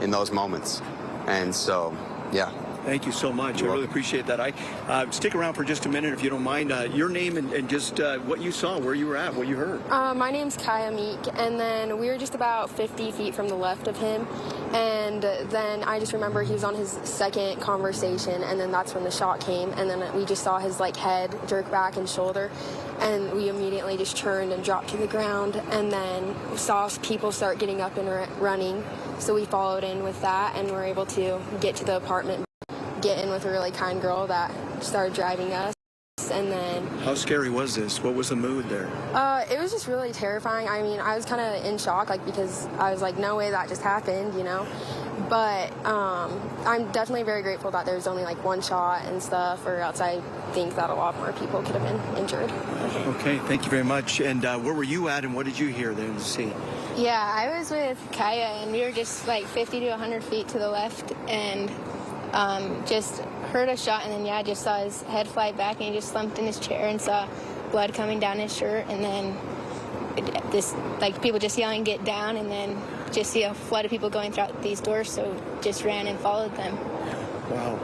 in those moments. And so, yeah. Thank you so much. I really appreciate that. Stick around for just a minute if you don't mind. Your name and just what you saw, where you were at, what you heard. My name's Kaya Meek, and then we were just about 50 feet from the left of him. And then I just remember he was on his second conversation, and then that's when the shot came. And then we just saw his head jerk back and shoulder. And we immediately just turned and dropped to the ground, and then saw people start getting up and running. So we followed in with that, and were able to get to the apartment, get in with a really kind girl that started driving us. And then, how scary was this? What was the mood there? It was just really terrifying. I mean, I was kind of in shock, because I was like, no way that just happened, But I'm definitely very grateful that there was only one shot and stuff, or else I think that a lot more people could have been injured. Okay, thank you very much. And where were you at, and what did you hear there in the scene? Yeah, I was with Kaya, and we were just 50 to 100 feet to the left, and just heard a shot, and then just saw his head fly back, and he just slumped in his chair and saw blood coming down his shirt, and then people just yelling, "Get down!" and then just see a flood of people going throughout these doors, so just ran and followed them. Wow.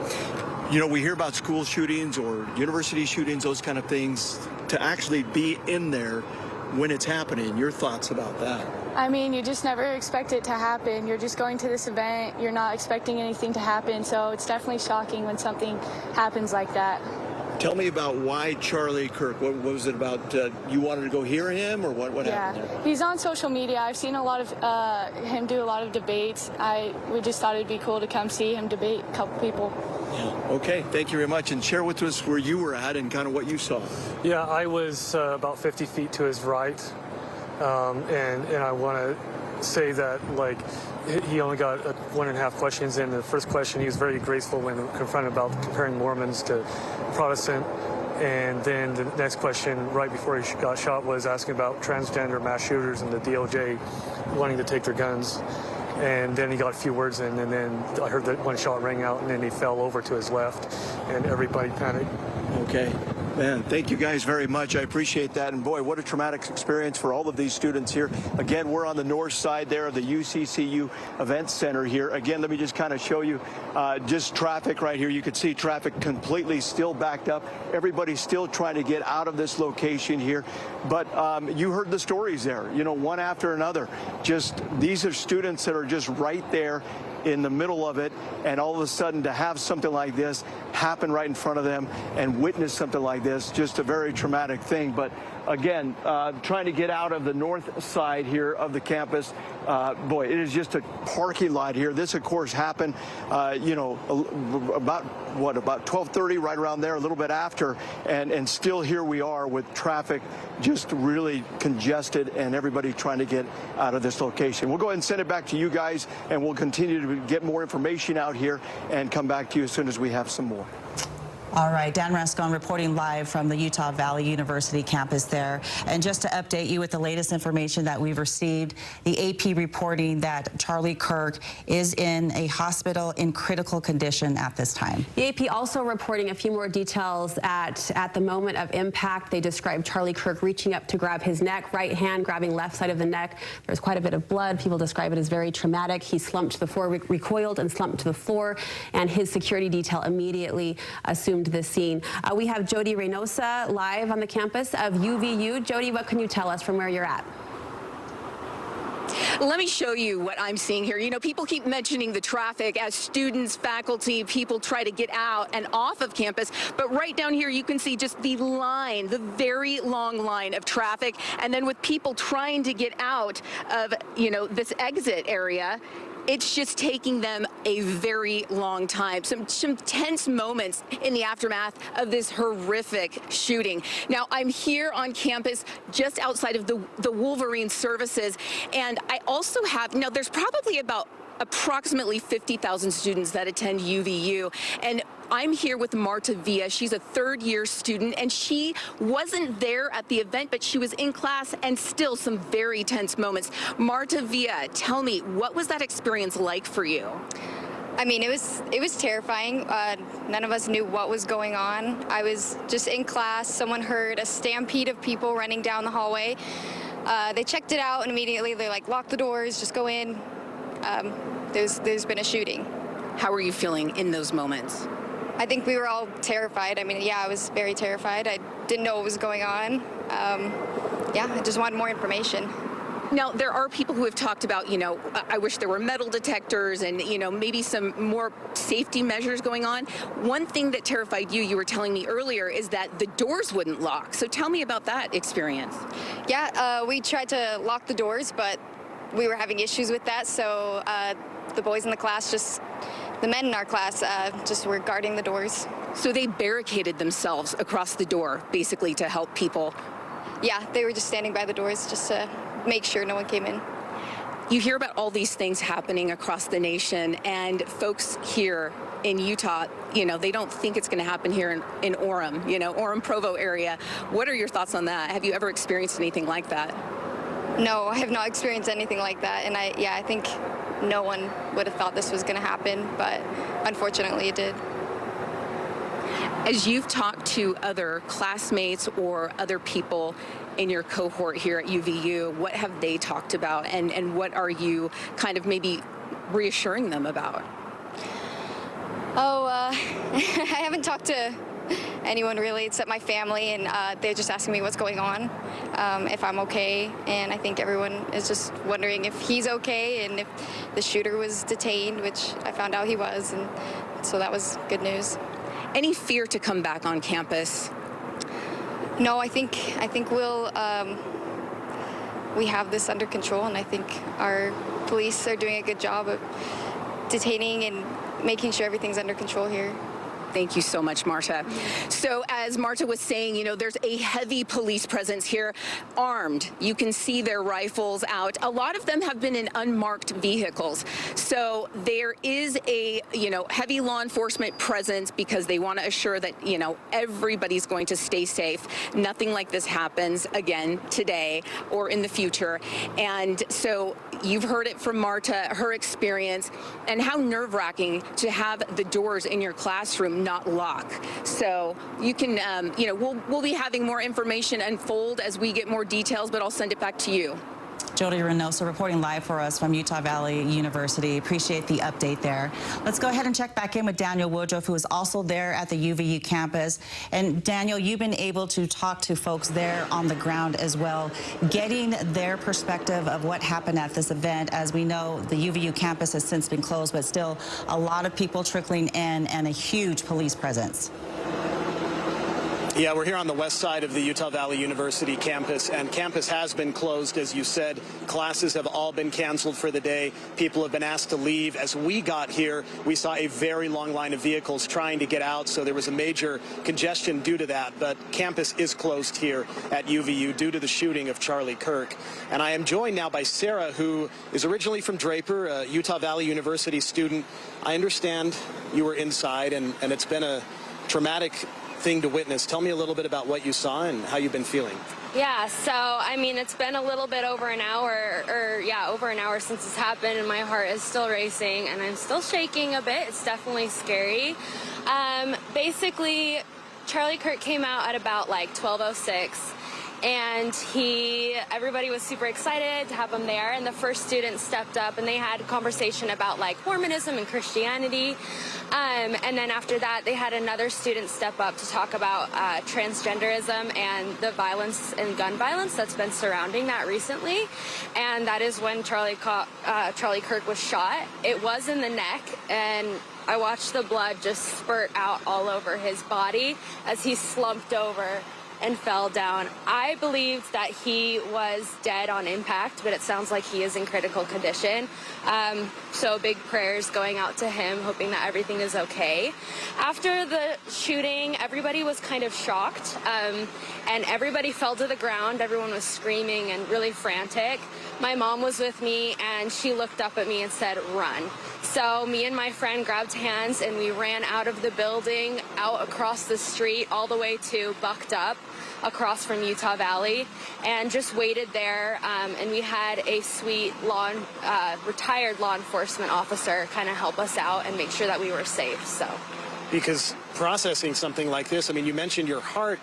We hear about school shootings or university shootings, those kind of things. To actually be in there when it's happening, your thoughts about that? I mean, you just never expect it to happen. You're just going to this event. You're not expecting anything to happen. So it's definitely shocking when something happens like that. Tell me about why Charlie Kirk. What was it about? You wanted to go hear him, or what happened there? He's on social media. I've seen a lot of him do a lot of debates. We just thought it'd be cool to come see him debate a couple people. Yeah. Okay, thank you very much. And share with us where you were at and kind of what you saw. Yeah, I was about 50 feet to his right. And I want to say that, he only got 1.5 questions in. The first question, he was very graceful when confronted about comparing Mormons to Protestant. And then the next question, right before he got shot, was asking about transgender mass shooters and the DOJ wanting to take their guns. And then he got a few words in, and then I heard that one shot rang out, and then he fell over to his left, and everybody panicked. Okay. Man, thank you guys very much. I appreciate that. And boy, what a traumatic experience for all of these students here. Again, we're on the north side there of the UCCU Event Center here. Again, let me just kind of show you just traffic right here. You can see traffic completely still backed up. Everybody's still trying to get out of this location here. But you heard the stories there, one after another. These are students that are just right there in the middle of it, and all of a sudden to have something like this happen right in front of them and witness something like this, just a very traumatic thing. But again, trying to get out of the north side here of the campus, boy, it is just a parking lot here. This, of course, happened, about 12:30, right around there, a little bit after, and still here we are with traffic just really congested and everybody trying to get out of this location. We'll go ahead and send it back to you guys, and we'll continue to get more information out here and come back to you as soon as we have some more. All right, Dan Rascon reporting live from the Utah Valley University campus there. And just to update you with the latest information that we've received, the AP reporting that Charlie Kirk is in a hospital in critical condition at this time. The AP also reporting a few more details at the moment of impact. They described Charlie Kirk reaching up to grab his neck, right hand grabbing left side of the neck. There's quite a bit of blood. People describe it as very traumatic. He slumped to the floor, recoiled and slumped to the floor, and his security detail immediately assumed this scene. We have Jody Reynosa live on the campus of UVU. Jody, what can you tell us from where you're at? Let me show you what I'm seeing here. People keep mentioning the traffic as students, faculty, people try to get out and off of campus. But right down here, you can see just the line, the very long line of traffic. And then with people trying to get out of, this exit area, it's just taking them a very long time. Some tense moments in the aftermath of this horrific shooting. Now, I'm here on campus just outside of the Wolverine services, and I also have, there's probably about approximately 50,000 students that attend UVU, and I'm here with Marta Villa. She's a third-year student, and she wasn't there at the event, but she was in class, and still some very tense moments. Marta Villa, tell me, what was that experience like for you? I mean, it was terrifying. None of us knew what was going on. I was just in class. Someone heard a stampede of people running down the hallway. They checked it out, and immediately they're like, lock the doors, just go in. there's been a shooting. How are you feeling in those moments? I think we were all terrified. I mean, yeah, I was very terrified. I didn't know what was going on. Yeah, I just wanted more information. Now, there are people who have talked about, I wish there were metal detectors and, maybe some more safety measures going on. One thing that terrified you were telling me earlier, is that the doors wouldn't lock. So tell me about that experience. Yeah, we tried to lock the doors, but we were having issues with that. So the boys in the class, the men in our class, just were guarding the doors. So they barricaded themselves across the door, basically, to help people. Yeah, they were just standing by the doors just to make sure no one came in. You hear about all these things happening across the nation, and folks here in Utah, they don't think it's going to happen here in Orem, Orem Provo area. What are your thoughts on that? Have you ever experienced anything like that? No, I have not experienced anything like that. And I think no one would have thought this was going to happen, but unfortunately it did. As you've talked to other classmates or other people in your cohort here at UVU, what have they talked about, and what are you kind of maybe reassuring them about? Oh, I haven't talked to anyone really except my family, and they're just asking me what's going on, if I'm okay, and I think everyone is just wondering if he's okay and if the shooter was detained, which I found out he was, and so that was good news. Any fear to come back on campus? No, I think we have this under control, and I think our police are doing a good job of detaining and making sure everything's under control here. Thank you so much, Marta. So as Marta was saying, there's a heavy police presence here, armed. You can see their rifles out. A lot of them have been in unmarked vehicles. So there is a, heavy law enforcement presence because they want to assure that, everybody's going to stay safe. Nothing like this happens again today or in the future. And so you've heard it from Marta, her experience, and how nerve-wracking to have the doors in your classroom not lock. So you can, we'll be having more information unfold as we get more details, but I'll send it back to you. Jody Reynoso reporting live for us from Utah Valley University. Appreciate the update there. Let's go ahead and check back in with Daniel Woodruff, who is also there at the UVU campus. And Daniel, you've been able to talk to folks there on the ground as well, getting their perspective of what happened at this event. As we know, the UVU campus has since been closed, but still a lot of people trickling in and a huge police presence. Yeah, we're here on the west side of the Utah Valley University campus, and campus has been closed, as you said. Classes have all been canceled for the day. People have been asked to leave. As we got here, we saw a very long line of vehicles trying to get out, so there was a major congestion due to that. But campus is closed here at UVU due to the shooting of Charlie Kirk. And I am joined now by Sarah, who is originally from Draper, a Utah Valley University student. I understand you were inside, and it's been a traumatic thing to witness. Tell me a little bit about what you saw and how you've been feeling. Yeah, so I mean, it's been a little bit over an hour, over an hour since it's happened, and my heart is still racing and I'm still shaking a bit. It's definitely scary. Basically, Charlie Kirk came out at about like 12:06. And everybody was super excited to have him there. And the first student stepped up and they had a conversation about like Mormonism and Christianity. And then after that, they had another student step up to talk about transgenderism and the violence and gun violence that's been surrounding that recently. And that is when Charlie Kirk was shot. It was in the neck, and I watched the blood just spurt out all over his body as he slumped over and fell down. I believed that he was dead on impact, but it sounds like he is in critical condition. So big prayers going out to him, hoping that everything is okay. After the shooting, everybody was kind of shocked, and everybody fell to the ground. Everyone was screaming and really frantic. My mom was with me, and she looked up at me and said, "Run." So me and my friend grabbed hands, and we ran out of the building, out across the street, all the way to Bucked Up, across from Utah Valley, and just waited there. And we had a sweet retired law enforcement officer kind of help us out and make sure that we were safe. So, because processing something like this, I mean, you mentioned your heart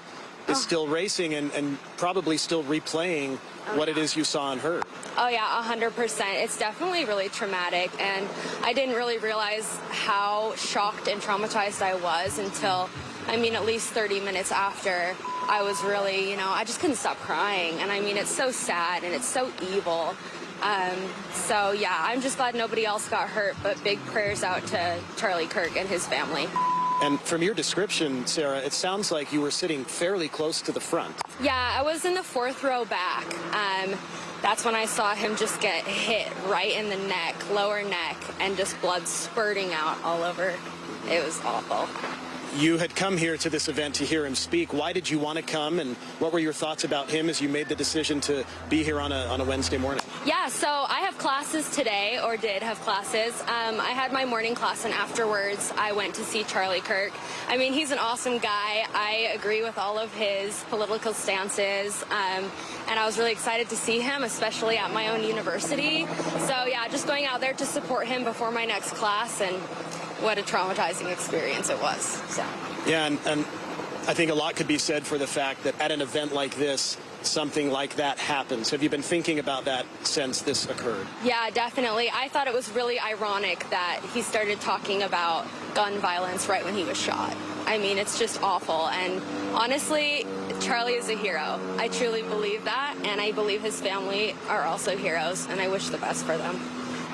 is still racing and probably still replaying what it is you saw and heard. Oh yeah, 100%. It's definitely really traumatic, and I didn't really realize how shocked and traumatized I was until, I mean, at least 30 minutes after. I was really, I just couldn't stop crying, and I mean, it's so sad and it's so evil. So yeah, I'm just glad nobody else got hurt, but big prayers out to Charlie Kirk and his family. And from your description, Sarah, it sounds like you were sitting fairly close to the front. Yeah, I was in the 4th row back. That's when I saw him just get hit right in the neck, lower neck, and just blood spurting out all over. It was awful. You had come here to this event to hear him speak. Why did you want to come, and what were your thoughts about him as you made the decision to be here on a Wednesday morning? Yeah, so I have classes today, or did have classes. I had my morning class, and afterwards I went to see Charlie Kirk. I mean, he's an awesome guy. I agree with all of his political stances, and I was really excited to see him, especially at my own university. So yeah, just going out there to support him before my next class, and what a traumatizing experience it was. So. Yeah, and I think a lot could be said for the fact that at an event like this, something like that happens. Have you been thinking about that since this occurred? Yeah, definitely. I thought it was really ironic that he started talking about gun violence right when he was shot. I mean, it's just awful. And honestly, Charlie is a hero. I truly believe that, and I believe his family are also heroes, and I wish the best for them.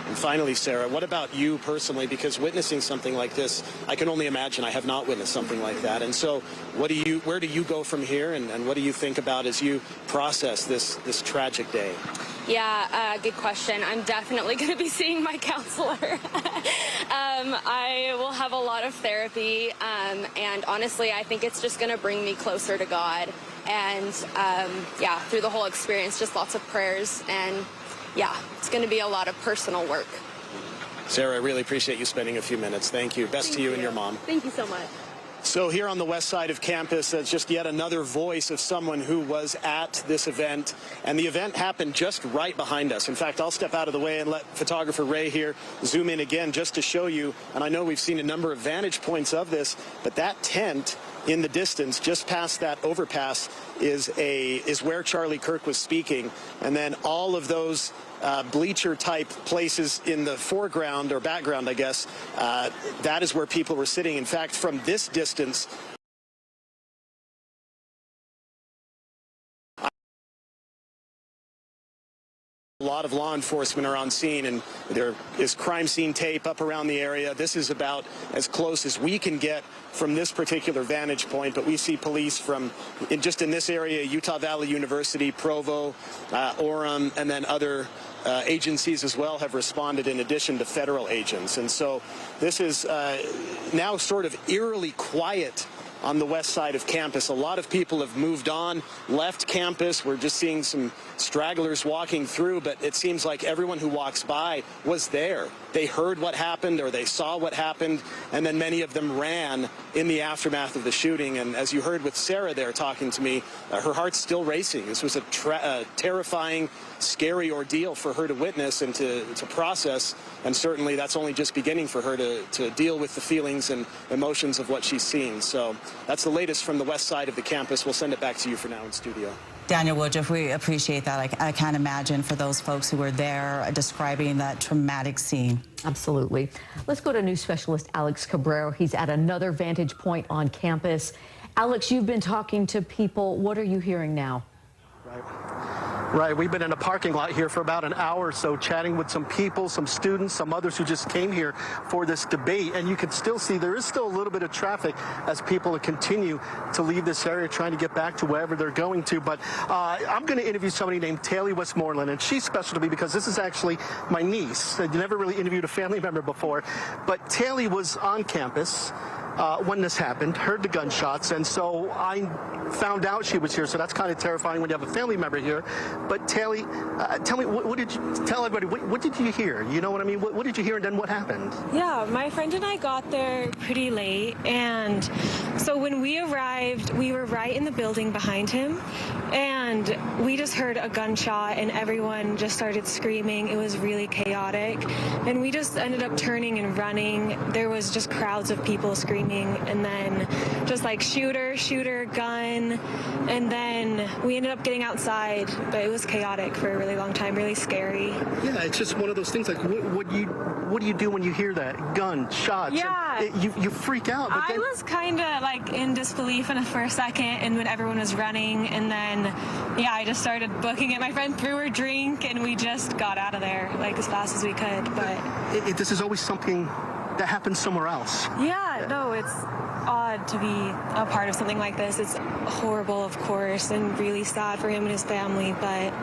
And finally, Sarah, what about you personally? Because witnessing something like this, I can only imagine. I have not witnessed something like that. And so where do you go from here, and what do you think about as you process this tragic day? Yeah, good question. I'm definitely going to be seeing my counselor. I will have a lot of therapy, and honestly, I think it's just going to bring me closer to God. And yeah, through the whole experience, just lots of prayers, and yeah, it's going to be a lot of personal work. Sarah, I really appreciate you spending a few minutes. Thank you. Best to you and your mom. Thank you so much. So here on the west side of campus, that's just yet another voice of someone who was at this event. And the event happened just right behind us. In fact, I'll step out of the way and let photographer Ray here zoom in again just to show you. And I know we've seen a number of vantage points of this, but that tent in the distance, just past that overpass, is where Charlie Kirk was speaking. And then all of those bleacher-type places in the foreground, or background, I guess, that is where people were sitting. In fact, from this distance, a lot of law enforcement are on scene, and there is crime scene tape up around the area. This is about as close as we can get from this particular vantage point, but we see police from just in this area, Utah Valley University, Provo, Orem, and then other agencies as well have responded in addition to federal agents. And so this is now sort of eerily quiet on the west side of campus. A lot of people have moved on, left campus. We're just seeing some stragglers walking through, but it seems like everyone who walks by was there. They heard what happened, or they saw what happened, and then many of them ran in the aftermath of the shooting. And as you heard with Sarah there talking to me, her heart's still racing. This was a terrifying, scary ordeal for her to witness and to process, and certainly that's only just beginning for her to deal with the feelings and emotions of what she's seen. So that's the latest from the west side of the campus. We'll send it back to you for now in studio. Daniel Woodruff, we appreciate that. I can't imagine for those folks who were there describing that traumatic scene. Absolutely. Let's go to news specialist Alex Cabrera. He's at another vantage point on campus. Alex, you've been talking to people. What are you hearing now? Right. We've been in a parking lot here for about an hour or so, chatting with some people, some students, some others who just came here for this debate. And you can still see there is still a little bit of traffic as people continue to leave this area, trying to get back to wherever they're going to. But I'm going to interview somebody named Taylor Westmoreland, and she's special to me because this is actually my niece. I never really interviewed a family member before, but Taylor was on campus when this happened, heard the gunshots, and so I found out she was here. So that's kind of terrifying when you have a family member here. But Taylor, tell me, what did you tell everybody? What did you hear? You know what I mean? What did you hear, and then what happened? Yeah, my friend and I got there pretty late, and so when we arrived, we were right in the building behind him, and we just heard a gunshot, and everyone just started screaming. It was really chaotic, and we just ended up turning and running. There was just crowds of people screaming screaming, and then just like shooter, gun, and then we ended up getting outside, but it was chaotic for a really long time, really scary. Yeah, it's just one of those things. Like, what do you do when you hear that gun shots? Yeah, you freak out. But I was kind of like in disbelief for a second, and when everyone was running, and then I just started booking it. My friend threw her drink, and we just got out of there like as fast as we could. But this is always something that happens somewhere else. Yeah, no, it's odd to be a part of something like this. It's horrible, of course, and really sad for him and his family, but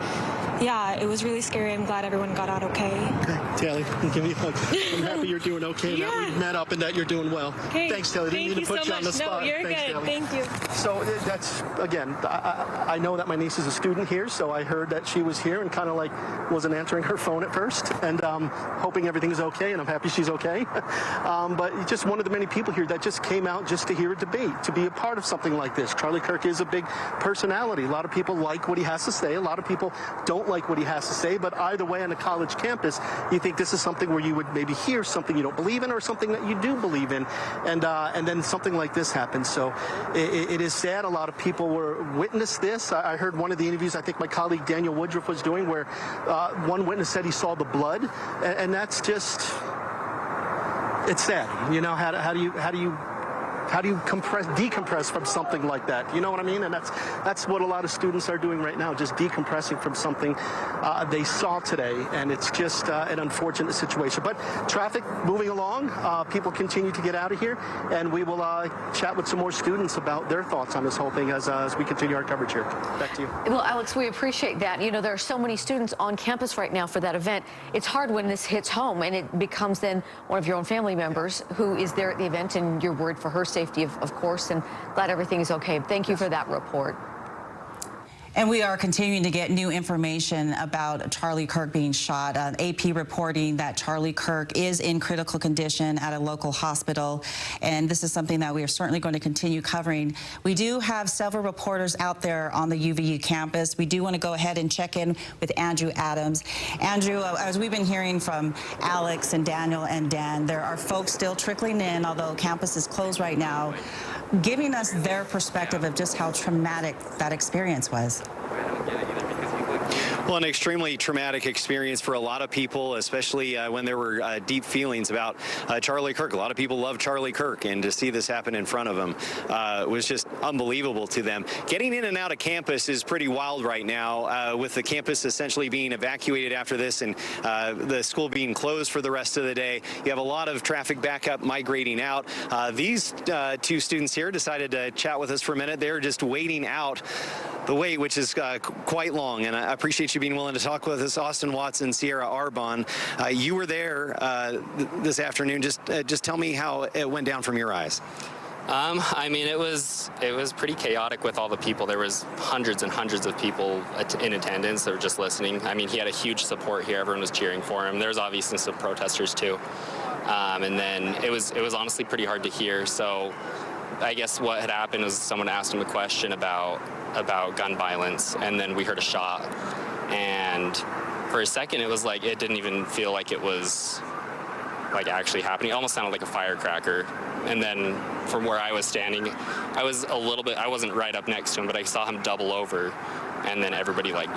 yeah, it was really scary. I'm glad everyone got out okay. Okay, Taylor, give me a hug. I'm happy you're doing okay, that we met up and that you're doing well. Okay. Thanks, Taylor. Didn't mean to put you on the spot. No, you're Thanks, good. Taylor. Thank you. So that's, again, I know that my niece is a student here, so I heard that she was here and kind of like wasn't answering her phone at first, and hoping everything's okay, and I'm happy she's okay. But just one of the many people here that just came out just to hear a debate, to be a part of something like this. Charlie Kirk is a big personality. A lot of people like what he has to say. A lot of people don't like what he has to say. But either way, on a college campus, you think this is something where you would maybe hear something you don't believe in or something that you do believe in, and then something like this happens. So it is sad. A lot of people witnessed this. I heard one of the interviews I think my colleague Daniel Woodruff was doing where one witness said he saw the blood, and that's just, it's sad. You know, how do you decompress from something like that? You know what I mean? And that's what a lot of students are doing right now, just decompressing from something they saw today, and it's just an unfortunate situation. But traffic moving along, people continue to get out of here, and we will chat with some more students about their thoughts on this whole thing as we continue our coverage here. Back to you. Well, Alex, we appreciate that. You know, there are so many students on campus right now for that event. It's hard when this hits home and it becomes then one of your own family members who is there at the event, and you're worried for her safety, of course, and glad everything is okay. Thank you for that report. And we are continuing to get new information about Charlie Kirk being shot. AP reporting that Charlie Kirk is in critical condition at a local hospital, and this is something that we are certainly going to continue covering. We do have several reporters out there on the UVU campus. We do want to go ahead and check in with Andrew Adams. Andrew, as we've been hearing from Alex and Daniel and Dan, there are folks still trickling in, although campus is closed right now, giving us their perspective of just how traumatic that experience was. Well, an extremely traumatic experience for a lot of people, especially when there were deep feelings about Charlie Kirk. A lot of people love Charlie Kirk, and to see this happen in front of him was just unbelievable to them. Getting in and out of campus is pretty wild right now, with the campus essentially being evacuated after this and the school being closed for the rest of the day. You have a lot of traffic backup migrating out. These two students here decided to chat with us for a minute. They're just waiting out the wait, which is quite long, and I appreciate you being willing to talk with us. Austin Watson, Sierra Arbon, you were there this afternoon. Just tell me how it went down from your eyes. I mean, it was pretty chaotic with all the people. There was hundreds and hundreds of people in attendance that were just listening. I mean, he had a huge support here. Everyone was cheering for him. There was obviously some protesters too, and then it was honestly pretty hard to hear. So I guess what had happened was someone asked him a question about gun violence, and then we heard a shot. And for a second, it was like, it didn't even feel like it was like actually happening. It almost sounded like a firecracker. And then from where I was standing, I wasn't right up next to him, but I saw him double over, and then everybody like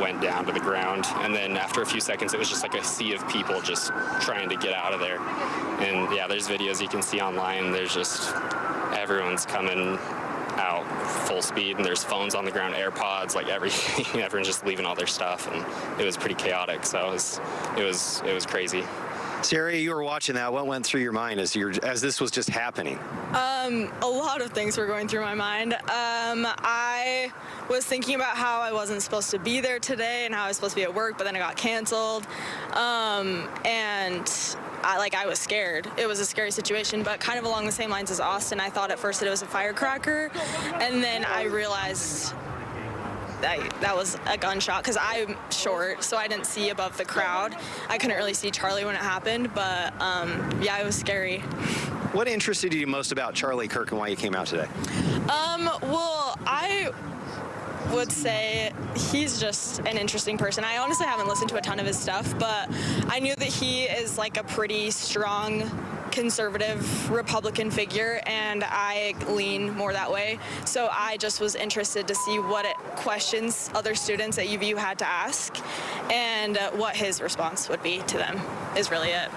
went down to the ground. And then after a few seconds, it was just like a sea of people just trying to get out of there. And yeah, there's videos you can see online. There's just, everyone's coming out full speed, and there's phones on the ground, AirPods, like everything. Everyone's just leaving all their stuff, and it was pretty chaotic. So it was crazy. Sarah, you were watching that. What went through your mind as this was just happening? A lot of things were going through my mind. I was thinking about how I wasn't supposed to be there today and how I was supposed to be at work, but then it got canceled. And I was scared. It was a scary situation, but kind of along the same lines as Austin. I thought at first that it was a firecracker, and then I realized that was a gunshot, because I'm short, so I didn't see above the crowd. I couldn't really see Charlie when it happened, but yeah, it was scary. What interested you most about Charlie Kirk and why you came out today? Well, I would say he's just an interesting person. I honestly haven't listened to a ton of his stuff, but I knew that he is like a pretty strong conservative Republican figure, and I lean more that way. So I just was interested to see what questions other students at UVU had to ask and what his response would be to them is really it.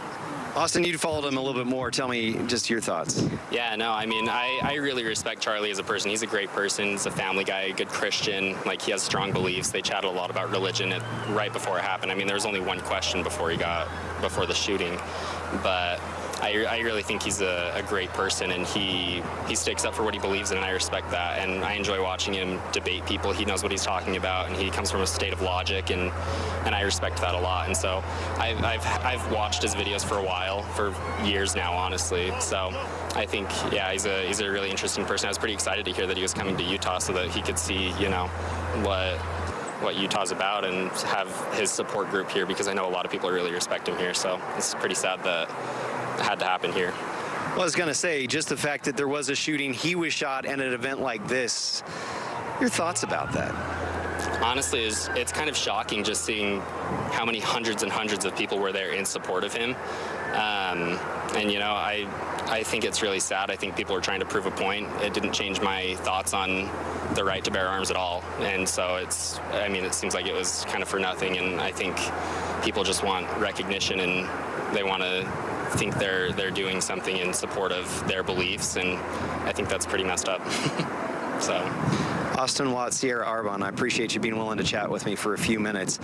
Austin, you followed him a little bit more. Tell me just your thoughts. Yeah, no, I mean, I really respect Charlie as a person. He's a great person. He's a family guy, a good Christian. Like, he has strong beliefs. They chatted a lot about religion right before it happened. I mean, there was only one question before the shooting. But I really think he's a great person, and he sticks up for what he believes in, and I respect that. And I enjoy watching him debate people. He knows what he's talking about, and he comes from a state of logic, and I respect that a lot. And so I've watched his videos for a while, for years now, honestly. So I think, yeah, he's a really interesting person. I was pretty excited to hear that he was coming to Utah so that he could see, you know, what Utah's about and have his support group here, because I know a lot of people really respect him here. So it's pretty sad that it had to happen here. Well, I was going to say, just the fact that there was a shooting, he was shot, and an event like this, your thoughts about that? Honestly, it's kind of shocking just seeing how many hundreds and hundreds of people were there in support of him. And, you know, I think it's really sad. I think people are trying to prove a point. It didn't change my thoughts on the right to bear arms at all. And so it seems like it was kind of for nothing. And I think people just want recognition, and they want to think they're doing something in support of their beliefs. And I think that's pretty messed up. So. Austin Watts, Sierra Arbonne, I appreciate you being willing to chat with me for a few minutes.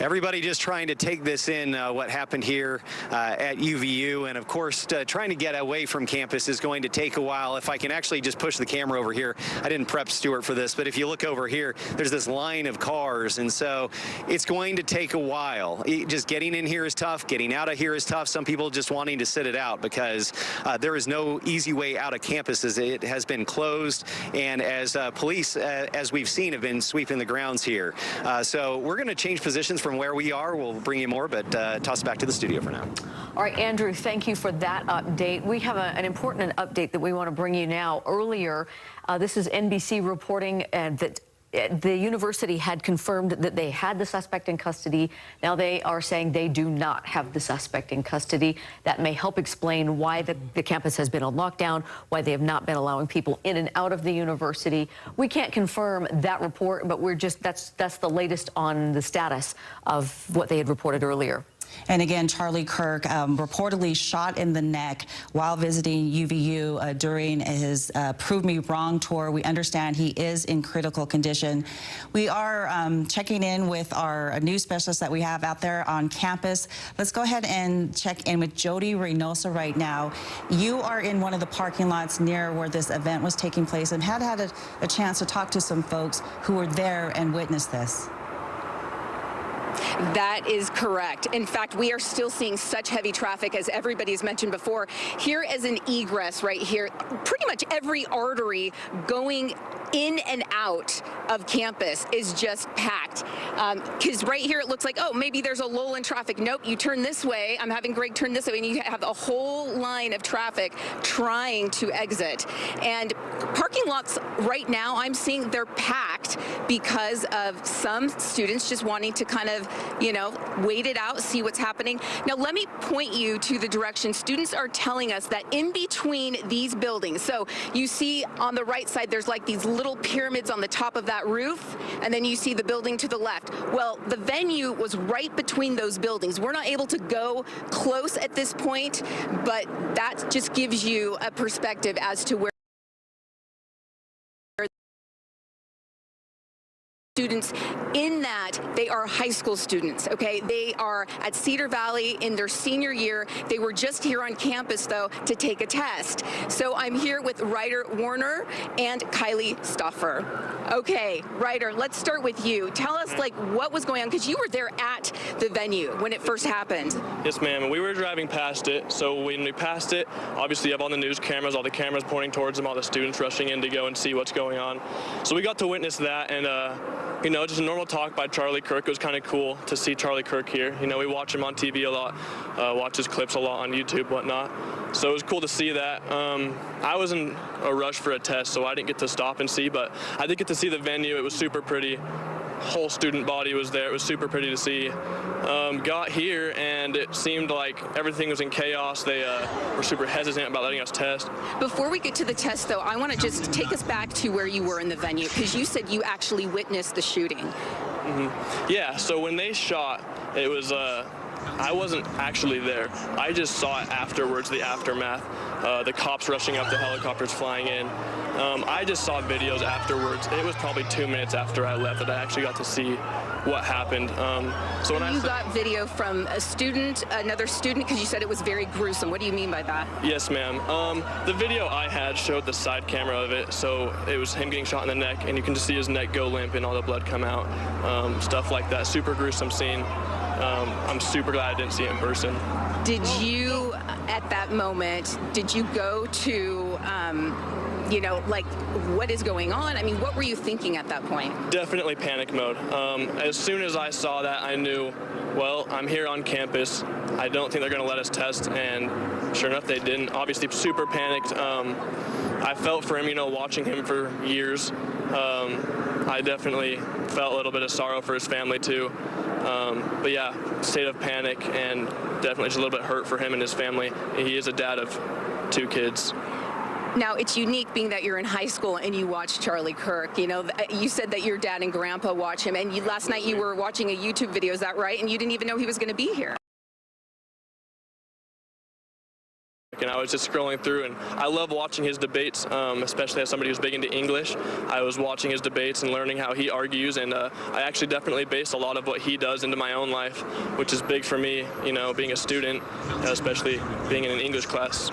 Everybody just trying to take this in, what happened here at UVU, and of course, trying to get away from campus is going to take a while. If I can actually just push the camera over here, I didn't prep Stuart for this, but if you look over here, there's this line of cars, and so it's going to take a while. Just getting in here is tough, getting out of here is tough. Some people just wanting to sit it out because there is no easy way out of campus, as it has been closed, and as police, as we've seen, have been sweeping the grounds here. So we're going to change positions from where we are. We'll bring you more, but toss it back to the studio for now. All right, Andrew, thank you for that update. We have an important update that we want to bring you now. Earlier, this is NBC reporting that the university had confirmed that they had the suspect in custody. Now they are saying they do not have the suspect in custody. That may help explain why the campus has been on lockdown, why they have not been allowing people in and out of the university. We can't confirm that report, but that's the latest on the status of what they had reported earlier. And again, Charlie Kirk reportedly shot in the neck while visiting UVU during his Prove Me Wrong tour. We understand he is in critical condition. We are checking in with our news specialist that we have out there on campus. Let's go ahead and check in with Jody Reynosa right now. You are in one of the parking lots near where this event was taking place and had a chance to talk to some folks who were there and witnessed this. That is correct. In fact, we are still seeing such heavy traffic, as everybody's mentioned before. Here is an egress right here. Pretty much every artery going in and out of campus is just packed. Because right here it looks like, oh, maybe there's a lull in traffic. Nope, you turn this way. I'm having Greg turn this way, and you have a whole line of traffic trying to exit. And parking lots right now, I'm seeing they're packed because of some students just wanting to kind of, you know, wait it out, see what's happening. Now, let me point you to the direction. Students are telling us that in between these buildings, so you see on the right side, there's like these little pyramids on the top of that roof, and then you see the building to the left. Well, the venue was right between those buildings. We're not able to go close at this point, but that just gives you a perspective as to where students in that they are high school students, okay? They are at Cedar Valley in their senior year. They were just here on campus, though, to take a test. So I'm here with Ryder Warner and Kylie Stauffer. Okay, Ryder, let's start with you. Tell us, like, what was going on, because you were there at the venue when it first happened. Yes, ma'am. We were driving past it. So when we passed it, obviously you have all the news cameras, all the cameras pointing towards them, all the students rushing in to go and see what's going on. So we got to witness that, and you know, just a normal talk by Charlie Kirk. It was kind of cool to see Charlie Kirk here. You know, we watch him on TV a lot, watch his clips a lot on YouTube, whatnot. So it was cool to see that. I was in a rush for a test, so I didn't get to stop and see, but I did get to see the venue. It was super pretty. whole student body was there. It was super pretty to see. Got here, and it seemed like everything was in chaos. They were super hesitant about letting us test. Before we get to the test, though, I want to just take us back to where you were in the venue, because you said you actually witnessed the shooting. Yeah, so when they shot, it was, I wasn't actually there. I just saw it afterwards, the aftermath. The cops rushing up, the helicopters flying in. I just saw videos afterwards. It was probably 2 minutes after I left that I actually got to see what happened. So when you got video from a student, another student, because you said it was very gruesome. What do you mean by that? Yes, ma'am. The video I had showed the side camera of it, so it was him getting shot in the neck, and you can just see his neck go limp and all the blood come out. Stuff like that. Super gruesome scene. I'm super glad I didn't see it in person. Did you, at that moment, did you go to, you know, like, what is going on? I mean, what were you thinking at that point? Definitely panic mode. As soon as I saw that, I knew, well, I'm here on campus. I don't think they're going to let us test, and sure enough, they didn't. Obviously, super panicked. I felt for him, you know, watching him for years. I definitely felt a little bit of sorrow for his family, too. But yeah, state of panic, and definitely just a little bit hurt for him and his family. He is a dad of 2 kids. Now, it's unique being that you're in high school and you watch Charlie Kirk. You know, you said that your dad and grandpa watch him, and last night you were watching a YouTube video, is that right? And you didn't even know he was going to be here. And I was just scrolling through, and I love watching his debates, especially as somebody who's big into English. I was watching his debates and learning how he argues, and I actually definitely base a lot of what he does into my own life, which is big for me, you know, being a student, especially being in an English class.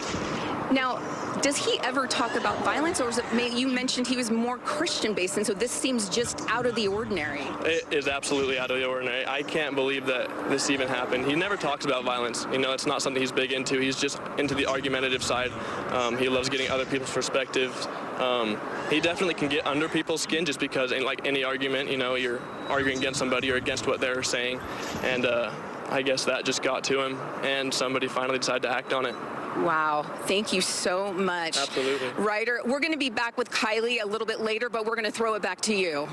Now, does he ever talk about violence, or is it, you mentioned he was more Christian-based, and so this seems just out of the ordinary? It is absolutely out of the ordinary. I can't believe that this even happened. He never talks about violence. You know, it's not something he's big into. He's just into the argumentative side. He loves getting other people's perspectives. He definitely can get under people's skin, just because in like any argument, you know, you're arguing against somebody or against what they're saying, and I guess that just got to him, and somebody finally decided to act on it. Wow. Thank you so much. Absolutely. Ryder, we're going to be back with Kylie a little bit later, but we're going to throw it back to you.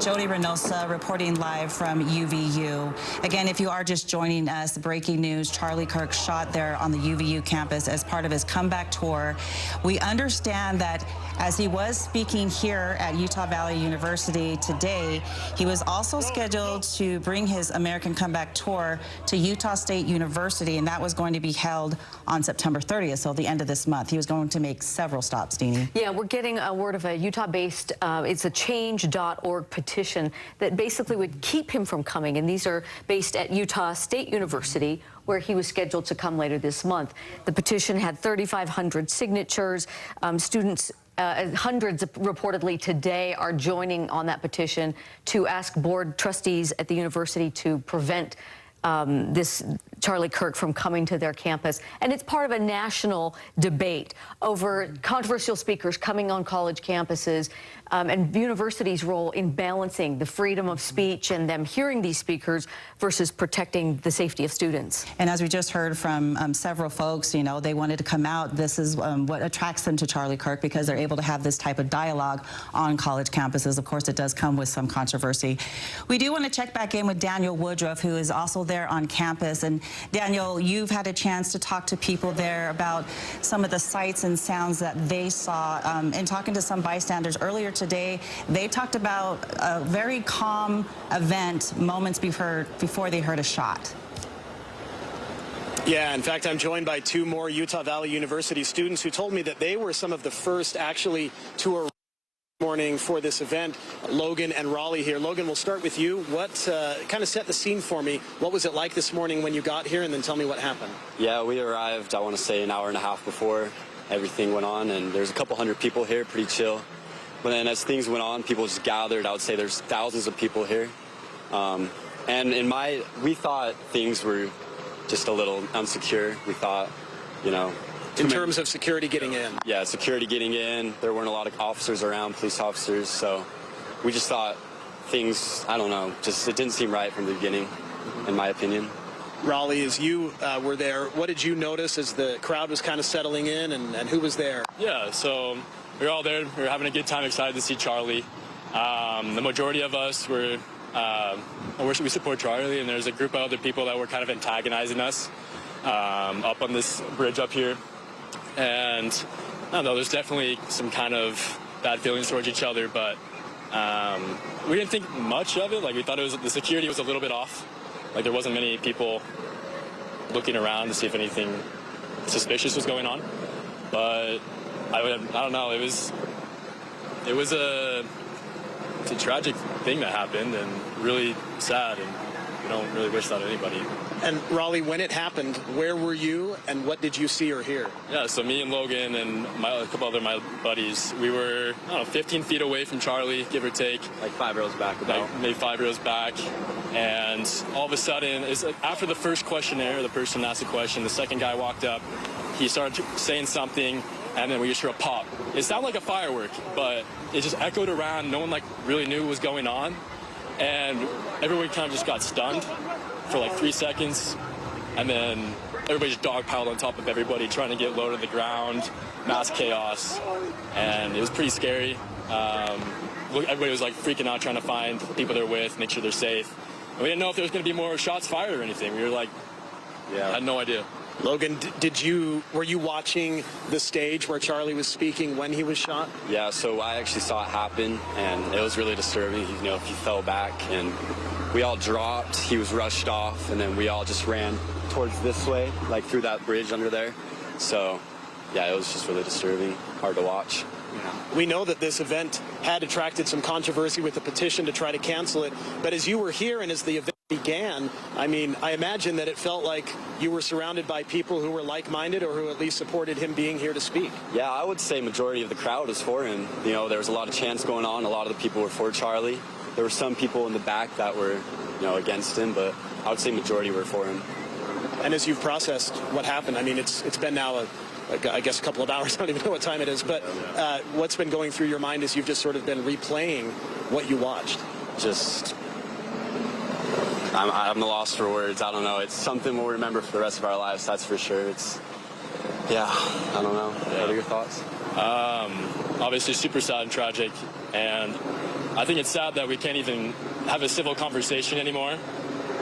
Jody Reynosa reporting live from UVU. Again, if you are just joining us, breaking news, Charlie Kirk shot there on the UVU campus as part of his comeback tour. We understand that as he was speaking here at Utah Valley University today, he was also scheduled to bring his American Comeback Tour to Utah State University, and that was going to be held on September 30th, so the end of this month. He was going to make several stops, Deanie. Yeah, we're getting a word of a Utah-based, it's a change.org petition that basically would keep him from coming, and these are based at Utah State University, where he was scheduled to come later this month. The petition had 3,500 signatures. Students, hundreds reportedly today, are joining on that petition to ask board trustees at the university to prevent this Charlie Kirk from coming to their campus. And it's part of a national debate over controversial speakers coming on college campuses and universities' role in balancing the freedom of speech and them hearing these speakers versus protecting the safety of students. And as we just heard from several folks, you know, they wanted to come out. This is what attracts them to Charlie Kirk, because they're able to have this type of dialogue on college campuses. Of course, it does come with some controversy. We do want to check back in with Daniel Woodruff, who is also there on campus. And Daniel, you've had a chance to talk to people there about some of the sights and sounds that they saw. And talking to some bystanders earlier today, they talked about a very calm event moments before they heard a shot. Yeah, in fact, I'm joined by 2 more Utah Valley University students who told me that they were some of the first actually to arrive morning for this event. Logan and Raleigh here. Logan, we'll start with you. What kind of set the scene for me? What was it like this morning when you got here, and then tell me what happened? Yeah, we arrived, I want to say, an hour and a half before everything went on, and there's a couple hundred people here, pretty chill. But then as things went on, people just gathered. I would say there's thousands of people here. And we thought things were just a little unsecure. We thought, you know, in terms of security getting in? Yeah, security getting in. There weren't a lot of officers around, police officers, so we just thought things, I don't know, just it didn't seem right from the beginning, in my opinion. Raleigh, as you were there, what did you notice as the crowd was kind of settling in, and who was there? Yeah, so we were all there. We were having a good time, excited to see Charlie. The majority of us were, we support Charlie, and there's a group of other people that were kind of antagonizing us up on this bridge up here. And I don't know, there's definitely some kind of bad feelings towards each other, but we didn't think much of it. Like, we thought the security was a little bit off. Like, there wasn't many people looking around to see if anything suspicious was going on. But I don't know, it's a tragic thing that happened, and really sad, and we don't really wish that on anybody. And Raleigh, when it happened, where were you, and what did you see or hear? Yeah, so me and Logan and a couple other my buddies, we were, I don't know, 15 feet away from Charlie, give or take. Like 5 rows back about. Like maybe 5 rows back. And all of a sudden, after the first questionnaire, the person asked a question, the second guy walked up, he started saying something, and then we just heard a pop. It sounded like a firework, but it just echoed around. No one really knew what was going on. And everybody kind of just got stunned for like 3 seconds, and then everybody just dogpiled on top of everybody, trying to get low to the ground, mass chaos, and it was pretty scary. Everybody was like freaking out, trying to find the people they're with, make sure they're safe. And we didn't know if there was going to be more shots fired or anything. We were like, had no idea. Logan, were you watching the stage where Charlie was speaking when he was shot? Yeah, so I actually saw it happen, and it was really disturbing. You know, he fell back, and we all dropped. He was rushed off, and then we all just ran towards this way, like through that bridge under there. So, yeah, it was just really disturbing, hard to watch. We know that this event had attracted some controversy with the petition to try to cancel it, but as you were here and as the event began, I mean, I imagine that it felt like you were surrounded by people who were like-minded or who at least supported him being here to speak. Yeah, I would say majority of the crowd was for him. You know, there was a lot of chants going on. A lot of the people were for Charlie. There were some people in the back that were, against him, but I would say majority were for him. And as you've processed what happened, I mean, it's been now I guess a couple of hours, I don't even know what time it is, but what's been going through your mind as you've just sort of been replaying what you watched? I'm lost for words. I don't know. It's something we'll remember for the rest of our lives, that's for sure. I don't know. Yeah. What are your thoughts? Obviously super sad and tragic, and I think it's sad that we can't even have a civil conversation anymore.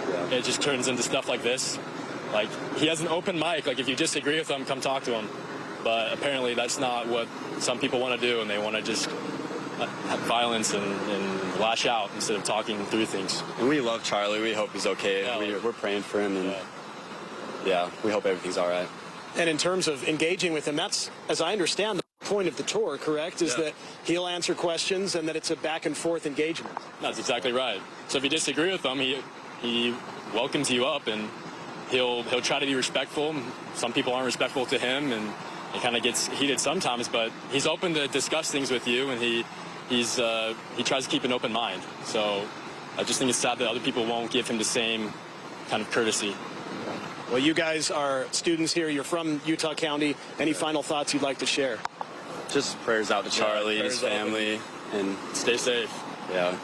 Yeah. It just turns into stuff like this. Like, he has an open mic. Like, if you disagree with him, come talk to him. But apparently that's not what some people want to do, and they want to just have violence and lash out instead of talking through things. And we love Charlie. We hope he's okay. Yeah, we're praying for him, and we hope everything's all right. And in terms of engaging with him, that's, as I understand, the point of the tour, correct? Is that he'll answer questions and that it's a back and forth engagement. That's exactly right. So if you disagree with him, he welcomes you up, and he'll try to be respectful. Some people aren't respectful to him, and it kind of gets heated sometimes, but he's open to discuss things with you, and he tries to keep an open mind. So I just think it's sad that other people won't give him the same kind of courtesy. Well, you guys are students here. You're from Utah County. Any final thoughts you'd like to share? Just prayers out to Charlie and his family, and stay safe. Yeah.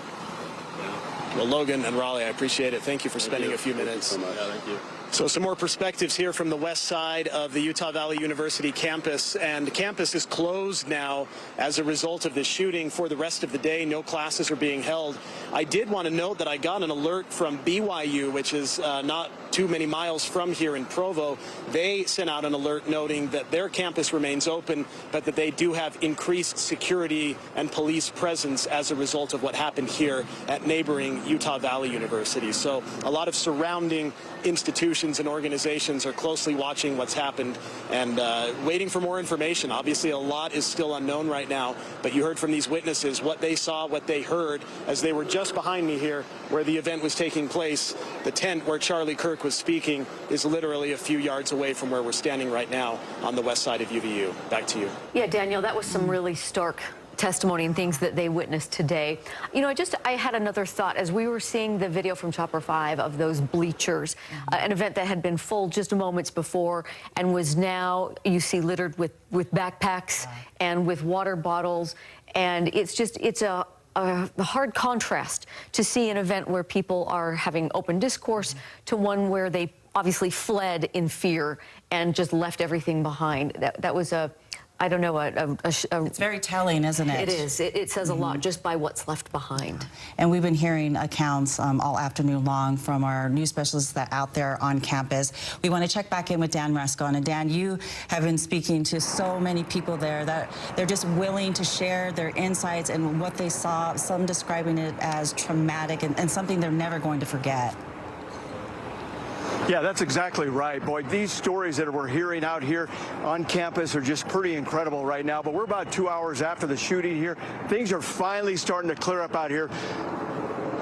Well, Logan and Raleigh, I appreciate it. Thank you for spending a few minutes. Thank you so much. Yeah, thank you. So some more perspectives here from the west side of the Utah Valley University campus. And the campus is closed now as a result of this shooting for the rest of the day. No classes are being held. I did want to note that I got an alert from BYU, which is not too many miles from here in Provo. They sent out an alert noting that their campus remains open, but that they do have increased security and police presence as a result of what happened here at neighboring Utah Valley University. So a lot of surrounding institutions and organizations are closely watching what's happened and waiting for more information. Obviously, a lot is still unknown right now, but you heard from these witnesses what they saw, what they heard as they were just behind me here where the event was taking place. The tent where Charlie Kirk was speaking is literally a few yards away from where we're standing right now on the west side of UVU. Back to you. Yeah, Daniel, that was some really stark testimony and things that they witnessed today. You know, I had another thought as we were seeing the video from Chopper 5 of those bleachers, an event that had been full just moments before and was now, you see, littered with backpacks and with water bottles. And it's a hard contrast to see an event where people are having open discourse to one where they obviously fled in fear and just left everything behind. That was a I don't know, it's very telling, isn't it? It is. It says a lot just by what's left behind. And we've been hearing accounts all afternoon long from our news specialists that out there on campus. We want to check back in with Dan Rescon. And Dan, you have been speaking to so many people there that they're just willing to share their insights and what they saw, some describing it as traumatic and something they're never going to forget. Yeah, that's exactly right, boy. These stories that we're hearing out here on campus are just pretty incredible right now. But we're about 2 hours after the shooting here. Things are finally starting to clear up out here.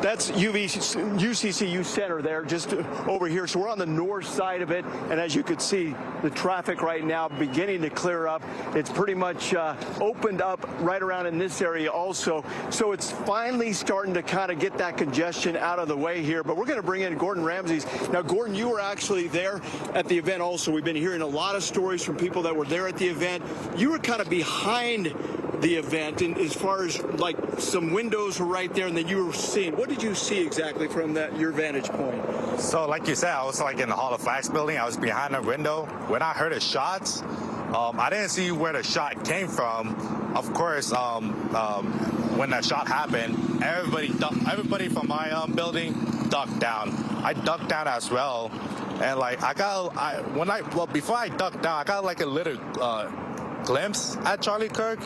That's UCCU Center there, just over here. So we're on the north side of it, and as you can see, the traffic right now beginning to clear up. It's pretty much opened up right around in this area also. So it's finally starting to kind of get that congestion out of the way here. But we're going to bring in Gordon Ramses. Now, Gordon, you were actually there at the event also. We've been hearing a lot of stories from people that were there at the event. You were kind of behind the event, and as far as like some windows were right there, and then you were seeing. What did you see exactly from your vantage point? So like you said, I was like in the Hall of Flags building. I was behind a window. When I heard the shots, I didn't see where the shot came from. Of course, when that shot happened, everybody from my building ducked down. I ducked down as well, and like before I ducked down, I got like a little glimpse at Charlie Kirk,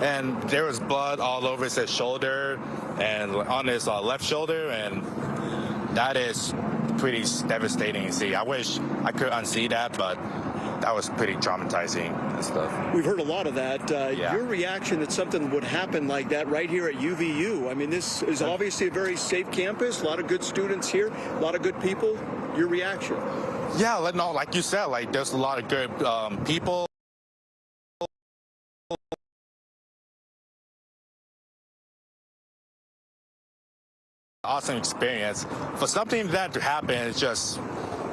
and there was blood all over his shoulder and on his left shoulder, and that is pretty devastating to see. I wish I could unsee that, but that was pretty traumatizing and stuff. We've heard a lot of that. Yeah. Your reaction that something would happen like that right here at UVU. I mean, this is obviously a very safe campus, a lot of good students here, a lot of good people. Your reaction? Yeah, no, like you said, like there's a lot of good people. Awesome experience. For something that to happen is just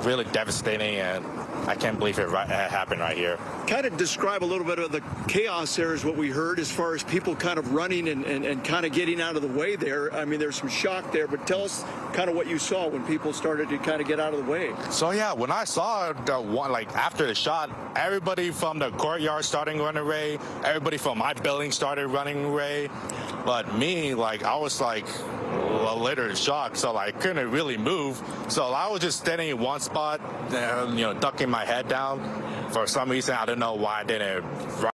really devastating, and I can't believe it happened right here. Kind of describe a little bit of the chaos there is what we heard as far as people kind of running and kind of getting out of the way there. I mean, there's some shock there, but tell us kind of what you saw when people started to kind of get out of the way. So yeah, when I saw the one, like after the shot, everybody from the courtyard started running away. Everybody from my building started running away. But me, like I was like a little shocked, so I couldn't really move. So I was just standing in one spot, ducking my head down. For some reason, I don't know why I didn't run.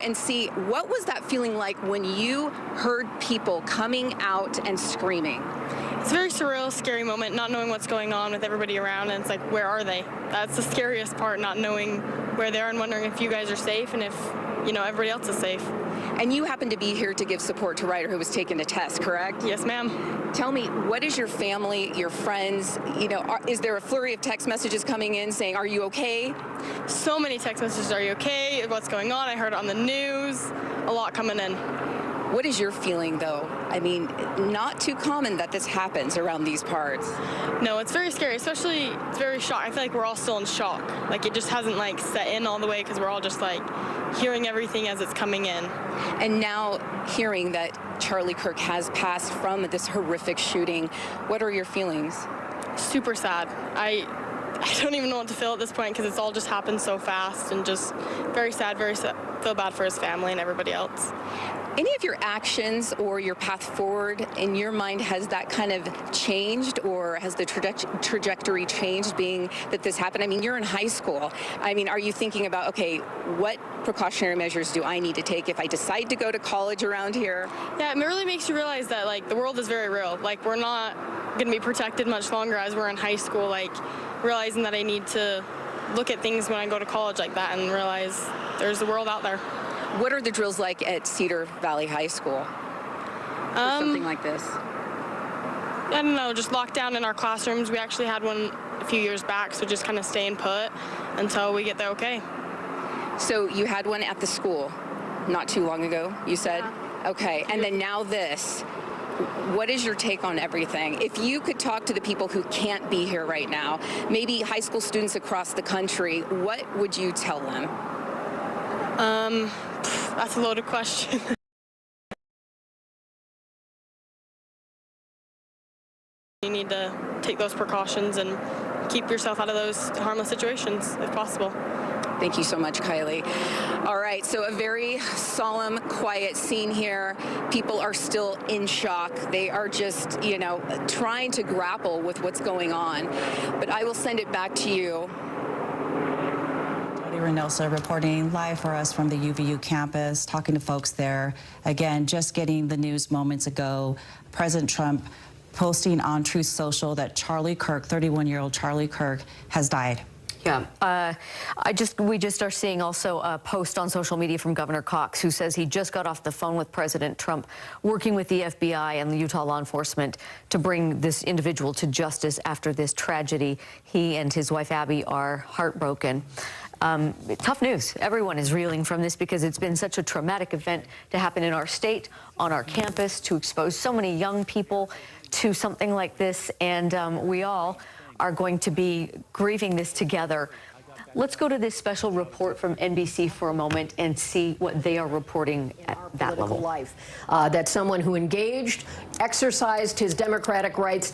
And see, what was that feeling like when you heard people coming out and screaming? It's a very surreal, scary moment, not knowing what's going on with everybody around, and it's like, where are they? That's the scariest part, not knowing where they are and wondering if you guys are safe and if, you know, everybody else is safe. And you happen to be here to give support to Ryder, who was taking a test, correct? Yes, ma'am. Tell me, what is your family, your friends, you know, is there a flurry of text messages coming in saying, are you okay? So many text messages, are you okay? What's going on? I heard it on the news. A lot coming in. What is your feeling, though? I mean, not too common that this happens around these parts. No, it's very scary, especially it's very shock. I feel like we're all still in shock. Like it just hasn't like set in all the way because we're all just like hearing everything as it's coming in. And now hearing that Charlie Kirk has passed from this horrific shooting, what are your feelings? Super sad. I don't even know what to feel at this point because it's all just happened so fast and just very sad, feel bad for his family and everybody else. Any of your actions or your path forward in your mind, has that kind of changed, or has the trajectory changed being that this happened? I mean, you're in high school. I mean, are you thinking about, okay, what precautionary measures do I need to take if I decide to go to college around here? Yeah, it really makes you realize that, like, the world is very real. Like, we're not going to be protected much longer as we're in high school. Like, realizing that I need to look at things when I go to college like that and realize there's the world out there. What are the drills like at Cedar Valley High School for something like this? I don't know, just locked down in our classrooms. We actually had one a few years back, so just kind of staying put until we get the okay. So you had one at the school not too long ago, you said? Yeah. Okay, and then now this. What is your take on everything? If you could talk to the people who can't be here right now, maybe high school students across the country, what would you tell them? That's a loaded question. You need to take those precautions and keep yourself out of those harmless situations if possible. Thank you so much, Kylie. All right, so a very solemn, quiet scene here. People are still in shock. They are just, you know, trying to grapple with what's going on. But I will send it back to you. Reynosa reporting live for us from the UVU campus, talking to folks there. Again, just getting the news moments ago. President Trump posting on Truth Social that Charlie Kirk, 31-year-old Charlie Kirk, has died. Yeah, we just are seeing also a post on social media from Governor Cox, who says he just got off the phone with President Trump, working with the FBI and the Utah law enforcement to bring this individual to justice after this tragedy. He and his wife Abby are heartbroken. Tough news. Everyone is reeling from this because it's been such a traumatic event to happen in our state, on our campus, to expose so many young people to something like this, and we all are going to be grieving this together. Let's go to this special report from NBC for a moment and see what they are reporting at that level. Life. That someone who engaged, exercised his democratic rights,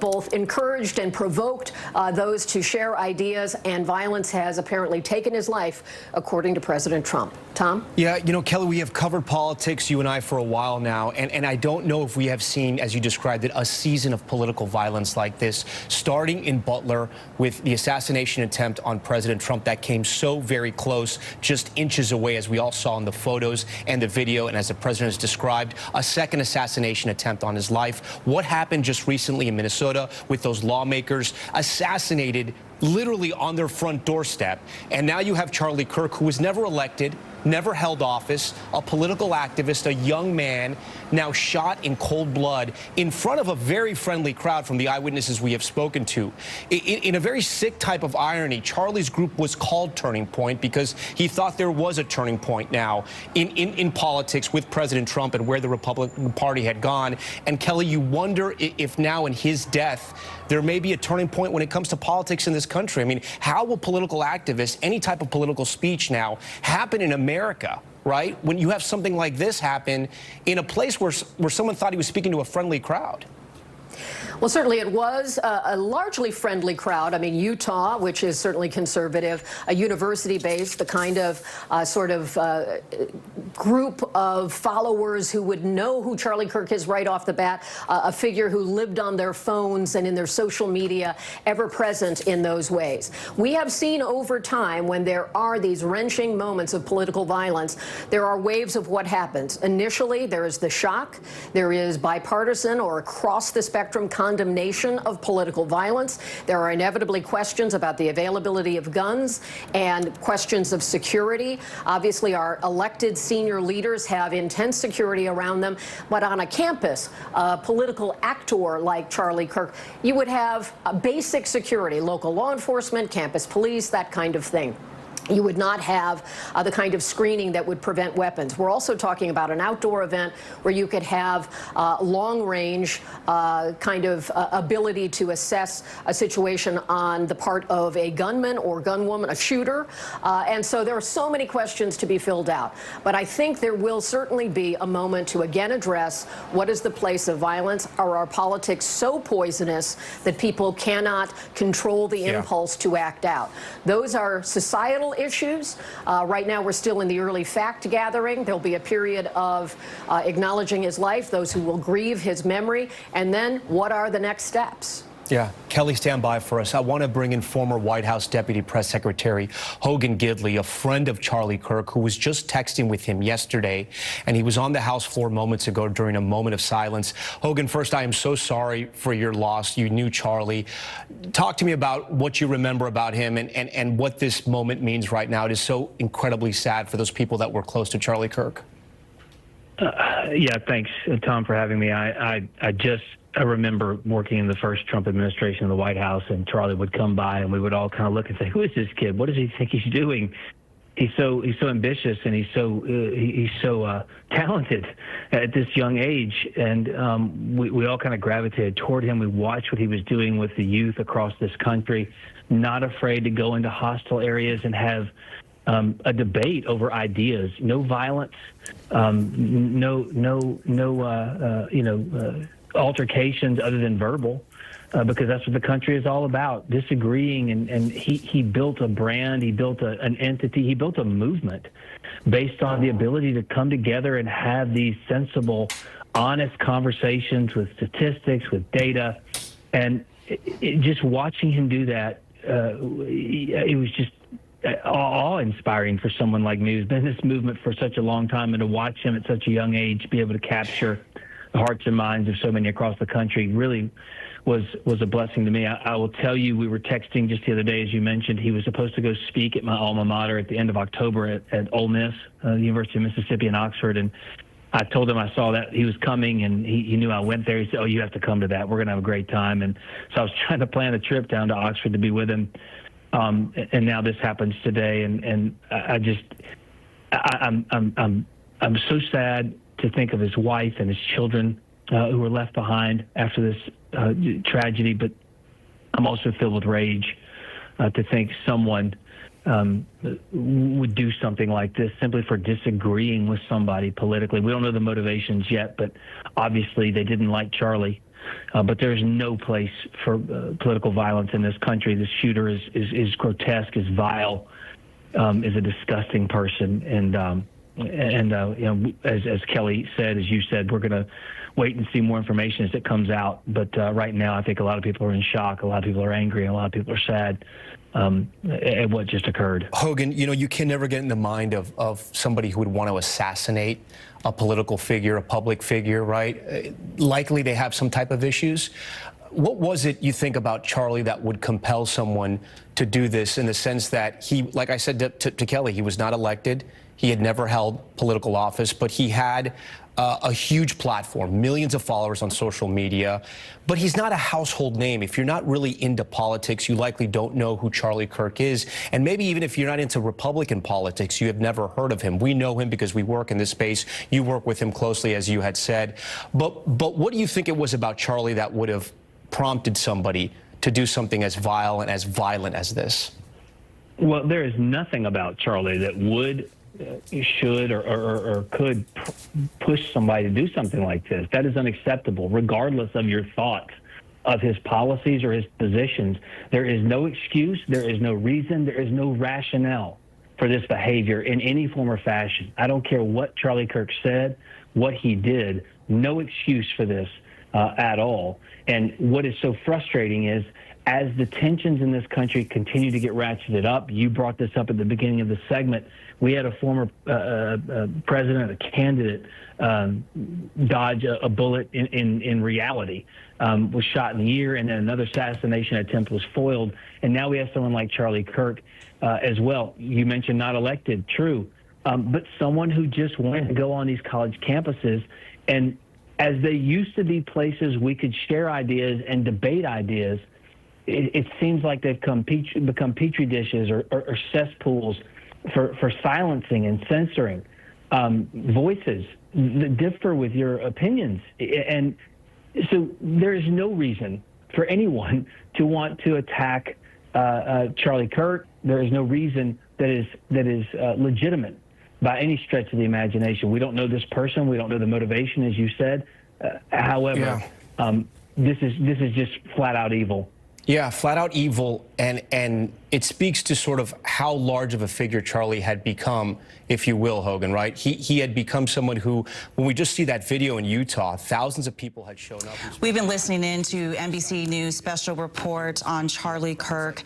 both encouraged and provoked those to share ideas, and violence has apparently taken his life, according to President Trump. Tom? Yeah, you know, Kelly, we have covered politics, you and I, for a while now, and I don't know if we have seen, as you described it, a season of political violence like this, starting in Butler with the assassination attempt on President Trump that came so very close, just inches away, as we all saw in the photos and the video, and as the president has described, a second assassination attempt on his life. What happened just recently in Minnesota with those lawmakers assassinated literally on their front doorstep. And now you have Charlie Kirk, who was never elected, never held office, a political activist, a young man, now shot in cold blood in front of a very friendly crowd from the eyewitnesses we have spoken to. In a very sick type of irony, Charlie's group was called Turning Point because he thought there was a turning point now in politics with President Trump and where the Republican Party had gone. And Kelly, you wonder if now in his death, there may be a turning point when it comes to politics in this country. I mean, how will political activists, any type of political speech now, happen in America, right? When you have something like this happen in a place where someone thought he was speaking to a friendly crowd. Well, certainly it was a largely friendly crowd. I mean, Utah, which is certainly conservative, a university-based, the kind of group of followers who would know who Charlie Kirk is right off the bat, a figure who lived on their phones and in their social media, ever present in those ways. We have seen over time, when there are these wrenching moments of political violence, there are waves of what happens. Initially, there is the shock. There is bipartisan or across the spectrum condemnation of political violence. There are inevitably questions about the availability of guns and questions of security. Obviously, our elected senior leaders have intense security around them. But on a campus, a political actor like Charlie Kirk, you would have a basic security, local law enforcement, campus police, that kind of thing. You would not have the kind of screening that would prevent weapons. We're also talking about an outdoor event where you could have long-range kind of ability to assess a situation on the part of a gunman or gunwoman, a shooter. And so there are so many questions to be filled out. But I think there will certainly be a moment to again address what is the place of violence. Are our politics so poisonous that people cannot control the impulse to act out? Those are societal issues. Right now, we're still in the early fact gathering. There'll be a period of acknowledging his life, those who will grieve his memory, and then what are the next steps? Yeah, Kelly, stand by for us. I want to bring in former White House Deputy Press Secretary Hogan Gidley, a friend of Charlie Kirk, who was just texting with him yesterday, and he was on the House floor moments ago during a moment of silence. Hogan, first, I am so sorry for your loss. You knew Charlie. Talk to me about what you remember about him and what this moment means right now. It is so incredibly sad for those people that were close to Charlie Kirk. Yeah, thanks, Tom, for having me. I remember working in the first Trump administration in the White House, and Charlie would come by, and we would all kind of look and say, "Who is this kid? What does he think he's doing?" He's so ambitious, and he's so talented at this young age, and we all kind of gravitated toward him. We watched what he was doing with the youth across this country, not afraid to go into hostile areas and have a debate over ideas. No violence, altercations other than verbal, because that's what the country is all about, disagreeing. And he built a brand, he built an entity, he built a movement based on the ability to come together and have these sensible, honest conversations with statistics, with data. And just watching him do that, it was just awe-inspiring for someone like me who's been in this movement for such a long time, and to watch him at such a young age be able to capture the hearts and minds of so many across the country really was a blessing to me. I will tell you, we were texting just the other day, as you mentioned. He was supposed to go speak at my alma mater at the end of October at Ole Miss, the University of Mississippi in Oxford, and I told him I saw that he was coming, and he knew I went there. He said, "Oh, you have to come to that. We're going to have a great time." And so I was trying to plan a trip down to Oxford to be with him, and now this happens today, and I'm so sad to think of his wife and his children who were left behind after this tragedy, but I'm also filled with rage to think someone would do something like this simply for disagreeing with somebody politically. We don't know the motivations yet, but obviously they didn't like Charlie. But there's no place for political violence in this country. This shooter is grotesque, is vile, is a disgusting person, and as Kelly said, as you said, we're going to wait and see more information as it comes out. But right now, I think a lot of people are in shock. A lot of people are angry. And a lot of people are sad at what just occurred. Hogan, you can never get in the mind of somebody who would want to assassinate a political figure, a public figure, right? Likely they have some type of issues. What was it you think about Charlie that would compel someone to do this, in the sense that he, like I said to Kelly, he was not elected. He had never held political office, but he had a huge platform, millions of followers on social media. But he's not a household name. If you're not really into politics, you likely don't know who Charlie Kirk is. And maybe even if you're not into Republican politics, you have never heard of him. We know him because we work in this space. You work with him closely, as you had said. But what do you think it was about Charlie that would have prompted somebody to do something as vile and as violent as this? Well, there is nothing about Charlie that would, should, or could push somebody to do something like this. That is unacceptable, regardless of your thoughts of his policies or his positions. There is no excuse, there is no reason, there is no rationale for this behavior in any form or fashion. I don't care what Charlie Kirk said, what he did, no excuse for this at all. And what is so frustrating is, as the tensions in this country continue to get ratcheted up, you brought this up at the beginning of the segment, we had a former president, a candidate, dodge a bullet in reality, was shot in the ear, and then another assassination attempt was foiled. And now we have someone like Charlie Kirk as well. You mentioned not elected, true, but someone who just wanted to go on these college campuses. And as they used to be places we could share ideas and debate ideas, it seems like they've become petri dishes or cesspools for silencing and censoring voices that differ with your opinions. And so there is no reason for anyone to want to attack Charlie Kirk. There is no reason that is legitimate by any stretch of the imagination. We don't know this person. We don't know the motivation, as you said. However, this is just flat out evil. Yeah, flat out evil, and it speaks to sort of how large of a figure Charlie had become, if you will, Hogan, right? He had become someone who, when we just see that video in Utah, thousands of people had shown up. We've been listening in to NBC News special report on Charlie Kirk,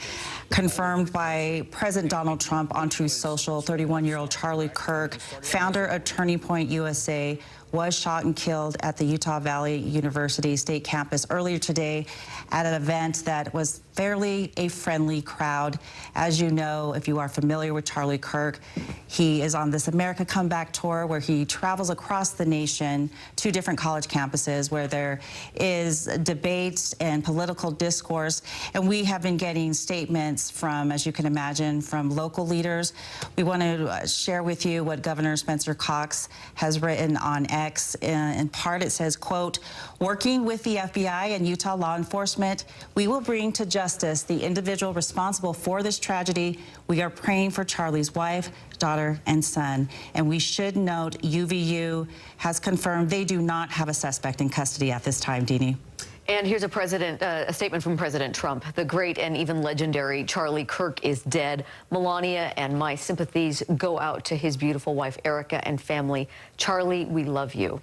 confirmed by President Donald Trump on Truth Social. 31-year-old Charlie Kirk, founder of Turning Point USA, was shot and killed at the Utah Valley University State Campus earlier today at an event that was fairly a friendly crowd. As you know, if you are familiar with Charlie Kirk, he is on this America Comeback tour where he travels across the nation to different college campuses where there is debates and political discourse. And we have been getting statements from, as you can imagine, from local leaders. We want to share with you what Governor Spencer Cox has written on X. In part, it says, quote, "Working with the FBI and Utah law enforcement, we will bring to justice the individual responsible for this tragedy. We are praying for Charlie's wife, daughter, and son." And we should note UVU has confirmed they do not have a suspect in custody at this time, Deanie. And here's a statement from President Trump. "The great and even legendary Charlie Kirk is dead. Melania and my sympathies go out to his beautiful wife, Erica, and family. Charlie, we love you."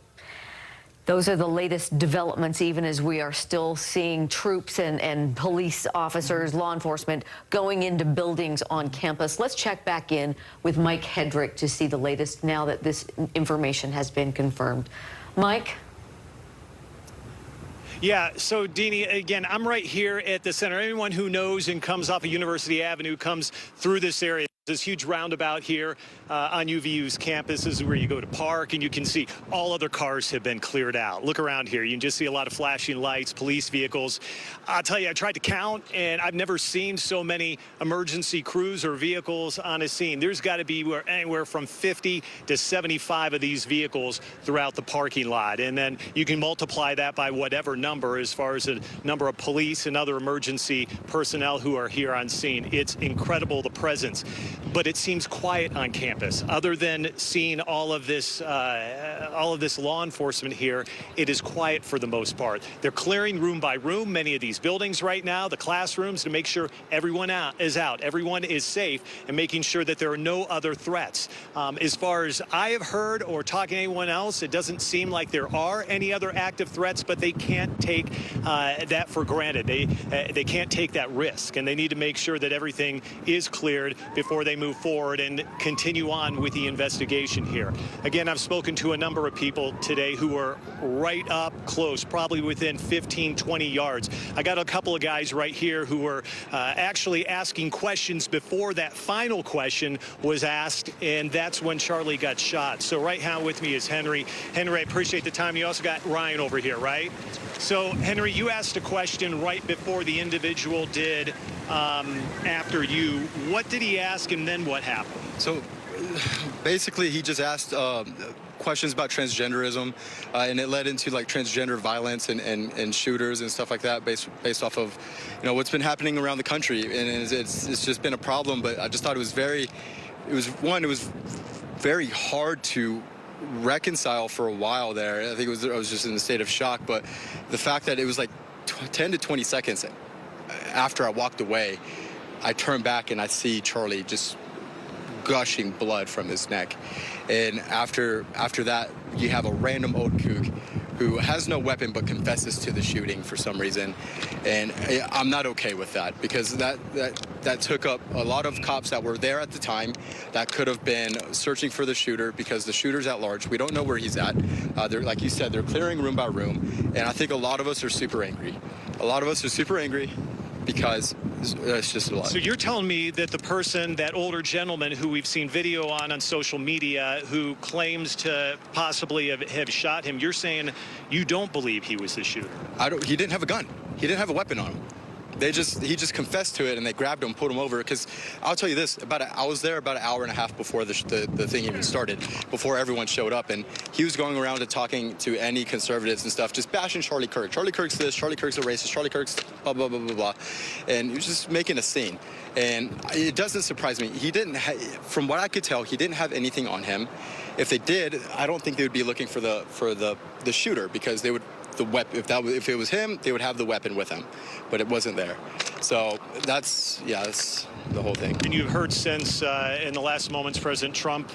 Those are the latest developments, even as we are still seeing troops and police officers, law enforcement, going into buildings on campus. Let's check back in with Mike Hedrick to see the latest now that this information has been confirmed. Mike? Yeah, so Deanie, again, I'm right here at the center. Anyone who knows and comes off of University Avenue comes through this area. This huge roundabout here on UVU's campus is where you go to park, and you can see all other cars have been cleared out. Look around here. You can just see a lot of flashing lights, police vehicles. I'll tell you, I tried to count, and I've never seen so many emergency crews or vehicles on a scene. There's got to be anywhere from 50 to 75 of these vehicles throughout the parking lot. And then you can multiply that by whatever number as far as the number of police and other emergency personnel who are here on scene. It's incredible, the presence. But it seems quiet on campus. Other than seeing all of this law enforcement here, it is quiet for the most part. They're clearing room by room many of these buildings right now, the classrooms, to make sure everyone is out, everyone is safe, and making sure that there are no other threats. As far as I have heard or talking to anyone else, it doesn't seem like there are any other active threats, but they can't take that for granted. They can't take that risk, and they need to make sure that everything is cleared before they move forward and continue on with the investigation here. Again, I've spoken to a number of people today who are right up close, probably within 15, 20 yards. I got a couple of guys right here who were actually asking questions before that final question was asked, and that's when Charlie got shot. So right now with me is Henry. Henry, I appreciate the time. You also got Ryan over here, right? So, Henry, you asked a question right before the individual did after you. What did he ask, and then what happened? So, basically, he just asked questions about transgenderism, and it led into like transgender violence and shooters and stuff like that based off of, you know, what's been happening around the country, and it's just been a problem. But I just thought it was very hard to reconcile for a while there. I think I was just in a state of shock, but the fact that it was like 10 to 20 seconds after I walked away, I turned back and I see Charlie just gushing blood from his neck. And after that, you have a random old kook who has no weapon but confesses to the shooting for some reason. And I'm not okay with that, because that took up a lot of cops that were there at the time that could have been searching for the shooter, because the shooter's at large. We don't know where he's at. They're, like you said, they're clearing room by room. And I think a lot of us are super angry. A lot of us are super angry because it's just a lot. So you're telling me that the person, that older gentleman who we've seen video on social media, who claims to possibly have shot him, you're saying you don't believe he was the shooter? He didn't have a gun. He didn't have a weapon on him. He just confessed to it, and they grabbed him, pulled him over. Because I'll tell you this, I was there about an hour and a half before the thing even started, before everyone showed up, and he was going around and talking to any conservatives and stuff, just bashing Charlie Kirk. Charlie Kirk's this, Charlie Kirk's a racist, Charlie Kirk's blah, blah, blah, blah, blah. And he was just making a scene. And it doesn't surprise me. He didn't, from what I could tell, he didn't have anything on him. If they did, I don't think they would be looking for the shooter, because they would, if it was him, they would have the weapon with him, but it wasn't there. So that's the whole thing. And you've heard since in the last moments, President Trump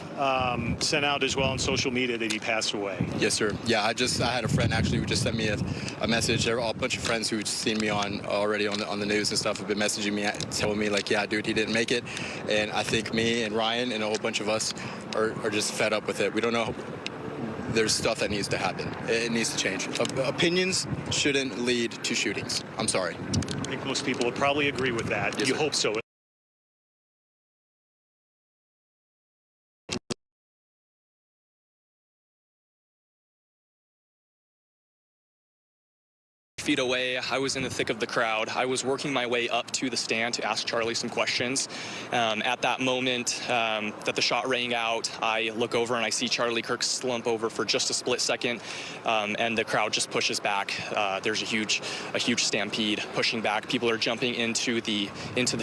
sent out as well on social media that he passed away. Yes, sir. Yeah, I had a friend actually who just sent me a message. There were a bunch of friends who'd seen me already on the news and stuff have been messaging me, telling me like, yeah, dude, he didn't make it. And I think me and Ryan and a whole bunch of us are just fed up with it. We don't know. There's stuff that needs to happen. It needs to change. Opinions shouldn't lead to shootings. I'm sorry. I think most people would probably agree with that. Yes, you sir. hope so. Feet away, I was in the thick of the crowd. I was working my way up to the stand to ask Charlie some questions. At that moment that the shot rang out, I look over and I see Charlie Kirk slump over for just a split second, and the crowd just pushes back. There's a huge stampede pushing back. People are jumping into the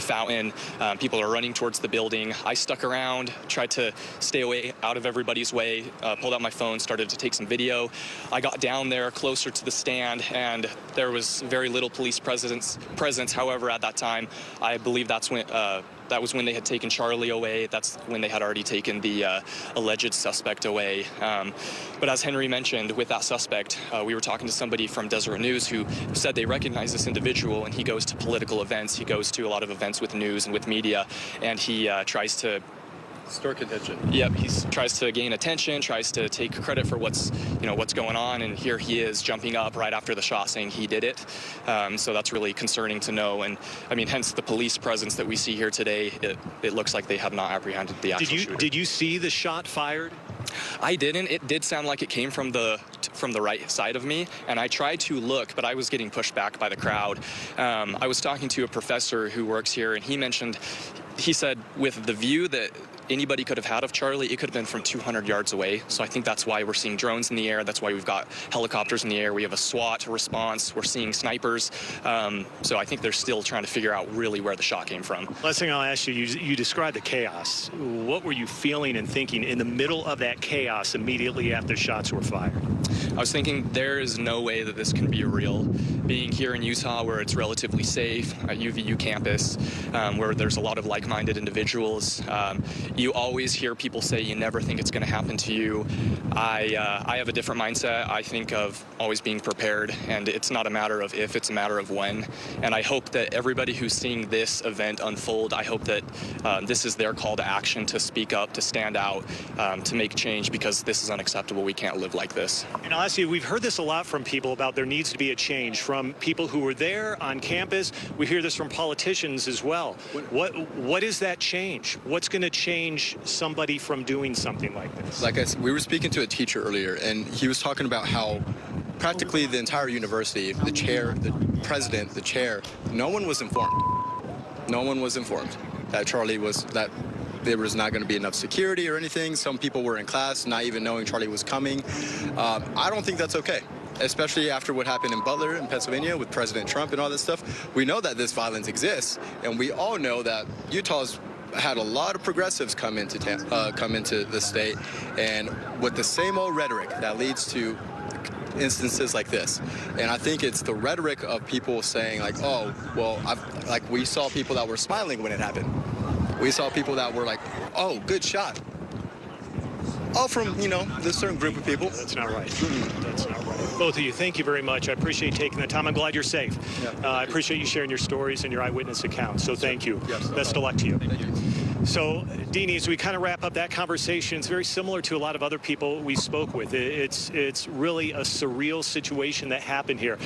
fountain. People are running towards the building. I stuck around, tried to stay away out of everybody's way, pulled out my phone, started to take some video. I got down there closer to the stand, and there was very little police presence. However, at that time, I believe that was when they had taken Charlie away. That's when they had already taken the alleged suspect away. But as Henry mentioned, with that suspect, we were talking to somebody from Deseret News who said they recognize this individual, and he goes to political events. He goes to a lot of events with news and with media, and he tries to store contention. Yep, he tries to gain attention, tries to take credit for what's going on, and here he is jumping up right after the shot saying he did it. So that's really concerning to know, and I mean, hence the police presence that we see here today. It looks like they have not apprehended the actual shooter. Did you see the shot fired? I didn't. It did sound like it came from the right side of me, and I tried to look, but I was getting pushed back by the crowd. I was talking to a professor who works here, and he said with the view that anybody could have had of Charlie, it could have been from 200 yards away. So I think that's why we're seeing drones in the air. That's why we've got helicopters in the air. We have a SWAT response. We're seeing snipers. So I think they're still trying to figure out really where the shot came from. Last thing I'll ask you, you described the chaos. What were you feeling and thinking in the middle of that chaos immediately after shots were fired? I was thinking there is no way that this can be real. Being here in Utah, where it's relatively safe, at UVU campus, where there's a lot of like-minded individuals, you always hear people say you never think it's going to happen to you. I have a different mindset. I think of always being prepared, and it's not a matter of if, it's a matter of when. And I hope that everybody who's seeing this event unfold, I hope that this is their call to action, to speak up, to stand out, to make change, because this is unacceptable. We can't live like this. And I'll ask you, we've heard this a lot from people about there needs to be a change, from people who were there on campus. We hear this from politicians as well. What is that change? What's going to change somebody from doing something like this? Like I said, we were speaking to a teacher earlier, and he was talking about how practically the entire university, the chair, the president, the chair, no one was informed. No one was informed that that there was not going to be enough security or anything. Some people were in class not even knowing Charlie was coming. I don't think that's okay, especially after what happened in Butler in Pennsylvania with President Trump and all this stuff. We know that this violence exists, and we all know that Utah's had a lot of progressives come into the state, and with the same old rhetoric that leads to instances like this. And I think it's the rhetoric of people saying like, oh, well, we saw people that were smiling when it happened. We saw people that were like, oh, good shot. All from, this certain group of people. That's not right. That's not right. Both of you, thank you very much. I appreciate taking the time. I'm glad you're safe. I appreciate you sharing your stories and your eyewitness accounts. So thank you. Yes, Best of luck to you. So, Deanie, as we kind of wrap up that conversation, it's very similar to a lot of other people we spoke with. It's really a surreal situation that happened here.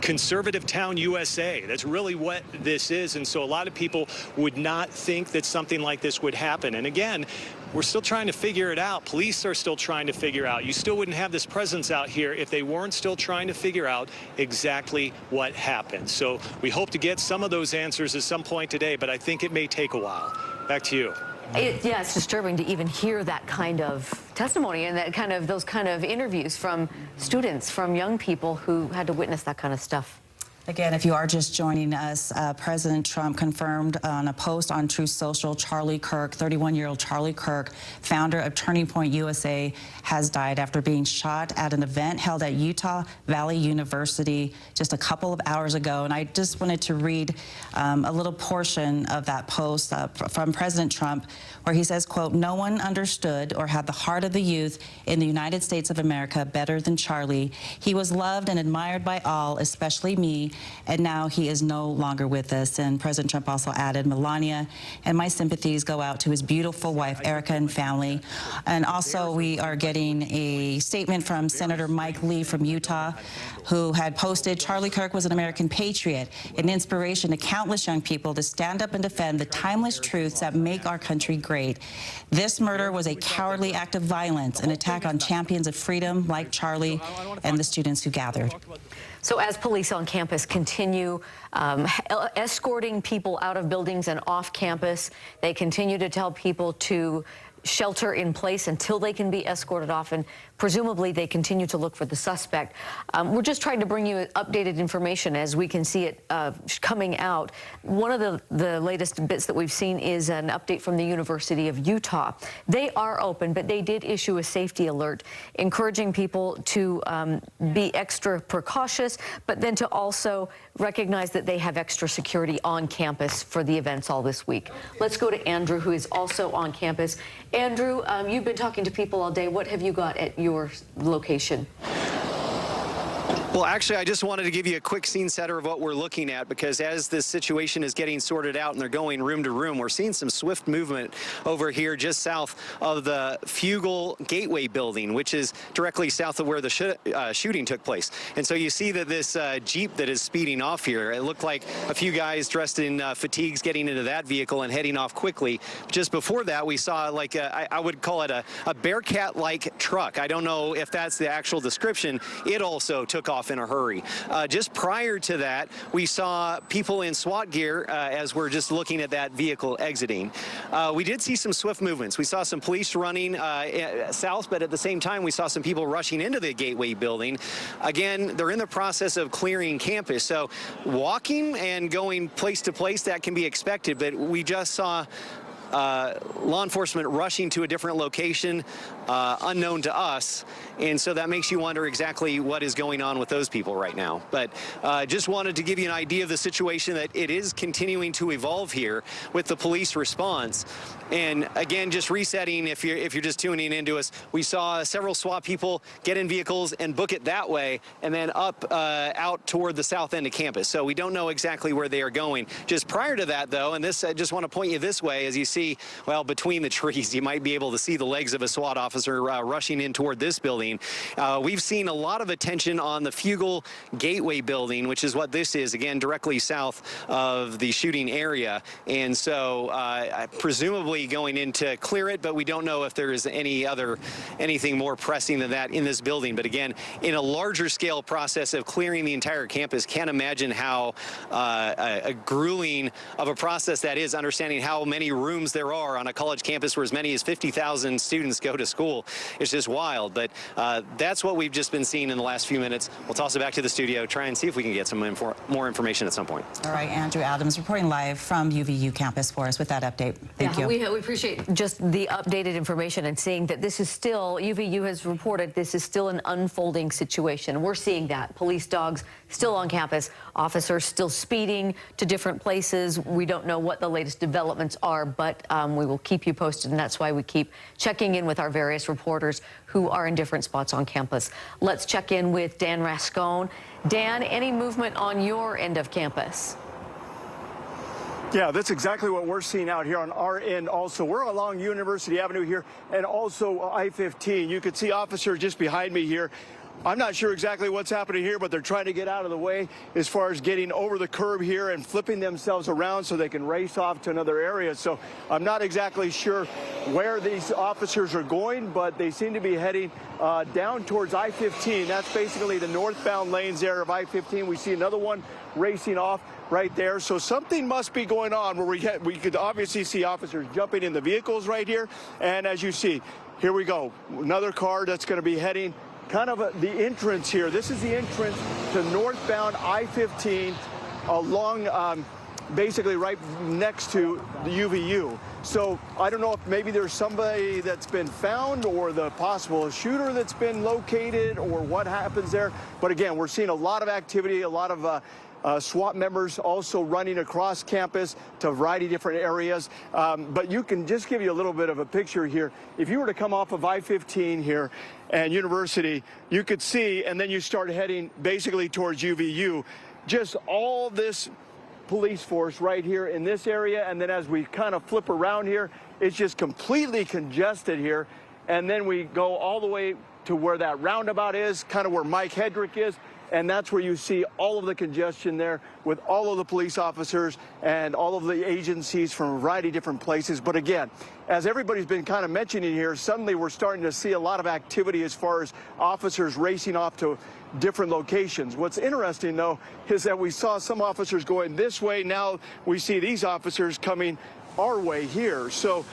Conservative town USA, that's really what this is. And so a lot of people would not think that something like this would happen. And again, we're still trying to figure it out. Police are still trying to figure out. You still wouldn't have this presence out here if they weren't still trying to figure out exactly what happened. So we hope to get some of those answers at some point today, but I think it may take a while. Back to you. Yeah, it's disturbing to even hear that kind of testimony and those kind of interviews from students, from young people who had to witness that kind of stuff. Again, if you are just joining us, President Trump confirmed on a post on Truth Social, Charlie Kirk, 31-year-old Charlie Kirk, founder of Turning Point USA, has died after being shot at an event held at Utah Valley University just a couple of hours ago. And I just wanted to read a little portion of that post from President Trump, where he says, quote, "No one understood or had the heart of the youth in the United States of America better than Charlie. He was loved and admired by all, especially me. And now he is no longer with us." And President Trump also added, "Melania and my sympathies go out to his beautiful wife, Erica, and family." And also we are getting a statement from Senator Mike Lee from Utah, who had posted, "Charlie Kirk was an American patriot, an inspiration to countless young people to stand up and defend the timeless truths that make our country great. This murder was a cowardly act of violence, an attack on champions of freedom like Charlie and the students who gathered." So as police on campus continue escorting people out of buildings and off campus, they continue to tell people to shelter in place until they can be escorted off, and presumably they continue to look for the suspect. We're just trying to bring you updated information as we can see it coming out. One of the latest bits that we've seen is an update from the University of Utah. They are open, but they did issue a safety alert encouraging people to be extra precautious, but then to also recognize that they have extra security on campus for the events all this week. Let's go to Andrew, who is also on campus. Andrew, you've been talking to people all day. What have you got at your location? Well, actually, I just wanted to give you a quick scene setter of what we're looking at, because as this situation is getting sorted out and they're going room to room, we're seeing some swift movement over here just south of the Fugal Gateway building, which is directly south of where the shooting took place. And so you see that this Jeep that is speeding off here, it looked like a few guys dressed in fatigues getting into that vehicle and heading off quickly. Just before that, we saw like I would call it a Bearcat-like truck. I don't know if that's the actual description. It also took off in a hurry. Just prior to that, we saw people in SWAT gear as we're just looking at that vehicle exiting. We did see some swift movements. We saw some police running south, but at the same time, we saw some people rushing into the Gateway building. Again, they're in the process of clearing campus, so walking and going place to place, that can be expected, but we just saw law enforcement rushing to a different location, unknown to us, and so that makes you wonder exactly what is going on with those people right now. But just wanted to give you an idea of the situation, that it is continuing to evolve here with the police response. And again, just resetting, if you're just tuning into us, we saw several SWAT people get in vehicles and book it that way, and then up out toward the south end of campus. So we don't know exactly where they are going. Just prior to that, though, and this I just want to point you this way, as you see, well, between the trees, you might be able to see the legs of a SWAT officer rushing in toward this building. We've seen a lot of attention on the Fugal Gateway building, which is what this is, again, directly south of the shooting area. And so presumably going in to clear it, but we don't know if there is anything more pressing than that in this building. But again, in a larger scale process of clearing the entire campus, can't imagine how a grueling of a process that is, understanding how many rooms there are on a college campus where as many as 50,000 students go to school. school. It's just wild. But that's what we've just been seeing in the last few minutes. We'll toss it back to the studio, try and see if we can get some more information at some point. All right, Andrew Adams reporting live from UVU campus for us with that update. Thank you. We appreciate just the updated information and seeing that this is still, UVU has reported this is still an unfolding situation. We're seeing that. Police dogs still on campus, officers still speeding to different places. We don't know what the latest developments are, but we will keep you posted, and that's why we keep checking in with our various reporters who are in different spots on campus. Let's check in with Dan Rascone. Dan, any movement on your end of campus? Yeah, that's exactly what we're seeing out here on our end also. We're along University Avenue here and also I-15. You can see officers just behind me here. I'm not sure exactly what's happening here, but they're trying to get out of the way as far as getting over the curb here and flipping themselves around so they can race off to another area. So I'm not exactly sure where these officers are going, but they seem to be heading down towards I-15. That's basically the northbound lanes there of I-15. We see another one racing off right there. So something must be going on where we could obviously see officers jumping in the vehicles right here. And as you see, here we go. Another car that's going to be heading kind of the entrance here. This is the entrance to northbound I-15 along basically right next to the UVU. So I don't know if maybe there's somebody that's been found or the possible shooter that's been located or what happens there. But again, we're seeing a lot of activity, a lot of SWAT members also running across campus to a variety of different areas. But you can just give you a little bit of a picture here. If you were to come off of I-15 here and University, you could see, and then you start heading basically towards UVU, just all this police force right here in this area. And then as we kind of flip around here, it's just completely congested here. And then we go all the way to where that roundabout is, kind of where Mike Hedrick is. And that's where you see all of the congestion there with all of the police officers and all of the agencies from a variety of different places. But again, as everybody's been kind of mentioning here, suddenly we're starting to see a lot of activity as far as officers racing off to different locations. What's interesting, though, is that we saw some officers going this way. Now we see these officers coming our way here. So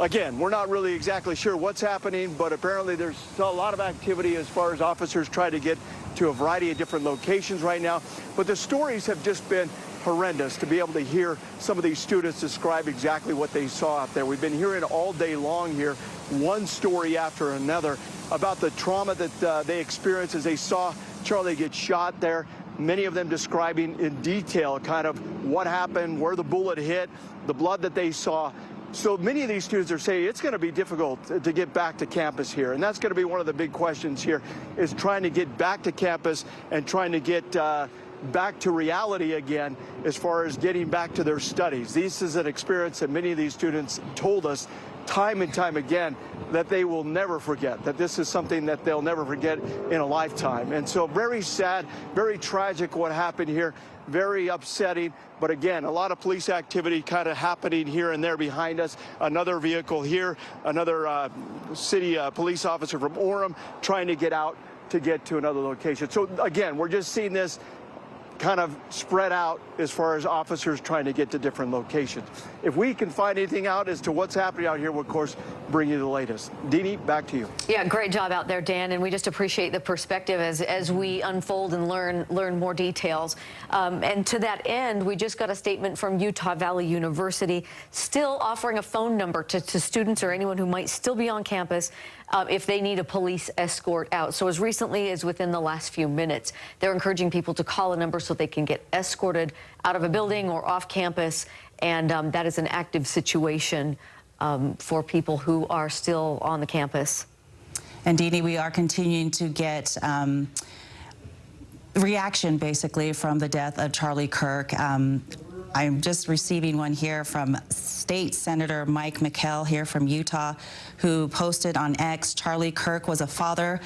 again, we're not really exactly sure what's happening, but apparently there's a lot of activity as far as officers try to get to a variety of different locations right now. But the stories have just been horrendous to be able to hear some of these students describe exactly what they saw out there. We've been hearing all day long here, one story after another, about the trauma that they experienced as they saw Charlie get shot there. Many of them describing in detail kind of what happened, where the bullet hit, the blood that they saw. So many of these students are saying it's going to be difficult to get back to campus here. And that's going to be one of the big questions here, is trying to get back to campus and trying to get back to reality again as far as getting back to their studies. This is an experience that many of these students told us time and time again that they will never forget, that this is something that they'll never forget in a lifetime. And so very sad, very tragic what happened here, very upsetting. But again, a lot of police activity kind of happening here and there behind us. Another vehicle here, another city police officer from Orem trying to get out to get to another location. So again, we're just seeing this kind of spread out as far as officers trying to get to different locations. If we can find anything out as to what's happening out here, we'll, of course, bring you the latest. Deanie, back to you. Yeah, great job out there, Dan, and we just appreciate the perspective as we unfold and learn more details. And to that end, we just got a statement from Utah Valley University, still offering a phone number to students or anyone who might still be on campus if they need a police escort out. So as recently as within the last few minutes, they're encouraging people to call a number so they can get escorted out of a building or off campus. And that is an active situation for people who are still on the campus. And Deanie, we are continuing to get reaction basically from the death of Charlie Kirk. I'm just receiving one here from State Senator Mike McKell here from Utah, who posted on X, Charlie Kirk was a father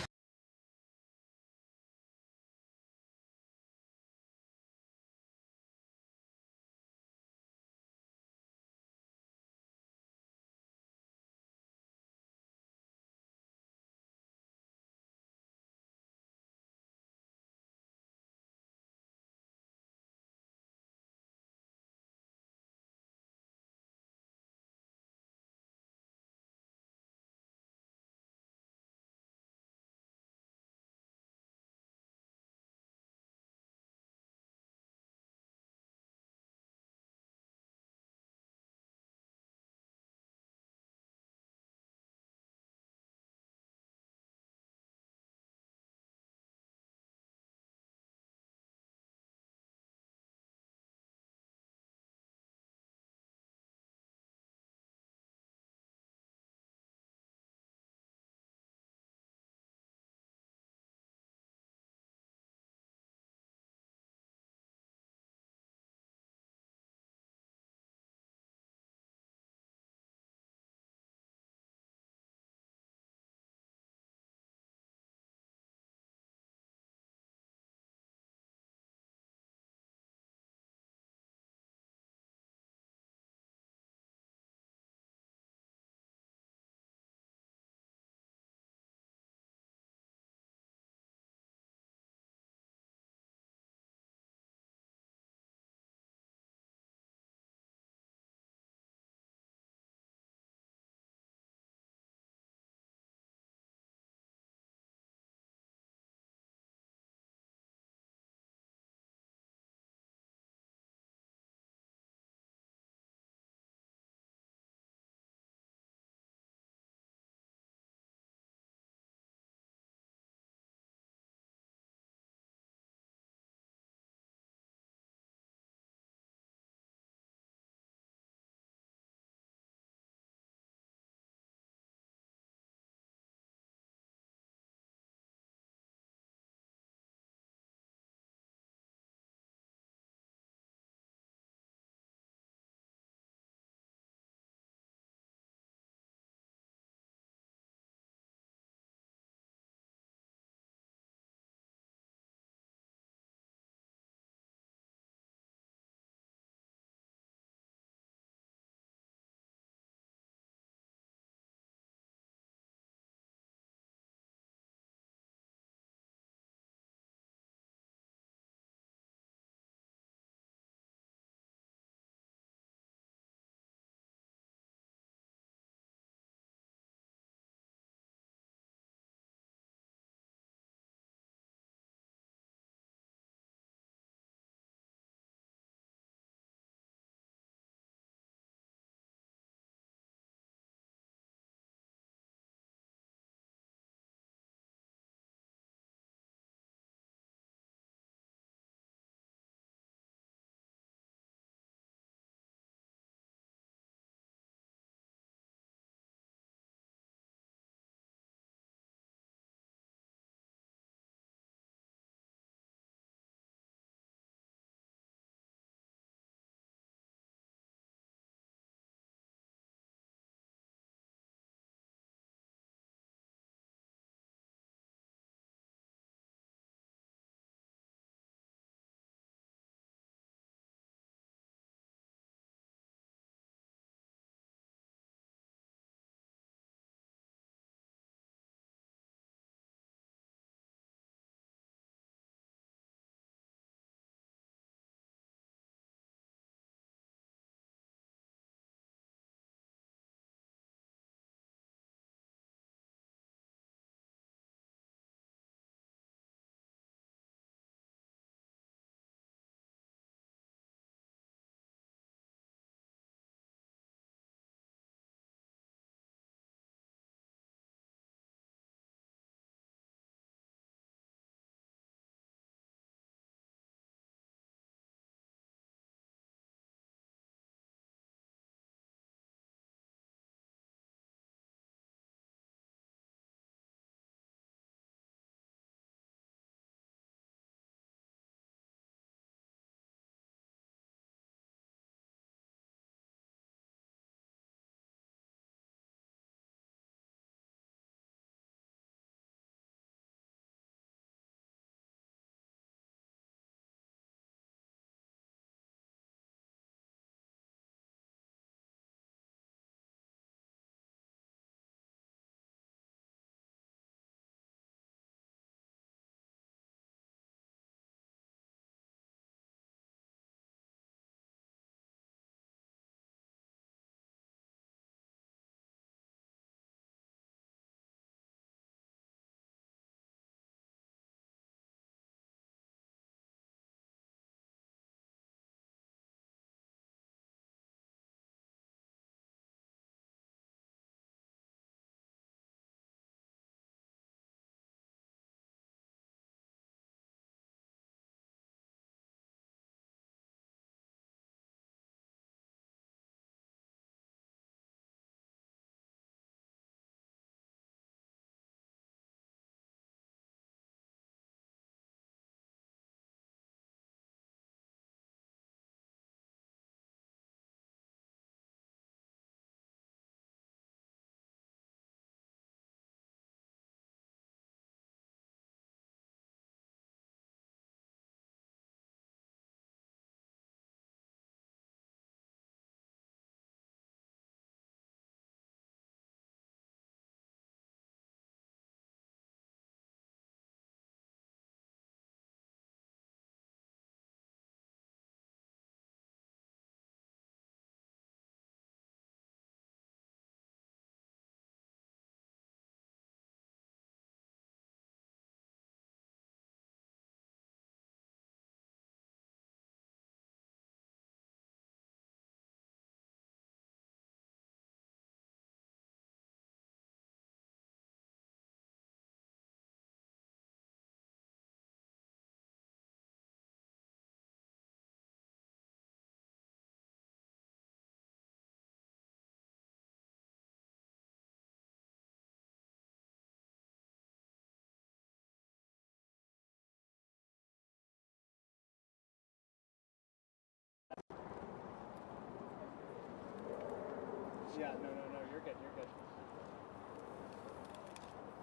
Yeah, no, you're good,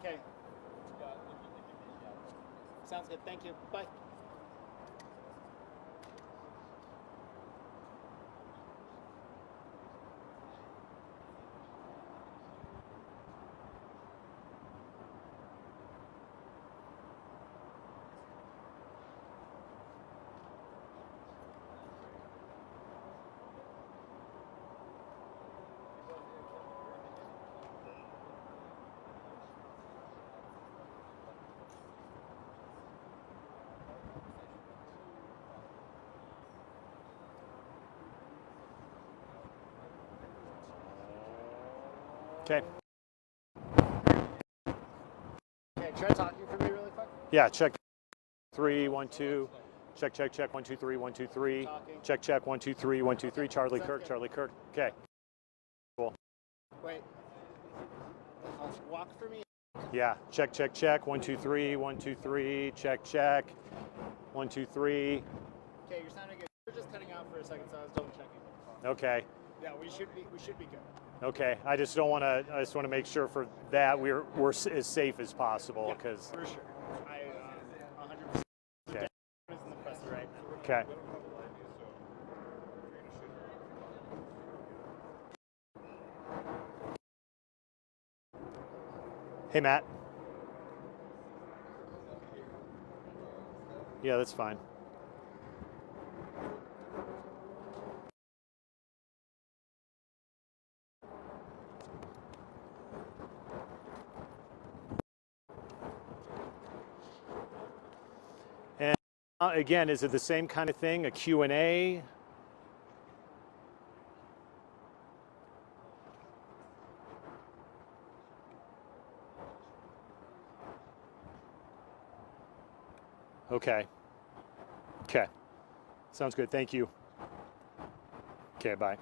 Okay. Sounds good, thank you, bye. Okay. Okay, try talking for me really quick. Yeah, check 3, 1, 2. Check, 1, 2, 3, 1, 2, 3. Check, 1, 2, 3, 1, 2, 3. Charlie Kirk, Charlie Kirk. Okay. Cool. Wait. Walk for me. Yeah, check. 1, 2, 3, 1, 2, 3. Check. 1, 2, 3. Okay, you're sounding good. We're just cutting out for a second, so I was double checking. Okay. Yeah, we should be good. Okay. I just want to make sure for that we're as safe as possible because. For sure. I 100%. Okay. Is in the presser right now. Okay. Hey, Matt. Yeah, that's fine. And again, is it the same kind of thing, a Q&A? Okay. Sounds good. Thank you. Okay, bye.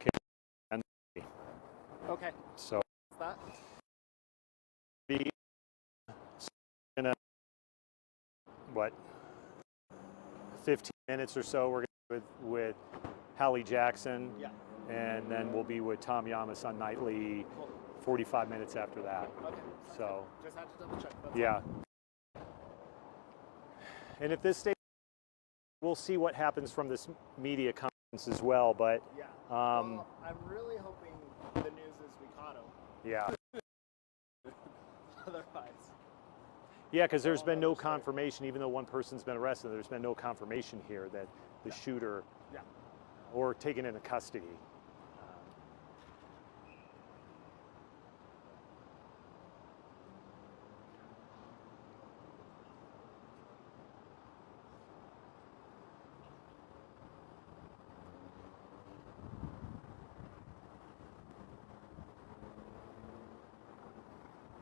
Okay. Okay. So What's that? in a, what, 15 minutes or so, we're going to be with Hallie Jackson. Yeah. And then we'll be with Tom Yamas on Nightly 45 minutes after that. Okay. So, Just had to double check. That's yeah. all. And if this stays, we'll see what happens from this media conference as well. But Yeah. Well, I'm really hoping the news is we caught him. yeah, Otherwise. yeah, because there's been no confirmation, even though one person's been arrested. There's been no confirmation here that the shooter, Yeah. or taken into custody.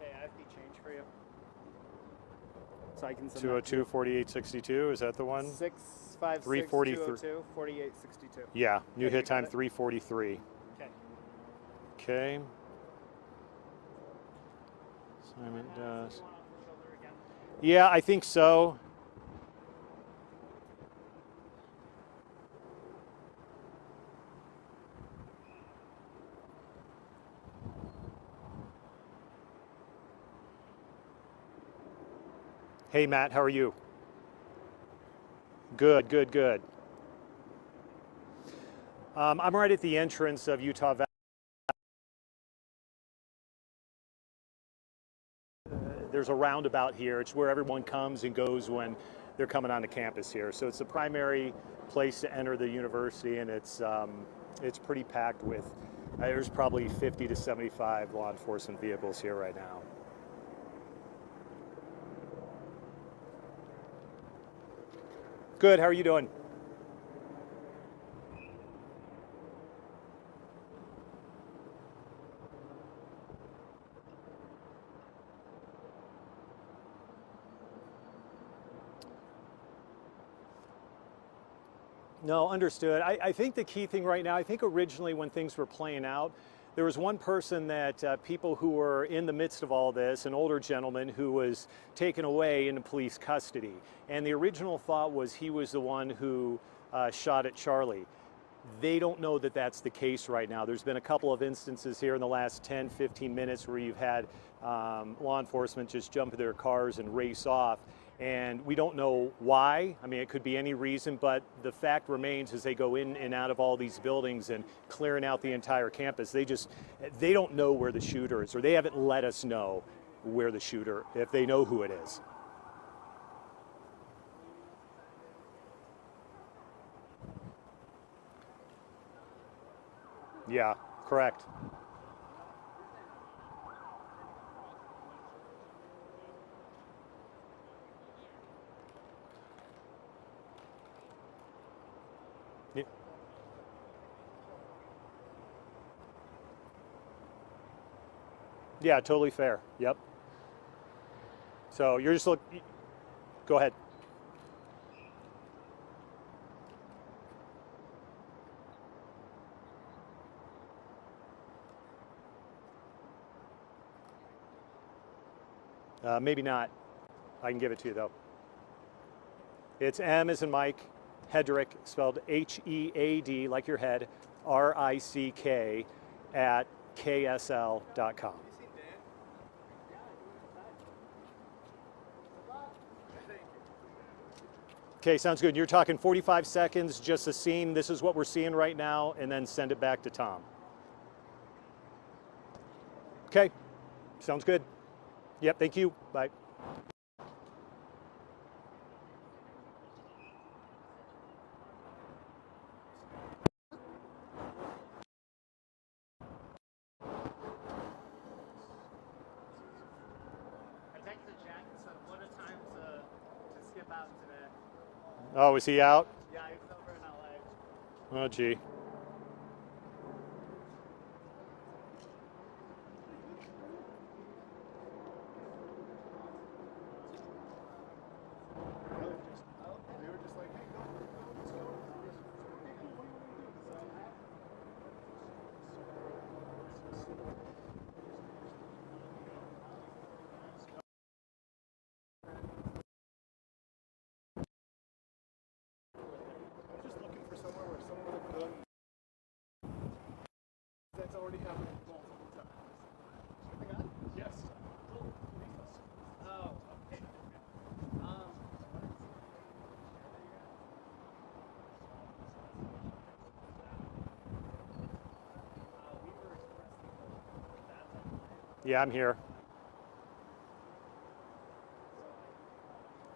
Hey, I have the change for you. So I can send 202 4862, is that the one? 656 343. 202 4862. Yeah, new Okay, hit you got time it? 343. Okay. Okay. Simon does. Yeah, I think so. Hey, Matt, how are you? Good. I'm right at the entrance of Utah Valley. There's a roundabout here. It's where everyone comes and goes when they're coming onto campus here. So it's the primary place to enter the university, and it's pretty packed with. There's probably 50 to 75 law enforcement vehicles here right now. Good. How are you doing? No, understood. I think the key thing right now, I think originally when things were playing out, there was one person that people who were in the midst of all this, an older gentleman who was taken away into police custody. And the original thought was he was the one who shot at Charlie. they don't know that that's the case right now. There's been a couple of instances here in the last 10, 15 minutes where you've had law enforcement just jump in their cars and race off. And we don't know why. I mean, it could be any reason, but the fact remains as they go in and out of all these buildings and clearing out the entire campus, they don't know where the shooter is, or they haven't let us know where the shooter, if they know who it is. Yeah, correct. Yeah, totally fair. Yep. So you're just go ahead. Maybe not. I can give it to you though. It's M as in Mike, Hedrick, spelled H-E-A-D, like your head, R-I-C-K, at ksl.com. Okay, sounds good. You're talking 45 seconds, just a scene. This is what we're seeing right now, and then send it back to Tom. Okay, sounds good. Yep, thank you. Bye. I texted Jack and said, what a time to skip out today. Oh, is he out? Yeah, he was over in LA. Oh, gee. We were just like, hey, go, let's go. Okay, cool, what do you want to do? I'm just looking for somewhere where someone with a gun. That's already happened multiple times. With the gun? Yes. Oh, okay. Yeah, I'm here.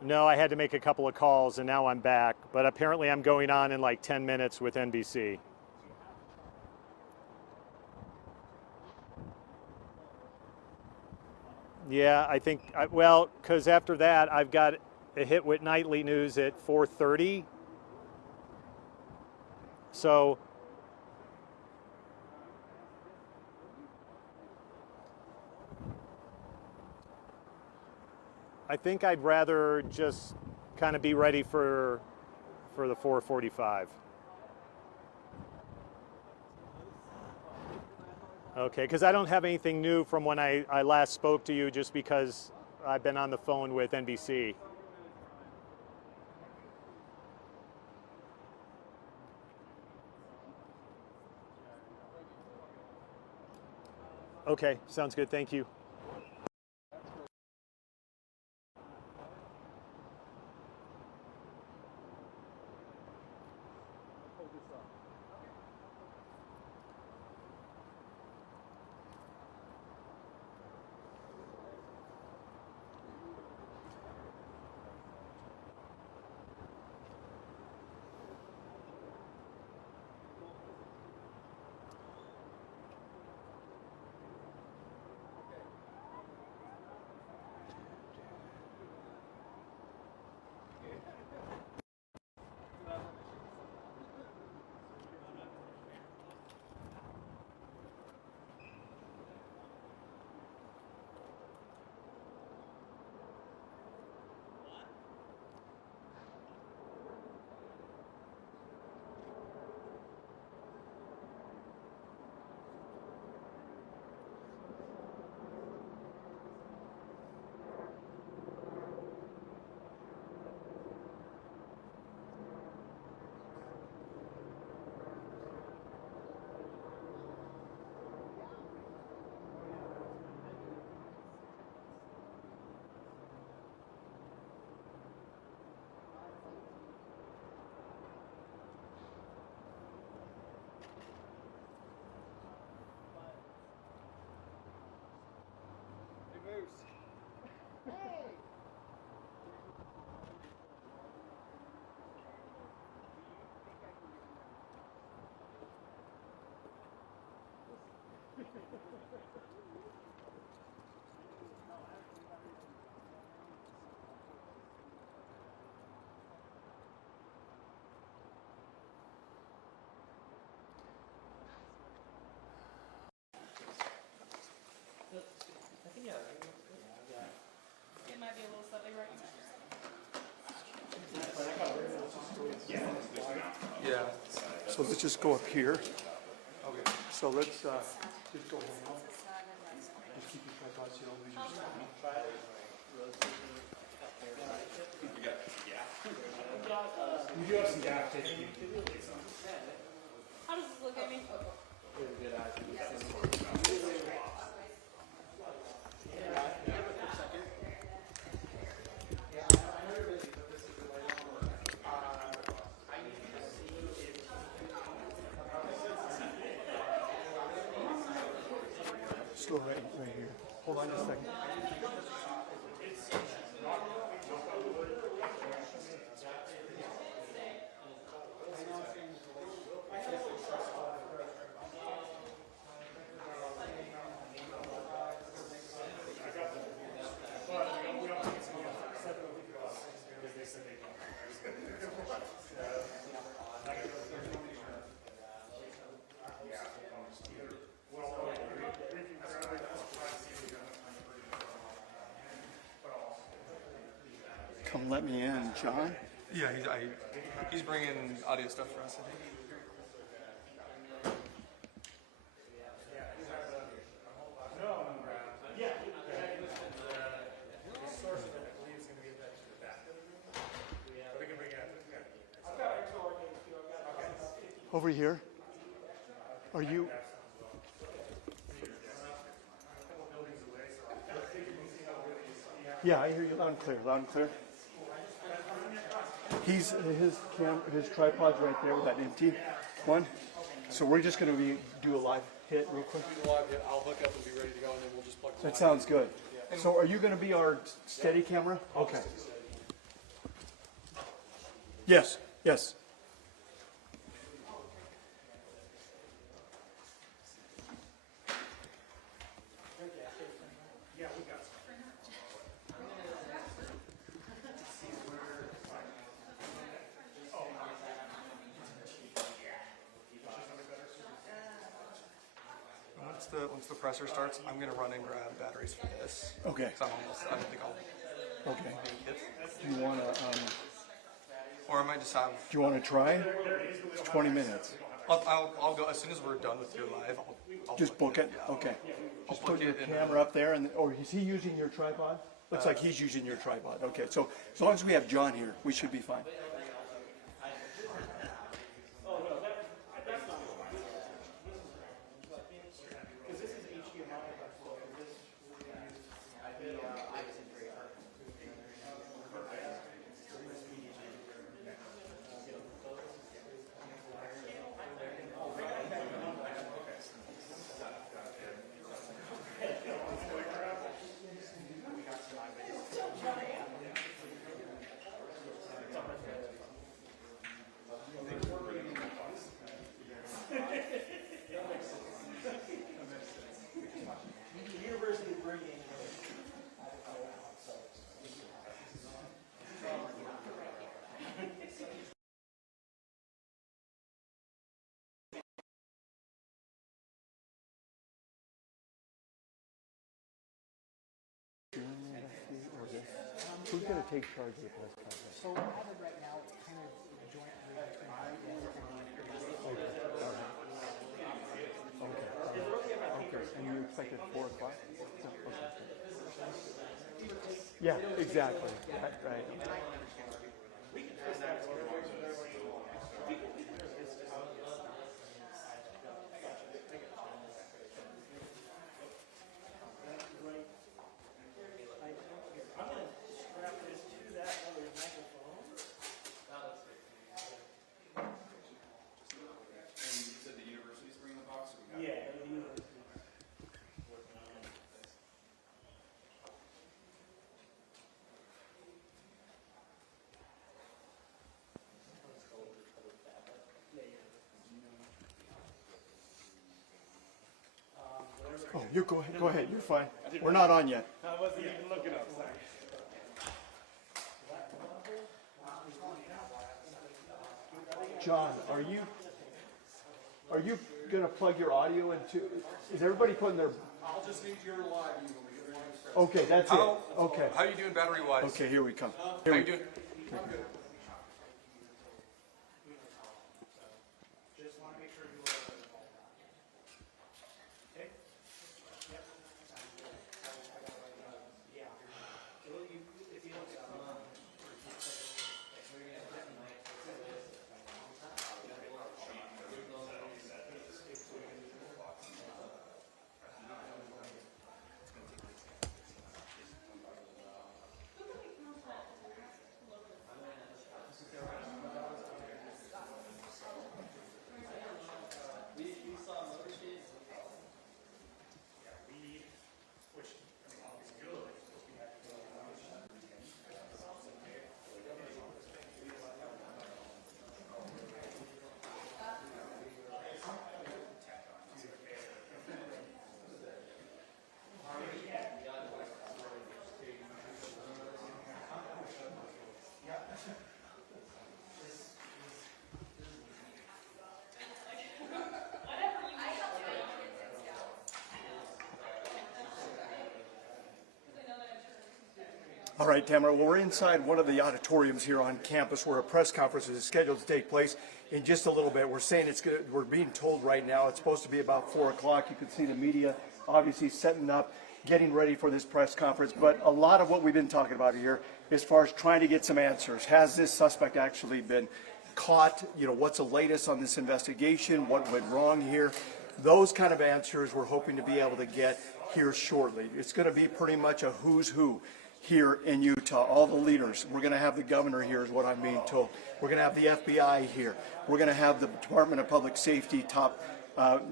No, I had to make a couple of calls and now I'm back, but apparently I'm going on in like 10 minutes with NBC. Yeah, I think, well, because after that I've got a hit with nightly news at 4:30. So I think I'd rather just kind of be ready for the 4:45. Okay, because I don't have anything new from when I last spoke to you, just because I've been on the phone with NBC. Okay, sounds good. Thank you. It might be a little slightly right. Yeah. So let's just go up here. Okay. So let's just go home. Just keep your tripods, you don't lose your stuff. We do have some gas station. How does this look at me? Just go right here. Hold on just a second. Come let me in, John. Yeah, he's bringing audio stuff for us, I think. Over here. Are you? Yeah, I hear you loud and clear. Loud and clear. His tripod's right there with that empty one. So we're just going to do a live hit real quick. I'll hook up and be ready to go, and then we'll just plug. That sounds good. So are you going to be our steady camera? Okay. Yes. Yes. Once the presser starts, I'm gonna run and grab batteries for this. Okay. So I don't think I'll. Okay. Make it. Do you want to? Or I might just have. Do you want to try? It's 20 minutes. I'll go as soon as we're done with your live. I'll Just book it. Yeah. Okay. I'll Just put book your it in camera up there, and or is he using your tripod? Looks like he's using your tripod. Okay. So as long as we have John here, we should be fine. Who's going to take charge of the press conference? So as of right now, it's kind of jointly between Okay. And you expect at 4 o'clock? Okay. Yeah, exactly. Right. Oh, you go ahead. Go ahead. You're fine. We're not on yet. I wasn't even looking up. Sorry. John, are you going to plug your audio into? Is everybody putting their? I'll just need your live. Okay, that's it. Okay. How you doing battery wise? Okay, here we come. How you doing? All right, Tamara, well, we're inside one of the auditoriums here on campus where a press conference is scheduled to take place in just a little bit. We're saying it's good. We're being told right now it's supposed to be about 4 o'clock. You can see the media obviously setting up, getting ready for this press conference. But a lot of what we've been talking about here as far as trying to get some answers. Has this suspect actually been caught? You know, what's the latest on this investigation? What went wrong here? Those kind of answers we're hoping to be able to get here shortly. It's going to be pretty much a who's who here in Utah, all the leaders. We're going to have the governor here is what I'm being told. We're going to have the FBI here. We're going to have the Department of Public Safety top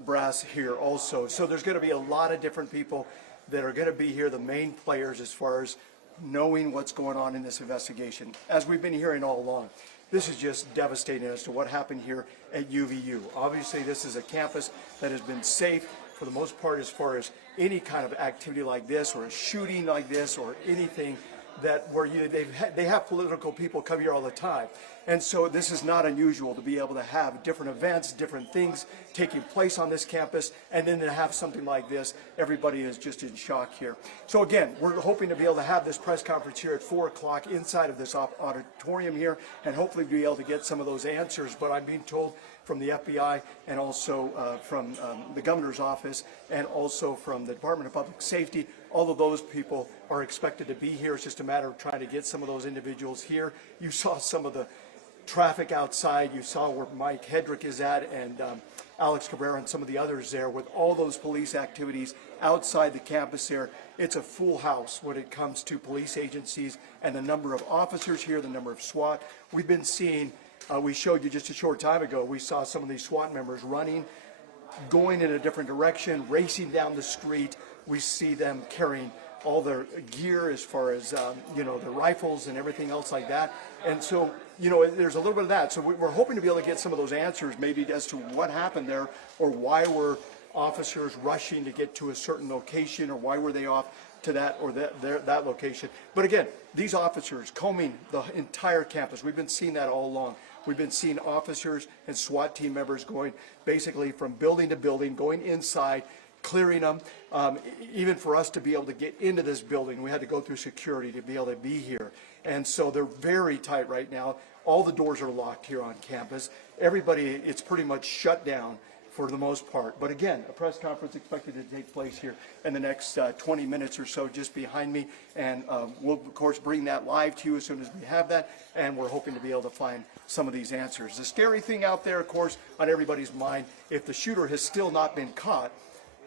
brass here also. So there's going to be a lot of different people that are going to be here, the main players as far as knowing what's going on in this investigation. As we've been hearing all along, this is just devastating as to what happened here at UVU. Obviously, this is a campus that has been safe for the most part as far as any kind of activity like this or a shooting like this or anything that where they have political people come here all the time. And so this is not unusual to be able to have different events, different things taking place on this campus, and then to have something like this, everybody is just in shock here. So again, we're hoping to be able to have this press conference here at 4 o'clock inside of this auditorium here, and hopefully be able to get some of those answers. But I'm being told from the FBI and also from the governor's office and also from the Department of Public Safety, all of those people are expected to be here. It's just a matter of trying to get some of those individuals here. You saw some of the traffic outside. You saw where Mike Hedrick is at and Alex Cabrera and some of the others there with all those police activities outside the campus there. It's a full house when it comes to police agencies and the number of officers here, the number of SWAT. We've been seeing, we showed you just a short time ago, we saw some of these SWAT members running, going in a different direction, racing down the street. We see them carrying all their gear as far as, you know, their rifles and everything else like that. And so, you know, there's a little bit of that. So we're hoping to be able to get some of those answers maybe as to what happened there or why were officers rushing to get to a certain location or why were they off to that or that location. But again, these officers combing the entire campus, we've been seeing that all along. We've been seeing officers and SWAT team members going basically from building to building, going inside, clearing them. Even for us to be able to get into this building, we had to go through security to be able to be here. And so they're very tight right now. All the doors are locked here on campus. Everybody, it's pretty much shut down for the most part. But again, a press conference expected to take place here in the next 20 minutes or so just behind me. And we'll, of course, bring that live to you as soon as we have that. And we're hoping to be able to find some of these answers. The scary thing out there, of course, on everybody's mind, if the shooter has still not been caught,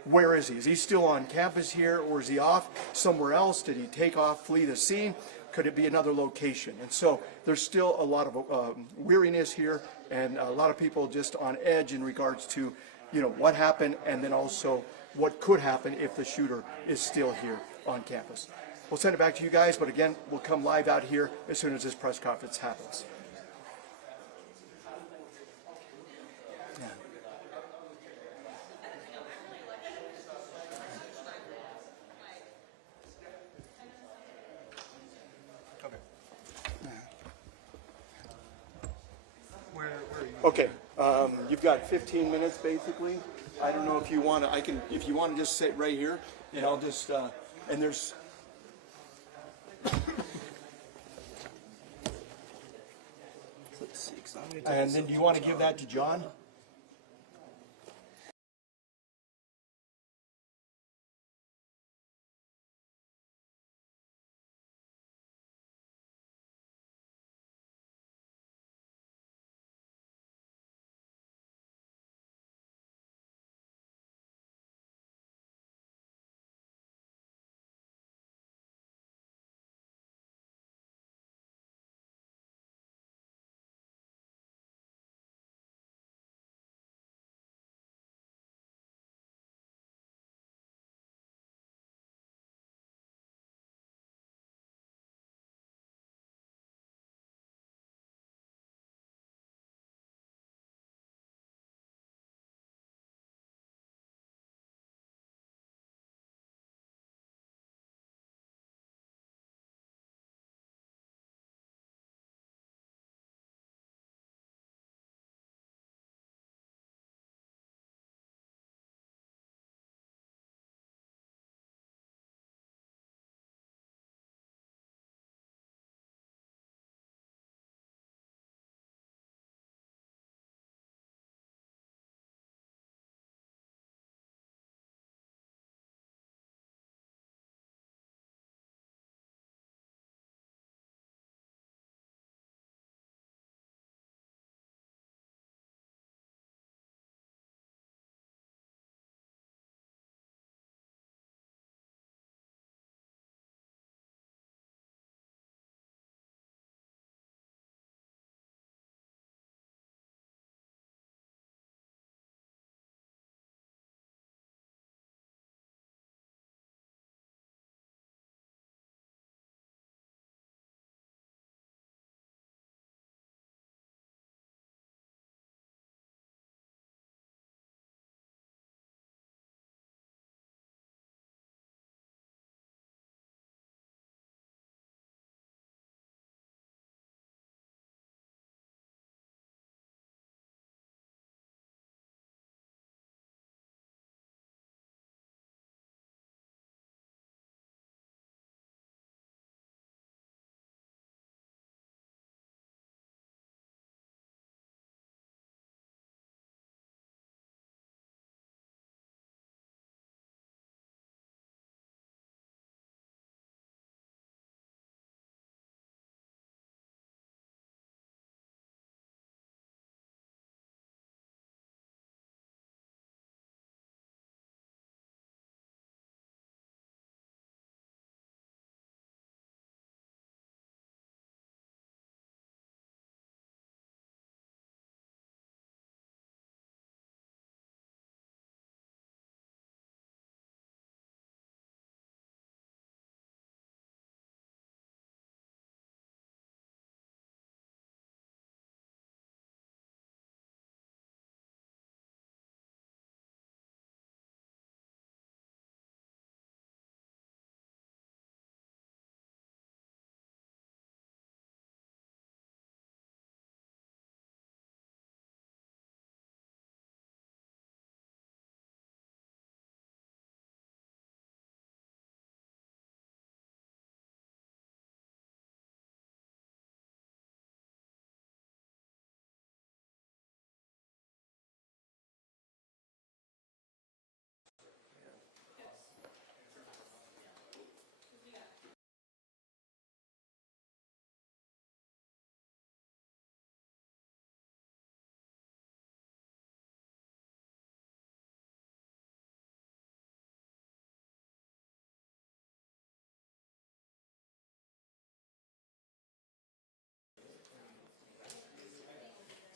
where is he? Is he still on campus here or is he off somewhere else? Did he take off, flee the scene? Could it be another location? And so there's still a lot of weariness here and a lot of people just on edge in regards to, you know, what happened and then also what could happen if the shooter is still here on campus. We'll send it back to you guys, but again, we'll come live out here as soon as this press conference happens. Okay, you've got 15 minutes basically. I don't know if you want to. If you want to just sit right here, and I'll just. And there's. Let's see. And then, do you want to give that to John?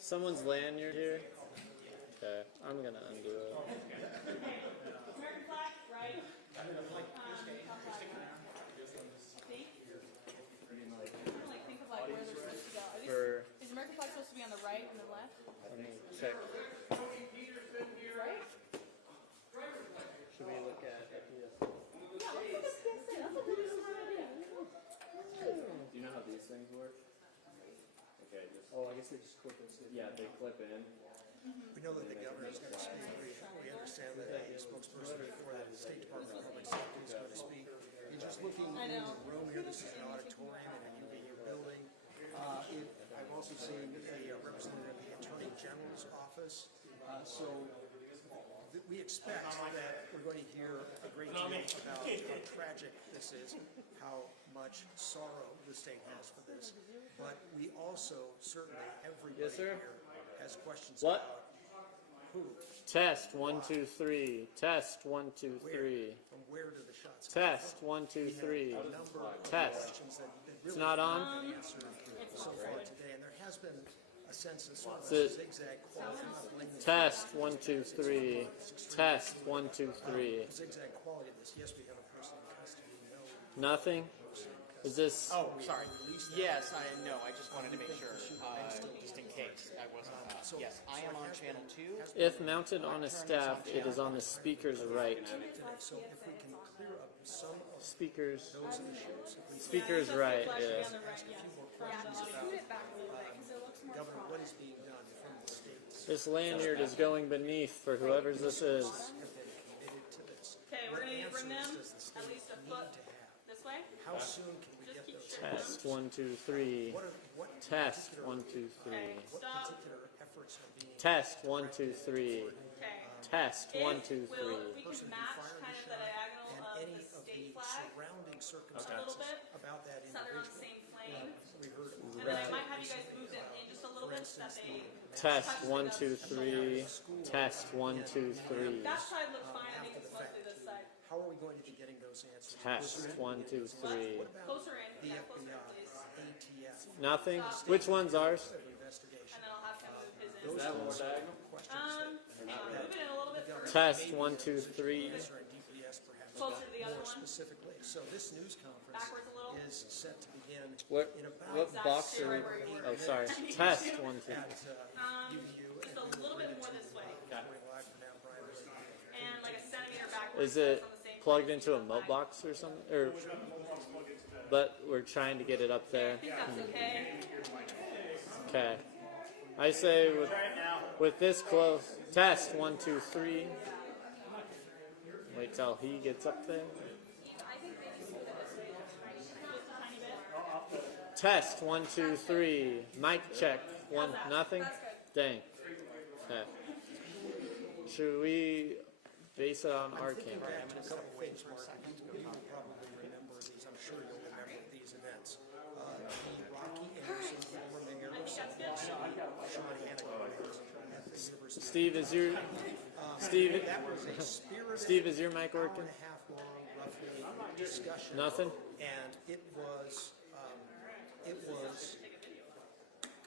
Someone's lanyard here? Okay, I'm gonna undo it. Is American flag supposed to be on the right and the left? Let me check. Right? Should we look at Yeah, let's look at PSA. That's a really smart idea. Do you know how these things work? Okay, just. Oh, I guess Yeah, they clip in. We know that the governor is going to speak. We understand that a spokesperson for the State Department of Public Safety is going to speak. You're just looking in the room here. This is an auditorium in a UVU building. I've also seen a representative of the Attorney General's office. We expect that we're going to hear a great deal about how tragic this is, how much sorrow the state has for this. But we also, certainly, everybody here has questions about who. Test 1 2 3. Test 1 2 3. From where do the shots come Test from? 1 2 3. A number of Test. questions that have been It's really not on. answered so far today, and there has been a sense of sort of Is a it zigzag quality. I'm not blaming Test 1 2 3. Test 1 2 3. zigzag quality of this. Yes, we have a person in custody. No. Nothing. Is this? Oh, sorry. Yes, I know. I just wanted to make sure, just in case I wasn't. Yes, I am on channel 2. If mounted on a staff, it is on the speaker's right. So if we can clear up some of Speakers. those issues, if we Speaker's right. Yeah. ask a few more questions about Governor, what is being done from the states This lanyard is going beneath for whoever's this is. have been committed to this. Okay, we're What going to bring them answers does the state at least a need foot to have? this way. How soon can we get those? Test 1 2 3. What Test 1 2 3. What particular efforts are being Test 1 2 3. Okay. Test 1 2 3. If we can match kind of the diagonal of any the of state the flag surrounding a circumstances little bit, about that centered on the individual? same plane. We heard And then I might have you guys move them in just a little bit so that they Test 1 2 3. Test 1 2 3. that side looks fine. I think it's mostly this side. How are we going to be getting those answers? Test 1 2 3. Closer in. The Yeah, closer in, FBI, please. ATF, Nothing. Which one's ours? investigation. And then I'll have him move his in. Those are questions Move it in a little bit further. Test 1 2 3. that are in DPS perhaps Closer to the other more one. specifically. So this news conference Backwards a little. is set to begin What in about what box are we? Oh, sorry. Test 1 2. at UVU. Just a little bit more this way. Live from now, Brian. And like a centimeter backwards. Is it on the same plugged into a melt box or something? Or, but we're trying to get it up there. I think that's okay. Okay. I say with this close. Test 1 2 3. Wait till he gets up there. I think maybe move it this way just a tiny bit. Test 1 2 3. Mic check. One. Nothing. Dang. Okay. Should we base it on our camera? Back to a couple things, Mark. You will probably remember these. I'm sure you'll remember these events. The Rocky Anderson former mayor of Sean Hannigan at the University. Steve, is your Steve? That was a spirited Steve, is your mic working? hour-and-a-half long, roughly, discussion. Nothing. And it was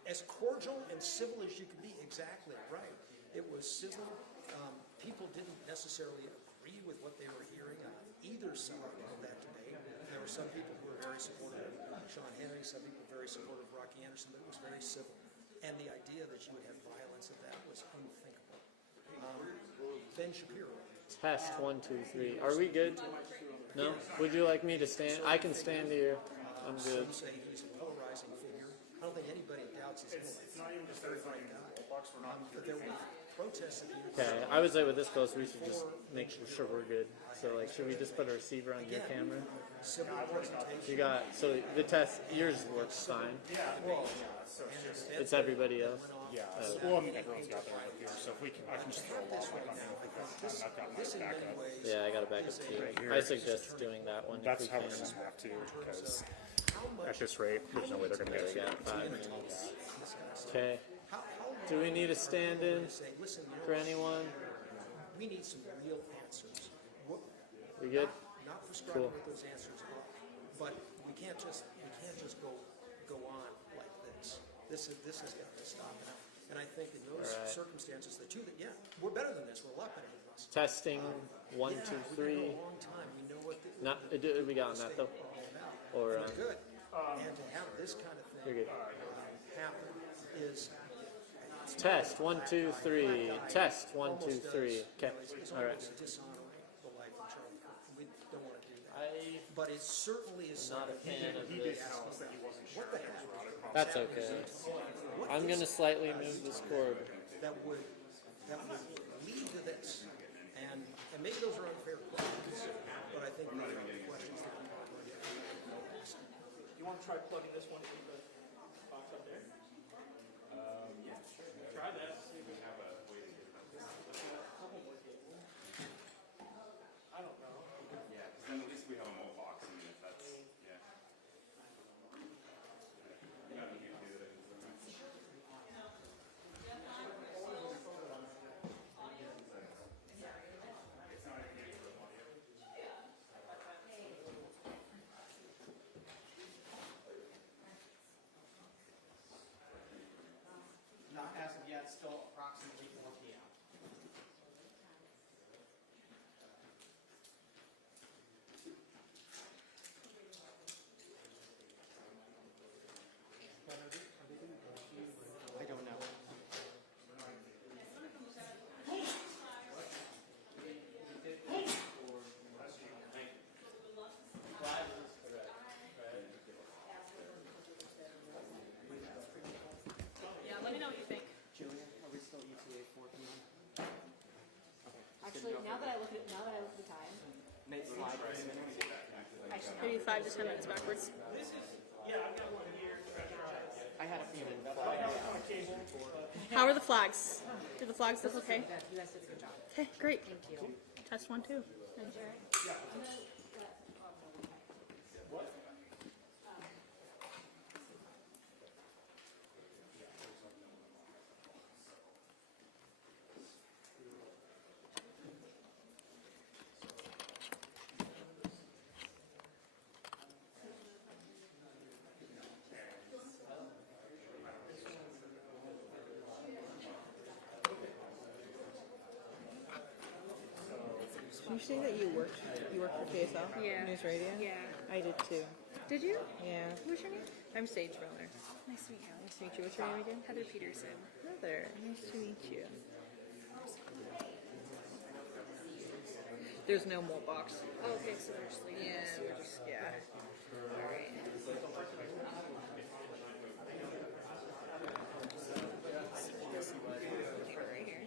as cordial and civil as you could be. Exactly right. It was civil. People didn't necessarily agree with what they were hearing on either side of that debate. There were some people who were very supportive of Sean Hannity, some people very supportive of Rocky Anderson, but it was very civil. And the idea that you would have violence at that was unthinkable. Ben Shapiro. Test 1 2 3. Are we good? No. Would you like me to stand? I can stand here. I'm good. Some say he's a polarizing figure. I don't think anybody doubts his intellect. He's a very bright guy. But there were protests at the Okay. I would say with this close, we should just make sure we're good. So like, should we just put a receiver on your camera? civil presentation. You got so the test. Yours works fine. It's everybody else. Yeah. Well, I mean, everyone's got theirs up here, so if we can, I can just throw them off like on here if we can. I've got my backup. Yeah, I got a backup too. I suggest doing that one. That's if we how we're can. going to have to, because at this rate, there's no way they're going to Okay, we get got 5 minutes. Okay. Do we need a stand-in for anyone? We need some real answers. We good? Not prescribing Cool. what those answers are, but we can't just go on like this. This has got to stop now. And I think in those All right. circumstances, the two that we're better than this. We're a lot better than this. Testing 1 2 We've been 3. here a long time. We know what the Not we got on that though. Or and they're good. And to have this kind of thing You're good. happen is Test 1 2 3. Test 1 2 3. Okay. All right. dishonoring the life of Charlie Kirk. We don't want to do that. but it certainly is Not a something. fan of He did this. tell us that he wasn't sure. What the hell? That's okay. I'm going to slightly move this cord. That would lead to this, and maybe those are unfair questions, but I think those are the questions that people are going to ask. You want to try plugging this one to the box up there? Yeah, sure. Try that. See if we have a way to get it. I don't know. Yeah, because then at least we have a mole box. I mean, if that's, yeah. Yeah, we can do that. Not as of yet, still approximately 4 p.m. I don't know. Yeah, let me know what you think. Julia, are we still ETA 4 p.m.? Actually, now that I look at the time, Nate, slide. maybe 5 to 10 minutes backwards. I had a feeling. How are the flags? Do the flags look okay? You guys did a good job. Okay, great. Thank you. Test 1, 2. Did you say that you worked for KSL? Yeah. News Radio? Yeah. I did too. Did you? Yeah. What's your name? I'm Sage Miller. Nice to meet you. Nice to meet you. What's your name again? Heather Peterson. Heather. Nice to meet you. There's no more box. Oh, okay, so they're just leaving. Yeah, we're just, yeah. All right. Right here.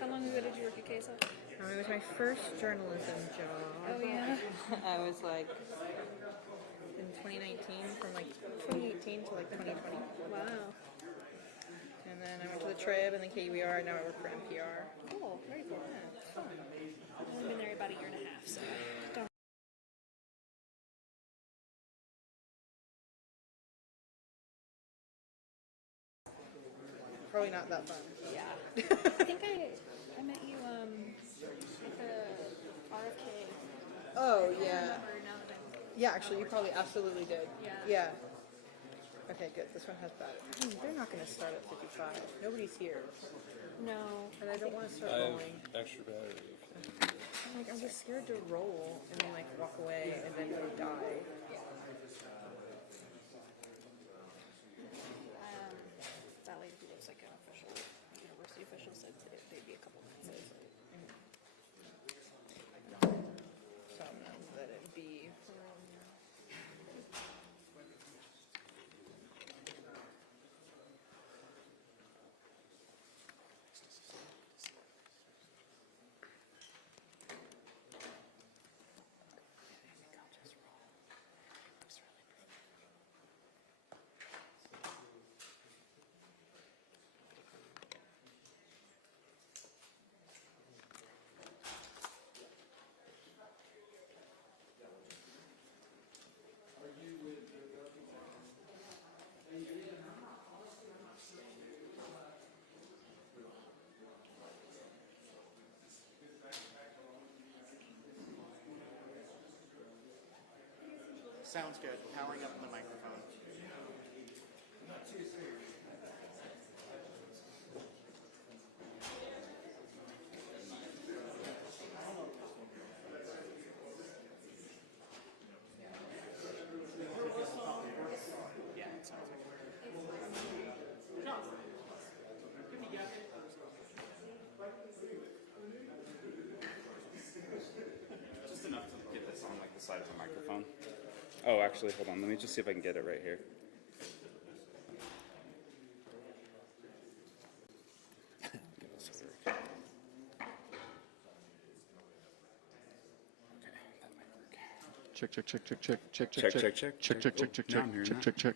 How long ago did you work at KSL? It was my first journalism job. Oh, yeah? I was like in 2019, from like 2018 to like 2020. Wow. And then I went to the Trib and then KUER, and now I work for NPR. Cool. Very cool. Yeah, it's fun. I've only been there about a year and a half, so don't. Probably not that fun. Yeah. I think I met you at the RFK. Oh, I yeah. remember now that Yeah, actually, you probably absolutely did. Yeah. Yeah. Okay, good. This one has battery. They're not going to start at 55. Nobody's here. No. And I don't want to start rolling. Extra battery. I'm just scared to roll and then like walk away and then die. That lady who looks like an official, university official, said that they'd be a couple minutes. So I'm going to let it be. Sounds good. Powering up the microphone. Yeah, it sounds like it. John, give me gas. actually, hold on. Let me just see if I can get it right here. Check, check, check, check, check, check, Check, check, check, check, check, check, check, check, now I'm hearing check, that. check, check.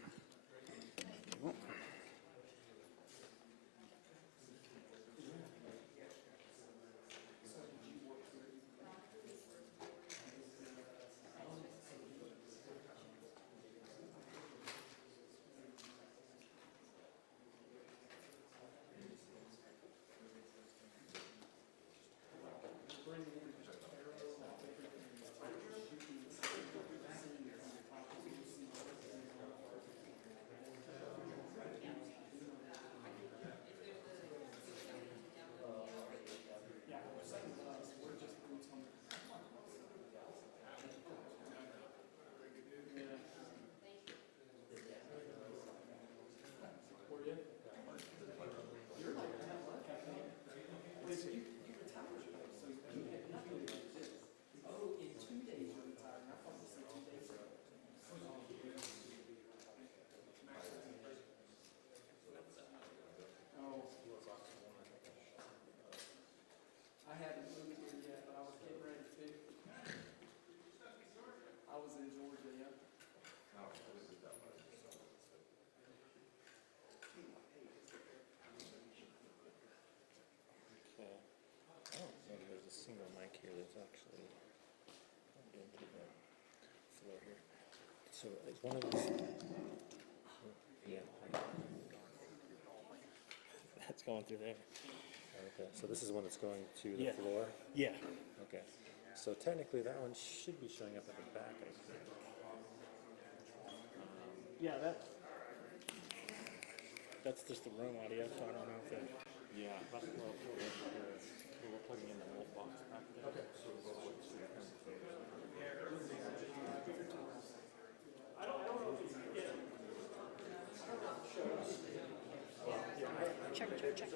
I hadn't moved here yet, but I was getting ready to. I was in Georgia, yeah. Okay. Oh, maybe there's a single mic here that's actually plugged into the floor here. So is one of these? Yeah. That's going through there. Okay, so this is one that's going to the floor? Yeah. Okay. So technically that one should be showing up at the back, I think. Yeah, that's just the room audio, so I don't know if it. Yeah, but we're plugging in the volt box back there. Okay. Check, check, check.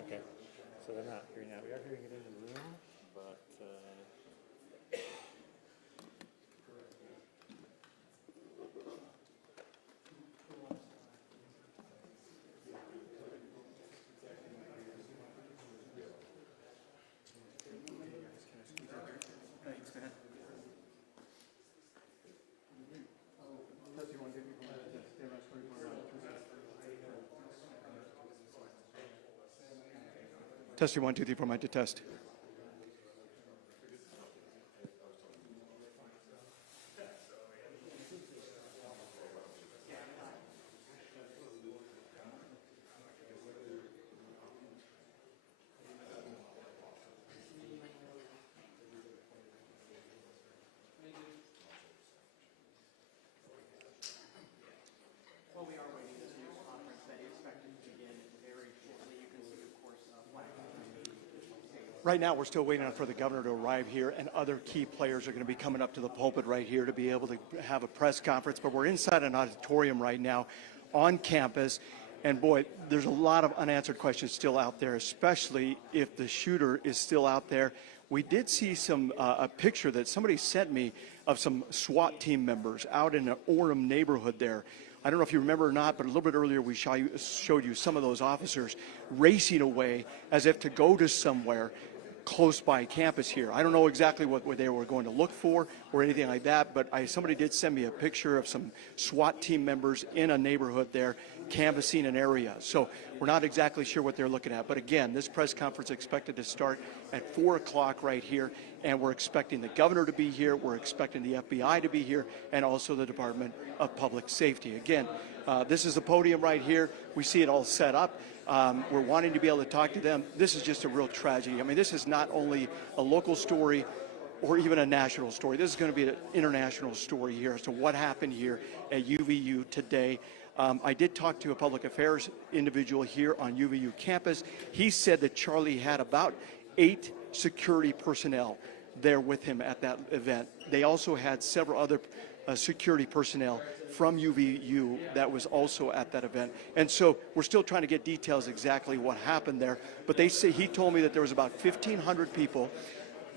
Okay. So they're not hearing that. We are hearing it in the room, but Thanks, man. Testing 1, 2, 3, 4, mic to test. Well, we are waiting this news conference that is expected to begin very shortly. You can see, of course, flags. Right now, we're still waiting for the governor to arrive here, and other key players are going to be coming up to the pulpit right here to be able to have a press conference. But we're inside an auditorium right now on campus, and boy, there's a lot of unanswered questions still out there, especially if the shooter is still out there. We did see a picture that somebody sent me of some SWAT team members out in an Orem neighborhood there. I don't know if you remember or not, but a little bit earlier we showed you some of those officers racing away as if to go to somewhere close by campus here. I don't know exactly what they were going to look for or anything like that, but somebody did send me a picture of some SWAT team members in a neighborhood there canvassing an area. So we're not exactly sure what they're looking at. But again, this press conference is expected to start at 4 o'clock right here, and we're expecting the governor to be here, we're expecting the FBI to be here, and also the Department of Public Safety. Again, this is the podium right here. We see it all set up. We're wanting to be able to talk to them. This is just a real tragedy. I mean, this is not only a local story or even a national story. This is going to be an international story here as to what happened here at UVU today. I did talk to a public affairs individual here on UVU campus. He said that Charlie had about 8 security personnel there with him at that event. They also had several other security personnel from UVU that was also at that event. And so we're still trying to get details exactly what happened there. But he told me that there was about 1,500 people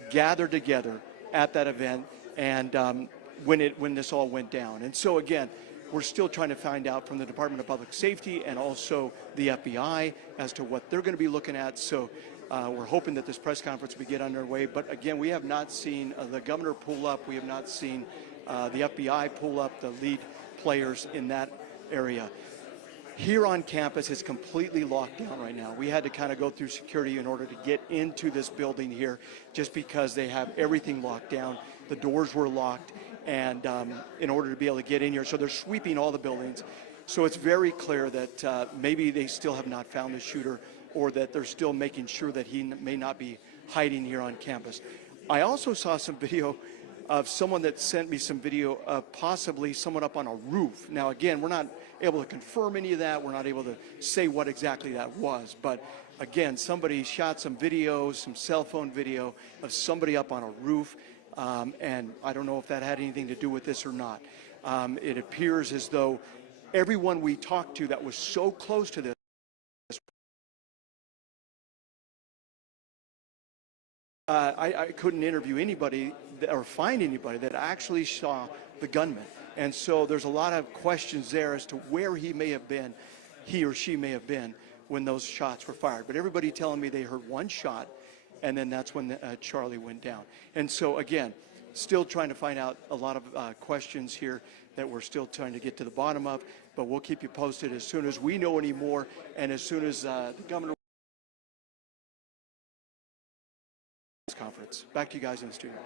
gathered together at that event and when this all went down. And so again, we're still trying to find out from the Department of Public Safety and also the FBI as to what they're going to be looking at. So we're hoping that this press conference will get underway. But again, we have not seen the governor pull up. We have not seen the FBI pull up, the lead players in that area. Here on campus is completely locked down right now. We had to kind of go through security in order to get into this building here just because they have everything locked down. The doors were locked, and in order to be able to get in here. So they're sweeping all the buildings. So it's very clear that maybe they still have not found the shooter, or that they're still making sure that he may not be hiding here on campus. I also saw some video of someone that sent me some video of possibly someone up on a roof. Now, again, we're not able to confirm any of that. We're not able to say what exactly that was. But again, somebody shot some video, some cell phone video of somebody up on a roof. And I don't know if that had anything to do with this or not. It appears as though everyone we talked to that was so close to this, I couldn't interview anybody or find anybody that actually saw the gunman. And so there's a lot of questions there as to where he or she may have been when those shots were fired. But everybody telling me they heard one shot, and then that's when Charlie went down. And so again, still trying to find out a lot of questions here that we're still trying to get to the bottom of, but we'll keep you posted as soon as we know any more, and as soon as the governor conference. Back to you guys in the studio.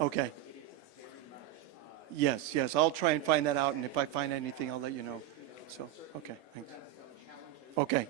Okay. Yes, I'll try and find that out, and if I find anything, I'll let you know. So, okay, thanks. Okay.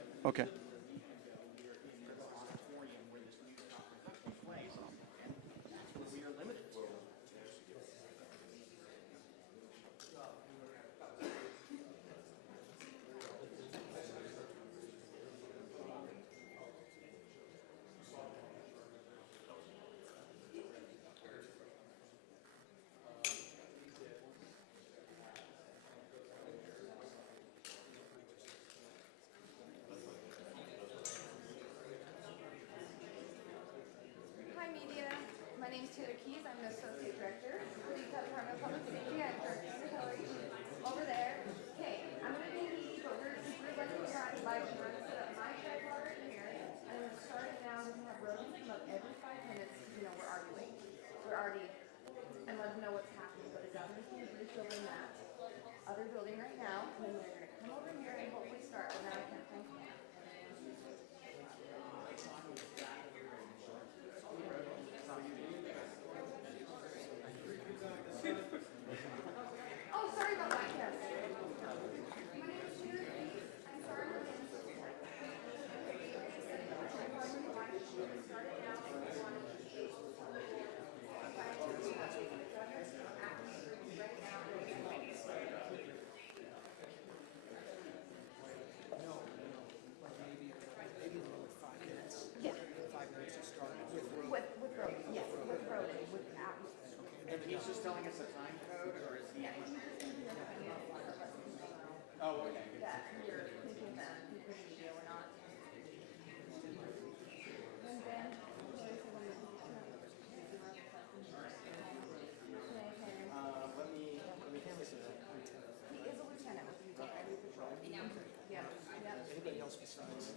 that you're thinking that people in the media were not. And then, he is a lieutenant with Utah Highway Patrol. Yeah. Anybody else besides?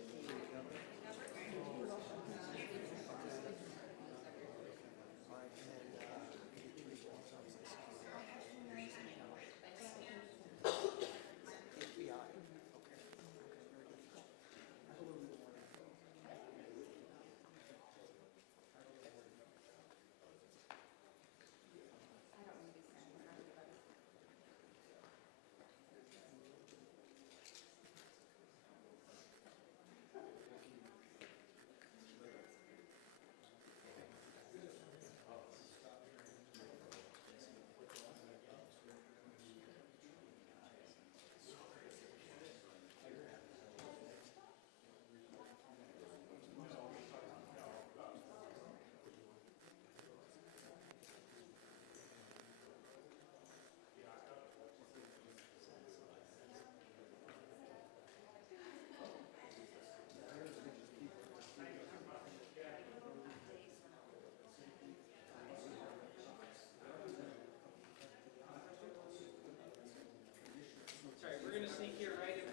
Sorry, we're gonna sneak here right in.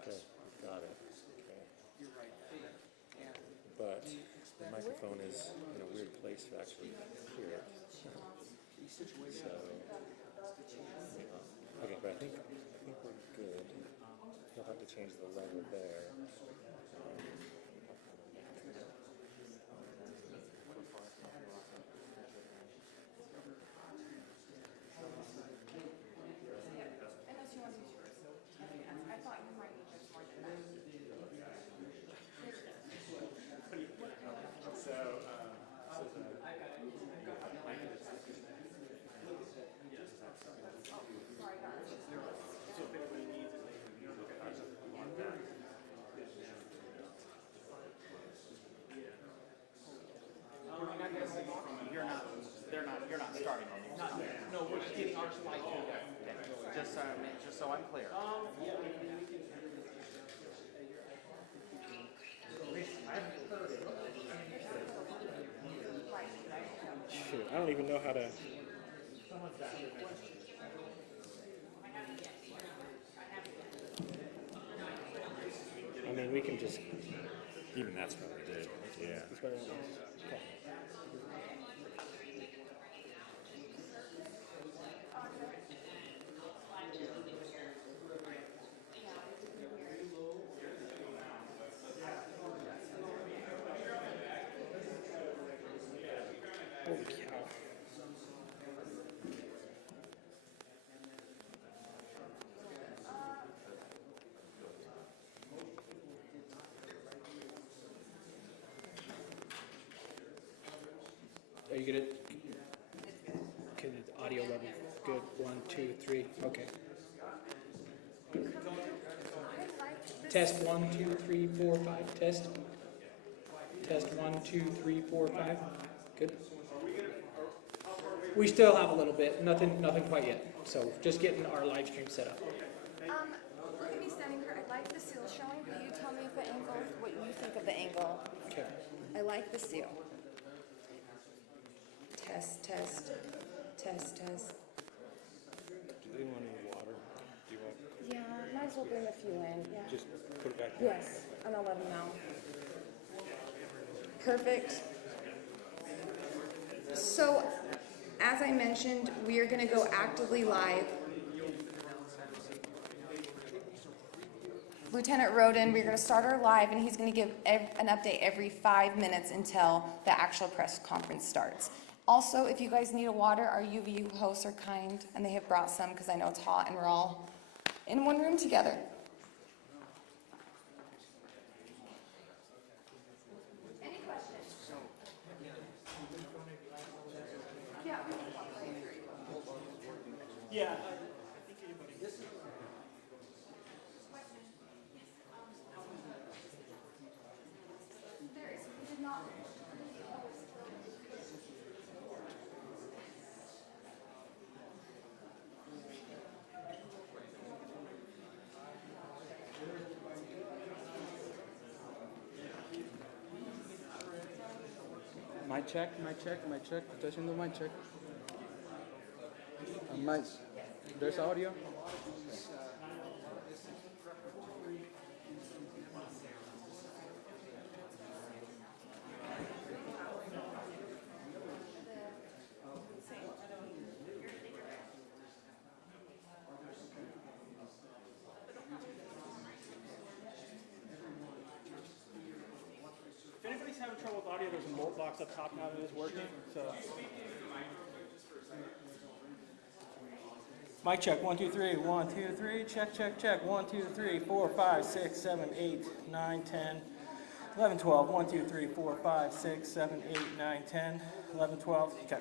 Okay, got it. Okay. But the microphone is in a weird place to actually hear it. So, okay, but I think we're good. He'll have to change the level there. Unless you want to use yours. I thought you might need yours more than that. You're not starting on yours. Not yet. No, we're just getting our slide to that. Just so I'm clear. Shoot, I don't even know how to. I mean, we can just. Even that's probably good. Yeah. Okay. Holy cow. Are you good? Okay, the audio level. Good. 1, 2, 3. Okay. Test 1, 2, 3, 4, 5. Test. Test 1, 2, 3, 4, 5. Good. We still have a little bit. Nothing quite yet. So just getting our live stream set up. Look at me standing here. I like the seal showing, but you tell me if the angle, what you think of the angle. Okay. I like the seal. Test, test, test, test. Do they want any water? Do you want? Yeah, might as well bring a few in. Yeah. Just put it back. Yes, and I'll let them know. Perfect. So, as I mentioned, we are going to go actively live. Lieutenant Roden, we're going to start our live, and he's going to give an update every 5 minutes until the actual press conference starts. Also, if you guys need a water, our UVU hosts are kind, and they have brought some because I know it's hot and we're all in one room together. Any questions? Yeah. Yeah. Mic check, mic check, mic check. Touching the mic check. Mic. There's audio. If anybody's having trouble with audio, there's a bolt box up top now that is working. So, mic check. 1, 2, 3. 1, 2, 3. Check, check, check. 1, 2, 3, 4, 5, 6, 7, 8, 9, 10, 11, 12. 1, 2, 3, 4, 5, 6, 7, 8, 9, 10, 11, 12. Okay.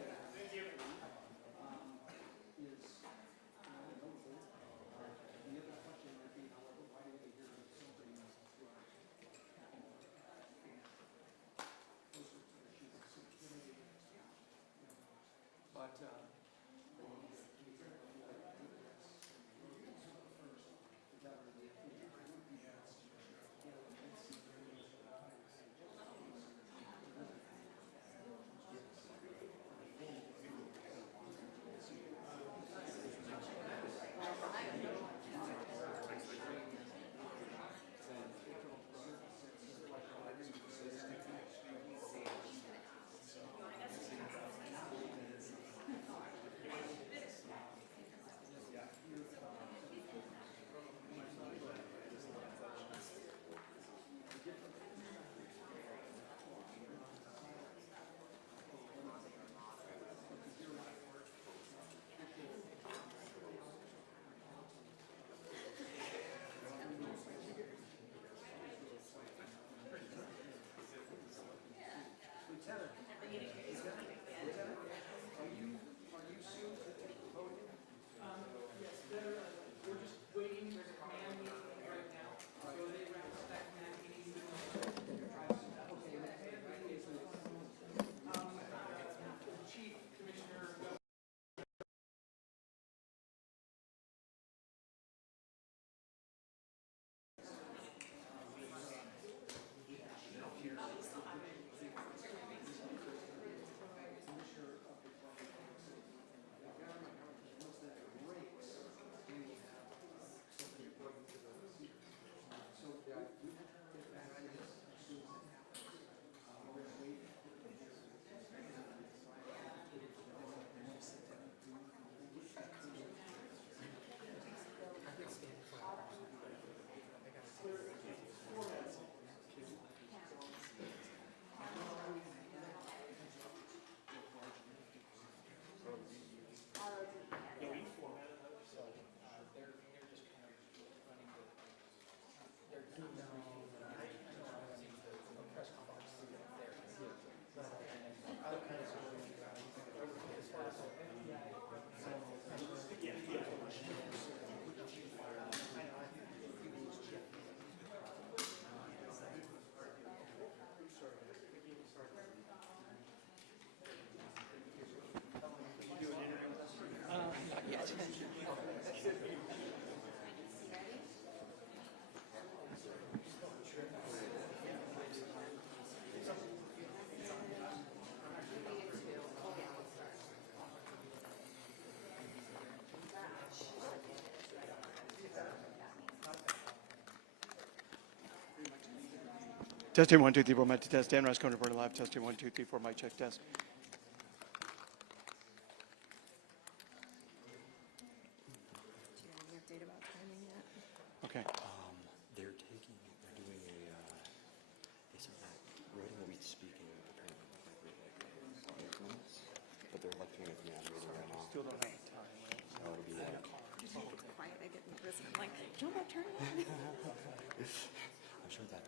Testing 1, 2, 3, 4, mic test. Dan Rascon reporting live. Testing 1, 2, 3, 4, mic check test. Okay. They're doing they said that Rodin will be speaking apparently like 8 minutes, but they're lecturing at the end right now. Still don't have time, right? So it'll be like. Quiet, I get nervous and I'm like, don't let turn it on. I'm sure that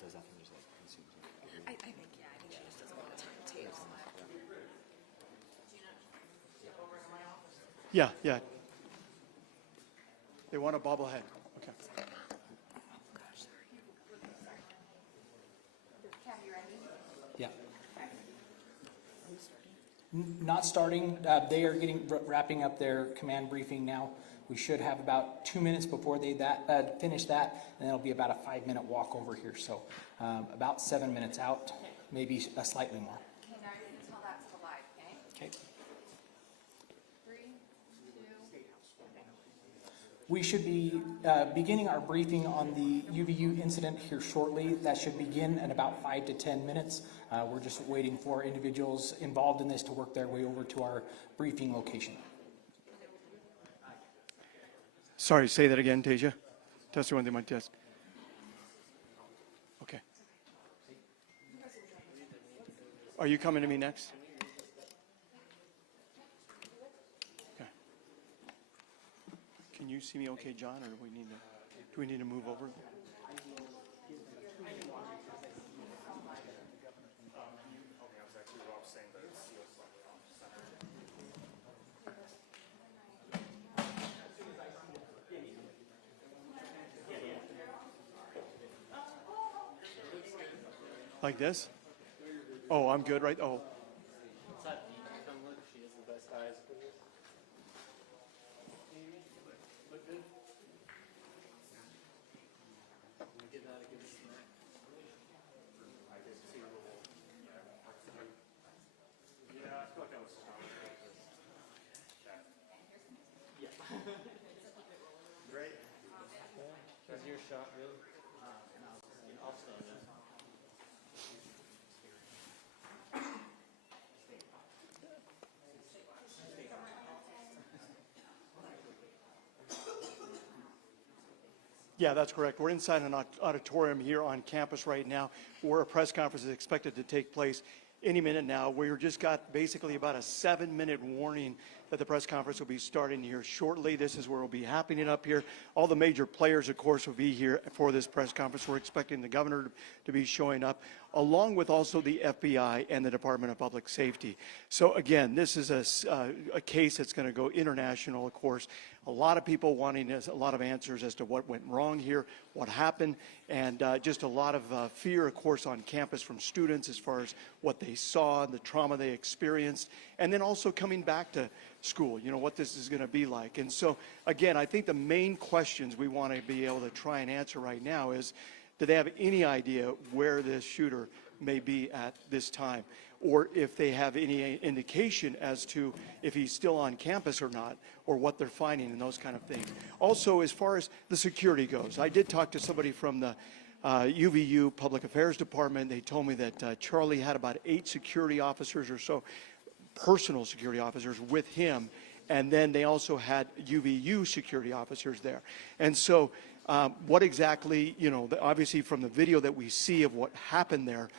does that thing just like consumes it. I think, yeah, I think she just doesn't want to time tapes. Yeah, yeah. They want a bobblehead. Okay. Yeah. Not starting. They are wrapping up their command briefing now. We should have about 2 minutes before they finish that, and then it'll be about a 5-minute walk over here. So about 7 minutes out. maybe slightly more. Okay, now you can tell that's the live, okay? Okay. 3, 2, We should be beginning our briefing on the UVU incident here shortly. That should begin in about 5 to 10 minutes. We're just waiting for individuals involved in this to work their way over to our briefing location. Sorry, say that again, Tasia. Test one thing, my test. Okay. Are you coming to me next? Okay. Can you see me okay, John, or do we need to move over? Like this? Oh, I'm good, right? Oh. Great. Was your shot good? I'll stand up. Yeah, that's correct. We're inside an auditorium here on campus right now where a press conference is expected to take place any minute now. We just got basically about a 7-minute warning that the press conference will be starting here shortly. This is where it will be happening up here. All the major players, of course, will be here for this press conference. We're expecting the governor to be showing up, along with also the FBI and the Department of Public Safety. So again, this is a case that's going to go international, of course. A lot of people wanting a lot of answers as to what went wrong here, what happened, and just a lot of fear, of course, on campus from students as far as what they saw, the trauma they experienced, and then also coming back to school, you know, what this is going to be like. And so, again, I think the main questions we want to be able to try and answer right now is, do they have any idea where this shooter may be at this time? Or if they have any indication as to if he's still on campus or not, or what they're finding and those kind of things. Also, as far as the security goes, I did talk to somebody from the UVU Public Affairs Department. They told me that Charlie had about 8 security officers or so, personal security officers with him, and then they also had UVU security officers there. And so what exactly, you know, obviously from the video that we see of what happened there,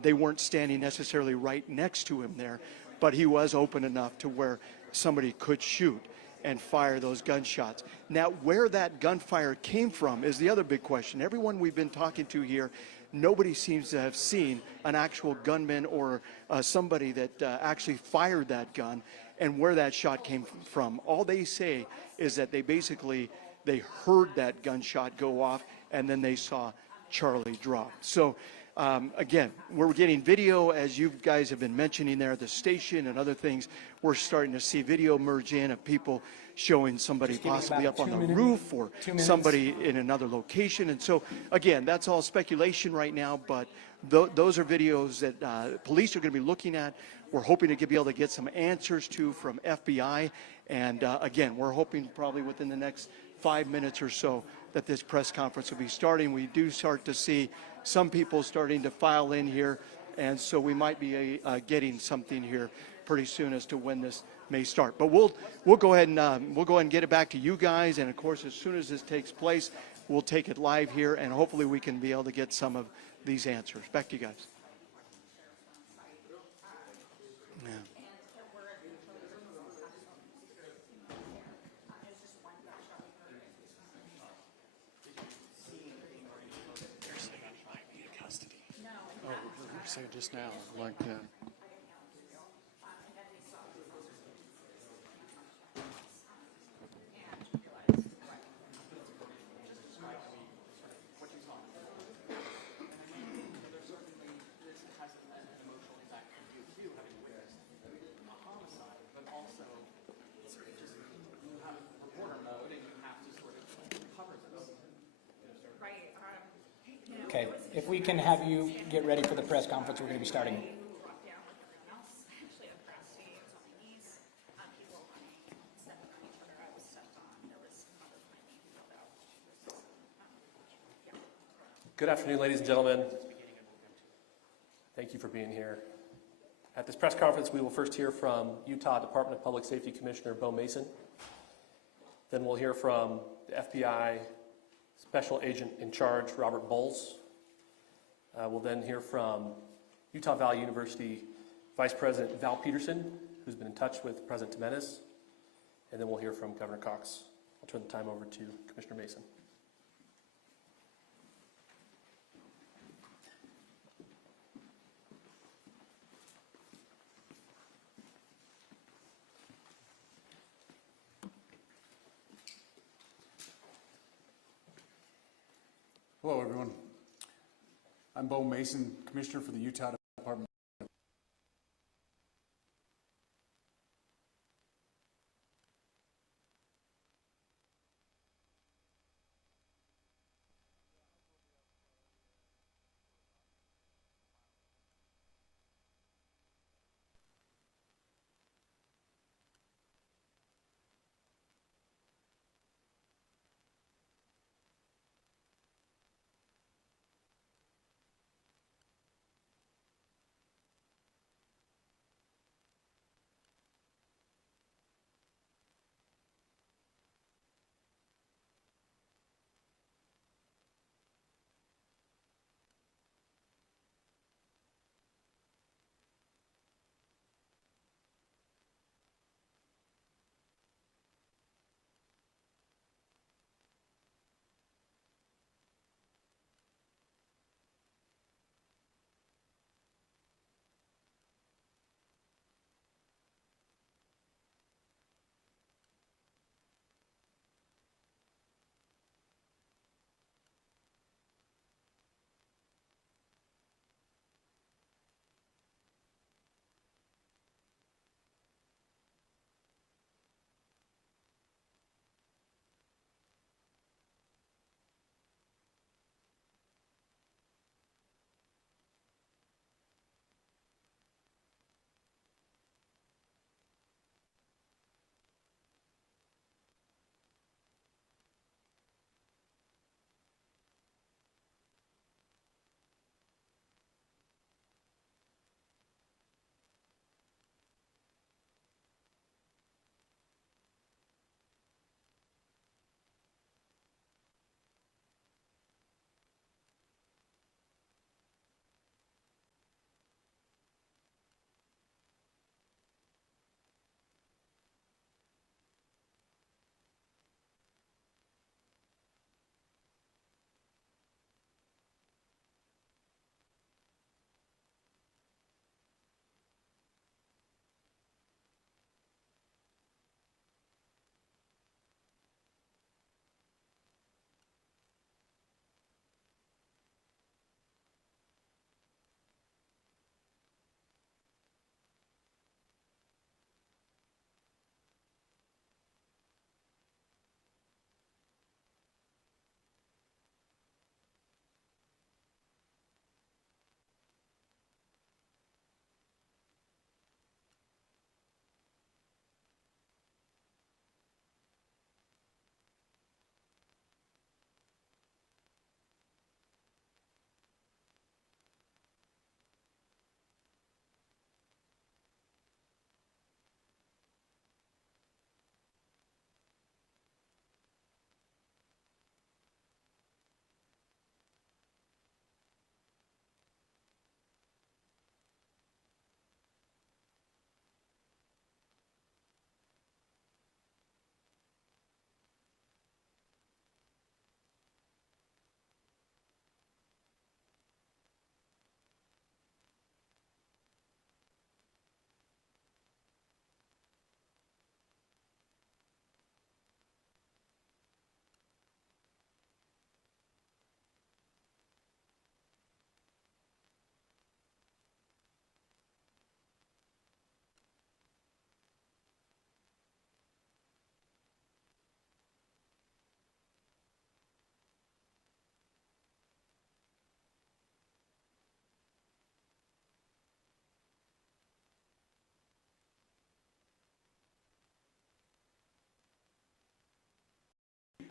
they weren't standing necessarily right next to him there, but he was open enough to where somebody could shoot and fire those gunshots. Now, where that gunfire came from is the other big question. Everyone we've been talking to here, nobody seems to have seen an actual gunman or somebody that actually fired that gun and where that shot came from. All they say is that they heard that gunshot go off and then they saw Charlie drop. So again, we're getting video, as you guys have been mentioning there at the station and other things. We're starting to see video merge in of people showing somebody possibly up on the roof or somebody in another location. And so, again, that's all speculation right now, but those are videos that police are going to be looking at. We're hoping to be able to get some answers to from FBI. And again, we're hoping probably within the next 5 minutes or so that this press conference will be starting. We do start to see some people starting to file in here, and so we might be getting something here pretty soon as to when this may start. But we'll go ahead and get it back to you guys, and of course, as soon as this takes place, we'll take it live here, and hopefully we can be able to get some of these answers. Back to you guys. Yeah. Say just now, like that. Okay. If we can have you get ready for the press conference, we're going to be starting. Good afternoon, ladies and gentlemen. Thank you for being here. At this press conference, we will first hear from Utah Department of Public Safety Commissioner Bo Mason. Then we'll hear from the FBI Special Agent in Charge, Robert Bowles. We'll then hear from Utah Valley University Vice President Val Peterson, who's been in touch with President Jimenez. And then we'll hear from Governor Cox. I'll turn the time over to Commissioner Mason. Hello, everyone. I'm Bo Mason, Commissioner for the Utah Department.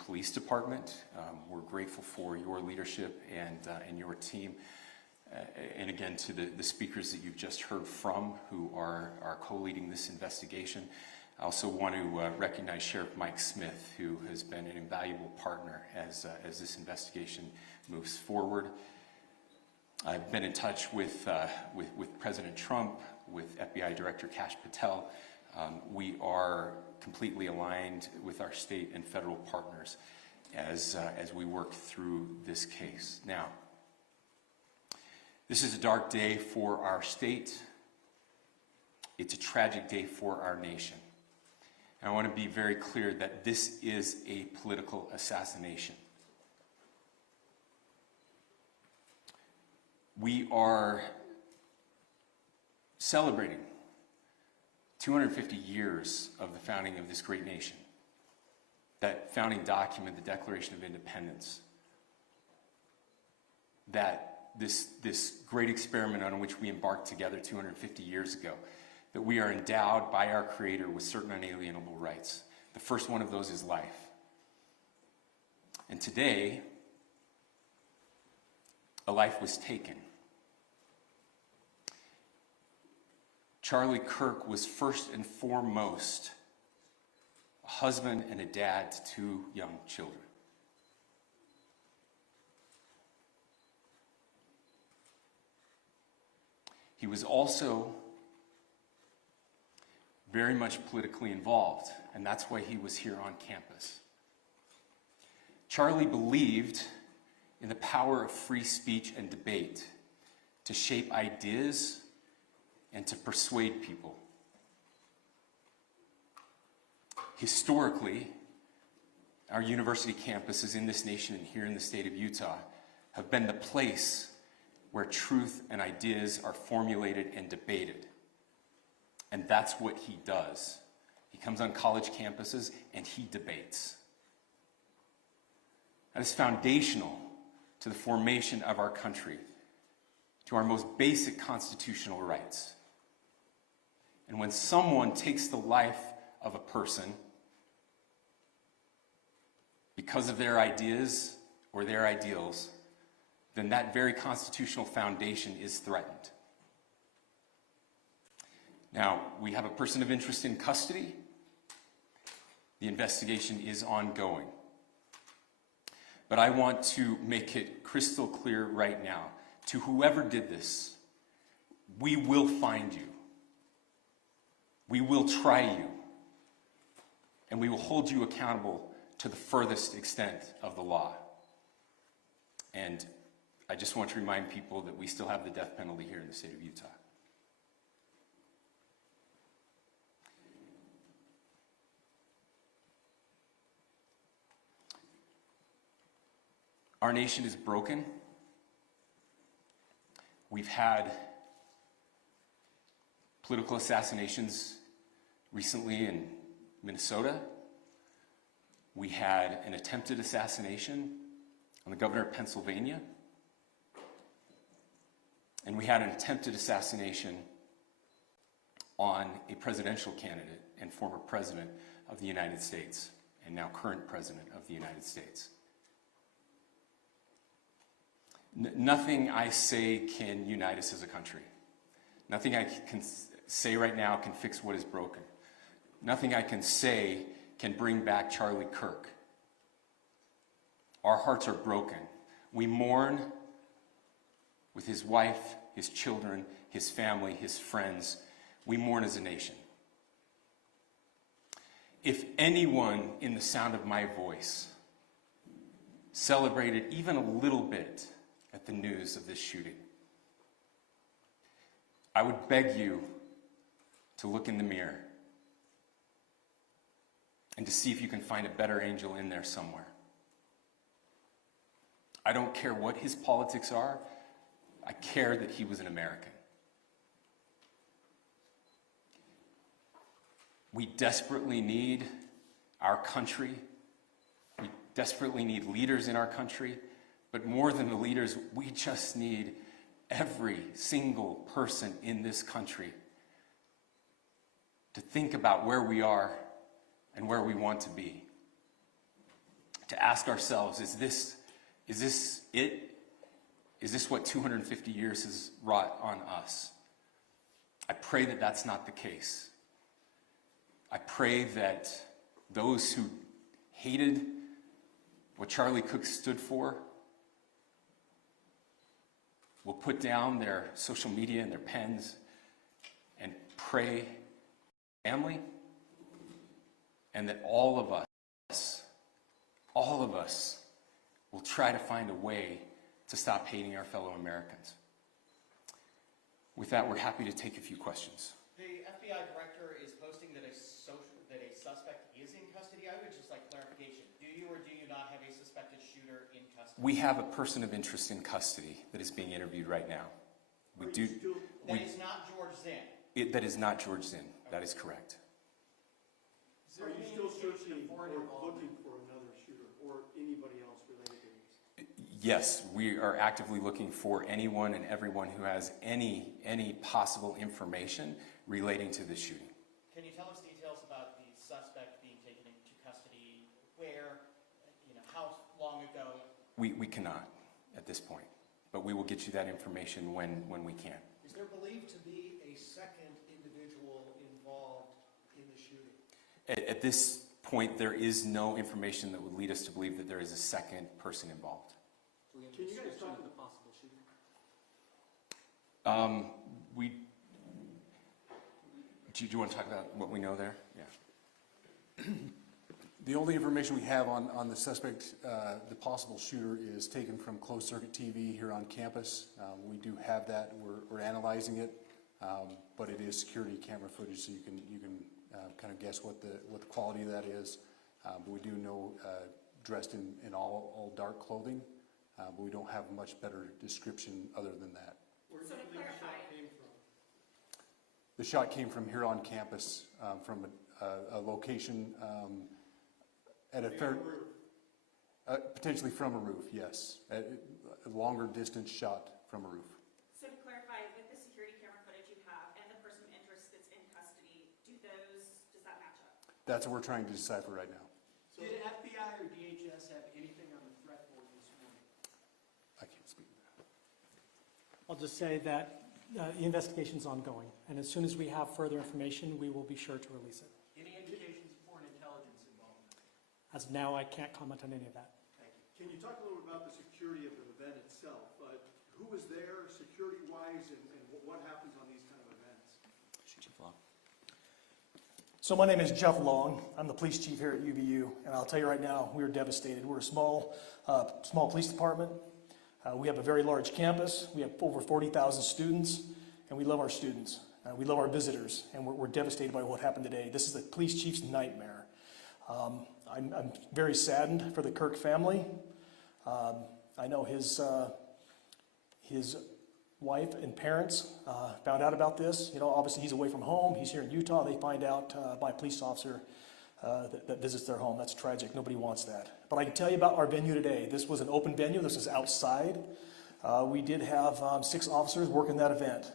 Police Department. We're grateful for your leadership and your team. And again, to the speakers that you've just heard from who are co-leading this investigation. I also want to recognize Sheriff Mike Smith, who has been an invaluable partner as this investigation moves forward. I've been in touch with President Trump, with FBI Director Kash Patel. We are completely aligned with our state and federal partners as we work through this case. Now, this is a dark day for our state. It's a tragic day for our nation. And I want to be very clear that this is a political assassination. We are celebrating 250 years of the founding of this great nation. That founding document, the Declaration of Independence, that this great experiment on which we embarked together 250 years ago, that we are endowed by our Creator with certain unalienable rights. The first one of those is life. And today, a life was taken. Charlie Kirk was first and foremost a husband and a dad to 2 young children. He was also very much politically involved, and that's why he was here on campus. Charlie believed in the power of free speech and debate to shape ideas and to persuade people. Historically, our university campuses in this nation and here in the state of Utah have been the place where truth and ideas are formulated and debated. And that's what he does. He comes on college campuses and he debates. That is foundational to the formation of our country, to our most basic constitutional rights. And when someone takes the life of a person because of their ideas or their ideals, then that very constitutional foundation is threatened. Now, we have a person of interest in custody. The investigation is ongoing. But I want to make it crystal clear right now, to whoever did this, we will find you. We will try you. And we will hold you accountable to the furthest extent of the law. And I just want to remind people that we still have the death penalty here in the state of Utah. Our nation is broken. We've had political assassinations recently in Minnesota. We had an attempted assassination on the governor of Pennsylvania. And we had an attempted assassination on a presidential candidate and former president of the United States, and now current president of the United States. Nothing I say can unite us as a country. Nothing I can say right now can fix what is broken. Nothing I can say can bring back Charlie Kirk. Our hearts are broken. We mourn with his wife, his children, his family, his friends. We mourn as a nation. If anyone in the sound of my voice celebrated even a little bit at the news of this shooting, I would beg you to look in the mirror and to see if you can find a better angel in there somewhere. I don't care what his politics are. I care that he was an American. We desperately need our country. We desperately need leaders in our country. But more than the leaders, we just need every single person in this country to think about where we are and where we want to be. to ask ourselves, is this it? Is this what 250 years has wrought on us? I pray that that's not the case. I pray that those who hated what Charlie Kirk stood for will put down their social media and their pens and pray family, and that all of us will try to find a way to stop hating our fellow Americans. With that, we're happy to take a few questions. The FBI director is posting that a suspect is in custody. I would just like clarification. Do you or do you not have a suspected shooter in custody? We have a person of interest in custody that is being interviewed right now. That is not George Zinn. That is not George Zinn. That is correct. Are you still searching or looking for another shooter or anybody else related to this? Yes, we are actively looking for anyone and everyone who has any possible information relating to this shooting. Can you tell us details about the suspect being taken into custody? Where? How long ago? We cannot at this point, but we will get you that information when we can. Is there believed to be a second individual involved in the shooting? At this point, there is no information that would lead us to believe that there is a second person involved. Can you guys talk to the possible shooting? Do you want to talk about what we know there? Yeah. The only information we have on the suspect, the possible shooter, is taken from closed circuit TV here on campus. We do have that. We're analyzing it, but it is security camera footage, so you can kind of guess what the quality of that is. But we do know dressed in all dark clothing, but we don't have much better description other than that. Where do you believe the shot came from? The shot came from here on campus, from a location at a fair, potentially from a roof, yes. A longer distance shot from a roof. So to clarify, with the security camera footage you have and the person of interest that's in custody, does that match up? That's what we're trying to decipher right now. Did FBI or DHS have anything on the threat board this morning? I can't speak to that. I'll just say that the investigation's ongoing, and as soon as we have further information, we will be sure to release it. Any indications of foreign intelligence involvement? As of now, I can't comment on any of that. Thank you. Can you talk a little bit about the security of the event itself? Who was there security-wise, and what happens on these kind of events? Chief Long. So my name is Jeff Long. I'm the police chief here at UVU, and I'll tell you right now, we're devastated. We're a small police department. We have a very large campus. We have over 40,000 students, and we love our students. We love our visitors, and we're devastated by what happened today. This is the police chief's nightmare. I'm very saddened for the Kirk family. I know his wife and parents found out about this. Obviously he's away from home. He's here in Utah. They find out by a police officer that visits their home. That's tragic. Nobody wants that. But I can tell you about our venue today. This was an open venue. This was outside. We did have 6 officers working that event.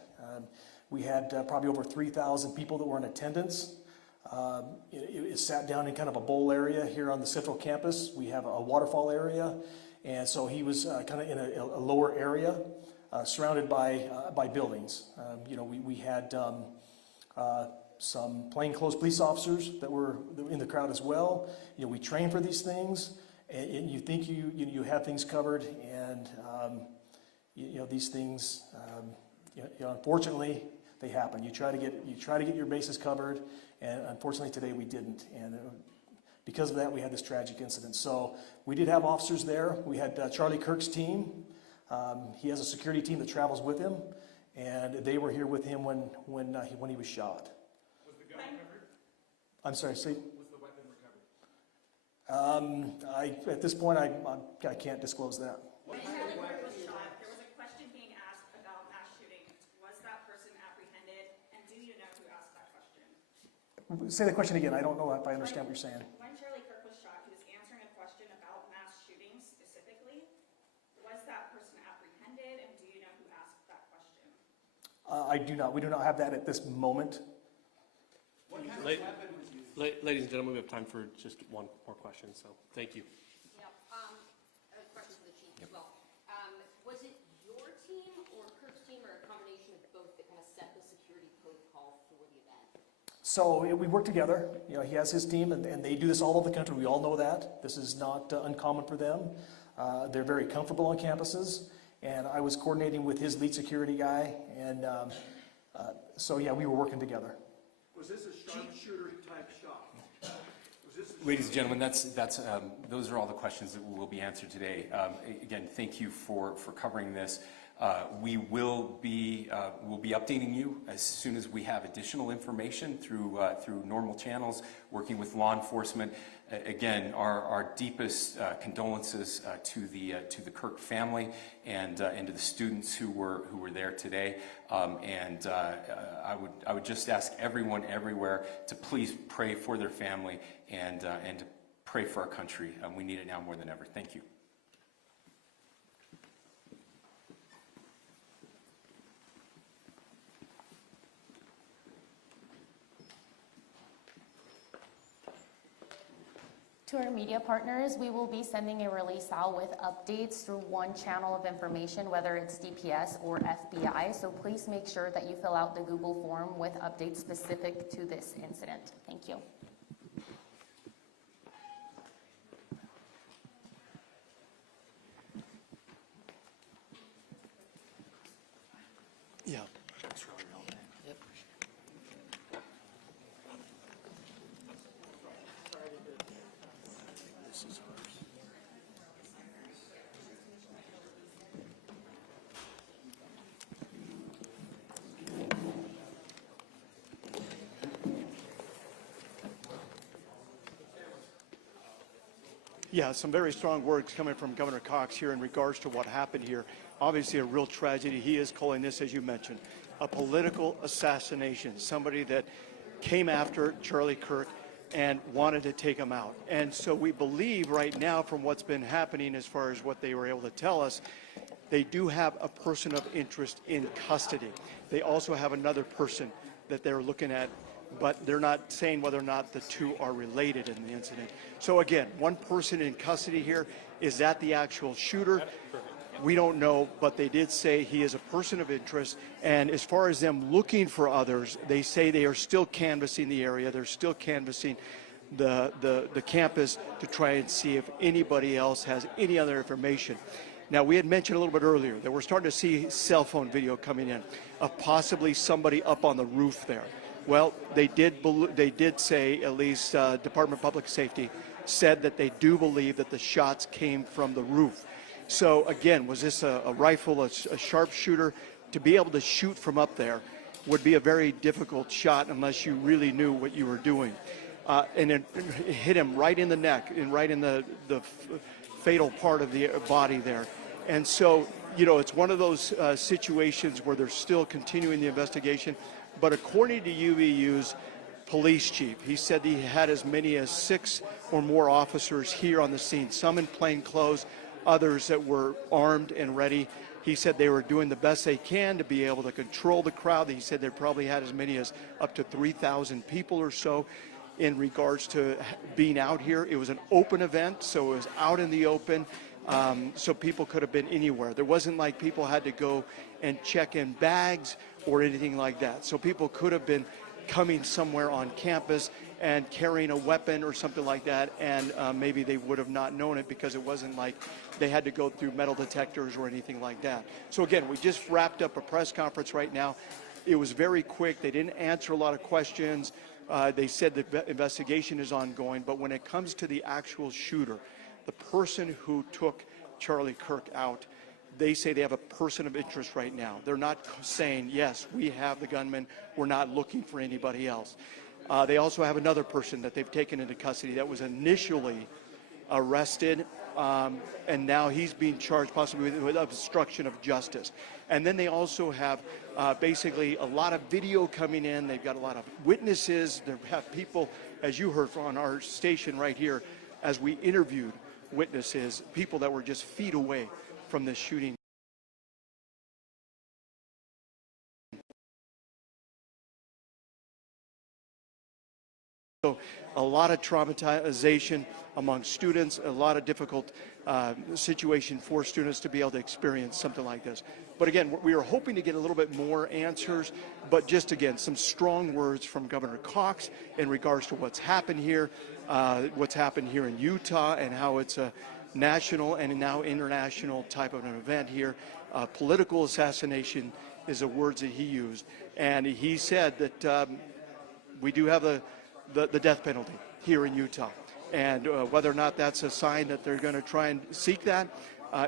We had probably over 3,000 people that were in attendance. It sat down in kind of a bowl area here on the central campus. We have a waterfall area, and so he was kind of in a lower area, surrounded by buildings. We had some plainclothes police officers that were in the crowd as well. We train for these things, and you think you have things covered, and these things, unfortunately, they happen. You try to get your bases covered, and unfortunately today we didn't. And because of that, we had this tragic incident. So we did have officers there. We had Charlie Kirk's team. He has a security team that travels with him, and they were here with him when he was shot. Was the gun recovered? I'm sorry, see? Was the weapon recovered? At this point, I can't disclose that. When Charlie Kirk was shot, there was a question being asked about mass shooting. Was that person apprehended, and do you know who asked that question? Say the question again. I don't know if I understand what you're saying. When Charlie Kirk was shot, he was answering a question about mass shootings specifically. Was that person apprehended, and do you know who asked that question? I do not. We do not have that at this moment. What kind of weapon was used? Ladies and gentlemen, we have time for just one more question, so thank you. Yep. So we work together. You know, he has his team, and they do this all over the country. We all know that. This is not uncommon for them. They're very comfortable on campuses, and I was coordinating with his lead security guy, and so yeah, we were working together. Was this a sharpshooter type shot? Ladies and gentlemen, those are all the questions that will be answered today. Again, thank you for covering this. We will be updating you as soon as we have additional information through normal channels, working with law enforcement. Again, our deepest condolences to the Kirk family and to the students who were there today. I would just ask everyone everywhere to please pray for their family and to pray for our country. We need it now more than ever. Thank you. To our media partners, we will be sending a release out with updates through one channel of information, whether it's DPS or FBI. So please make sure that you fill out the Google form with updates specific to this incident. Thank you. Yeah. Yeah, some very strong words coming from Governor Cox here in regards to what happened here. Obviously a real tragedy. He is calling this, as you mentioned, a political assassination. Somebody that came after Charlie Kirk and wanted to take him out. And so we believe right now, from what's been happening as far as what they were able to tell us, they do have a person of interest in custody. They also have another person that they're looking at, but they're not saying whether or not the two are related in the incident. So again, one person in custody here. Is that the actual shooter? We don't know, but they did say he is a person of interest. And as far as them looking for others, they say they are still canvassing the area. They're still canvassing the campus to try and see if anybody else has any other information. Now, we had mentioned a little bit earlier that we're starting to see cell phone video coming in of possibly somebody up on the roof there. Well, they did say, at least Department of Public Safety said that they do believe that the shots came from the roof. So again, was this a rifle, a sharpshooter? To be able to shoot from up there would be a very difficult shot unless you really knew what you were doing. And it hit him right in the neck and right in the fatal part of the body there. And so, you know, it's one of those situations where they're still continuing the investigation. But according to UVU's police chief, he said he had as many as 6 or more officers here on the scene, some in plain clothes, others that were armed and ready. He said they were doing the best they can to be able to control the crowd. He said they probably had as many as up to 3,000 people or so in regards to being out here. It was an open event, so it was out in the open, so people could have been anywhere. There wasn't like people had to go and check in bags or anything like that. So people could have been coming somewhere on campus and carrying a weapon or something like that, and maybe they would have not known it because it wasn't like they had to go through metal detectors or anything like that. So again, we just wrapped up a press conference right now. It was very quick. They didn't answer a lot of questions. They said the investigation is ongoing, but when it comes to the actual shooter, the person who took Charlie Kirk out, they say they have a person of interest right now. They're not saying, yes, we have the gunman, we're not looking for anybody else. They also have another person that they've taken into custody that was initially arrested, and now he's being charged possibly with obstruction of justice. And then they also have basically a lot of video coming in. They've got a lot of witnesses. They have people, as you heard on our station right here, as we interviewed witnesses, people that were just feet away from this shooting. So a lot of traumatization among students, a lot of difficult situation for students to be able to experience something like this. But again, we are hoping to get a little bit more answers, but just again, some strong words from Governor Cox in regards to what's happened here in Utah, and how it's a national and now international type of an event here. Political assassination is the words that he used. And he said that we do have the death penalty here in Utah. And whether or not that's a sign that they're going to try and seek that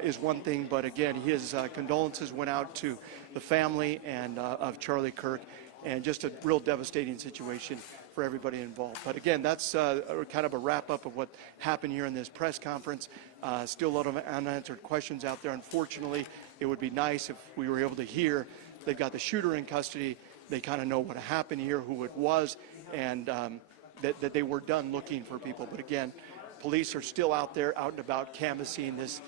is one thing. But again, his condolences went out to the family and of Charlie Kirk, and just a real devastating situation for everybody involved. But again, that's kind of a wrap up of what happened here in this press conference. Still a lot of unanswered questions out there. Unfortunately, it would be nice if we were able to hear they've got the shooter in custody. They kind of know what happened here, who it was, and that they were done looking for people. But again, police are still out there, out and about, canvassing this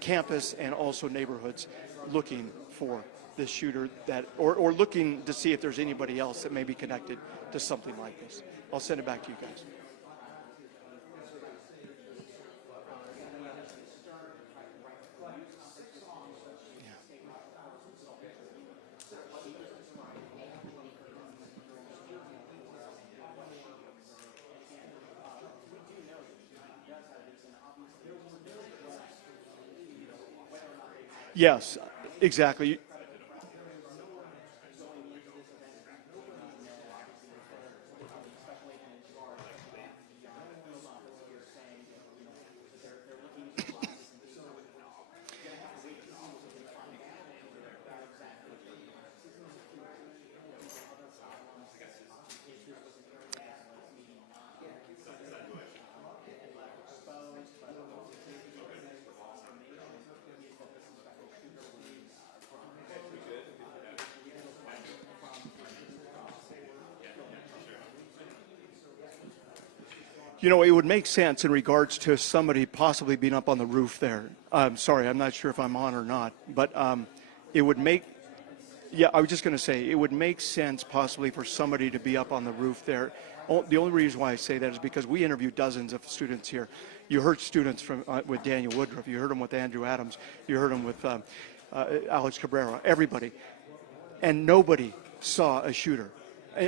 campus and also neighborhoods, looking for this shooter, or looking to see if there's anybody else that may be connected to something like this. I'll send it back to you guys. Yes, exactly. You know, it would make sense in regards to somebody possibly being up on the roof there. Sorry, I'm not sure if I'm on or not, but it would make, yeah, I was just going to say, it would make sense possibly for somebody to be up on the roof there. The only reason why I say that is because we interviewed dozens of students here. You heard students from with Daniel Woodruff, you heard them with Andrew Adams, you heard them with Alex Cabrera, everybody. And nobody saw a shooter.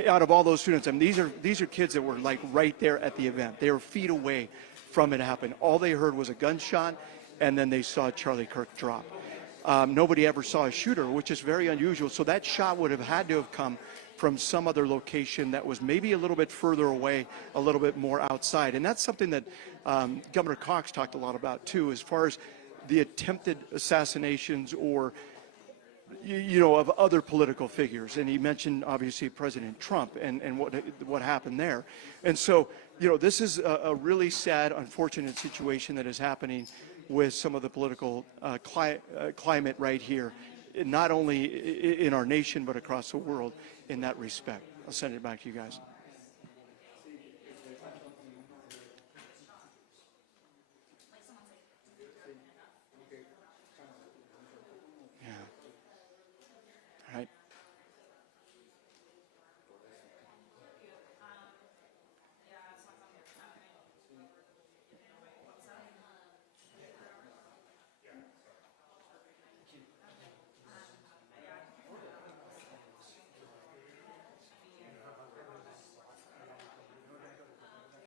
Out of all those students, I mean, these are kids that were like right there at the event. They were feet away from it happening. All they heard was a gunshot, and then they saw Charlie Kirk drop. Nobody ever saw a shooter, which is very unusual. So that shot would have had to have come from some other location that was maybe a little bit further away, a little bit more outside. And that's something that Governor Cox talked a lot about too, as far as the attempted assassinations or of other political figures. And he mentioned obviously President Trump and what happened there. And so, this is a really sad, unfortunate situation that is happening with some of the political climate right here, not only in our nation, but across the world in that respect. I'll send it back to you guys.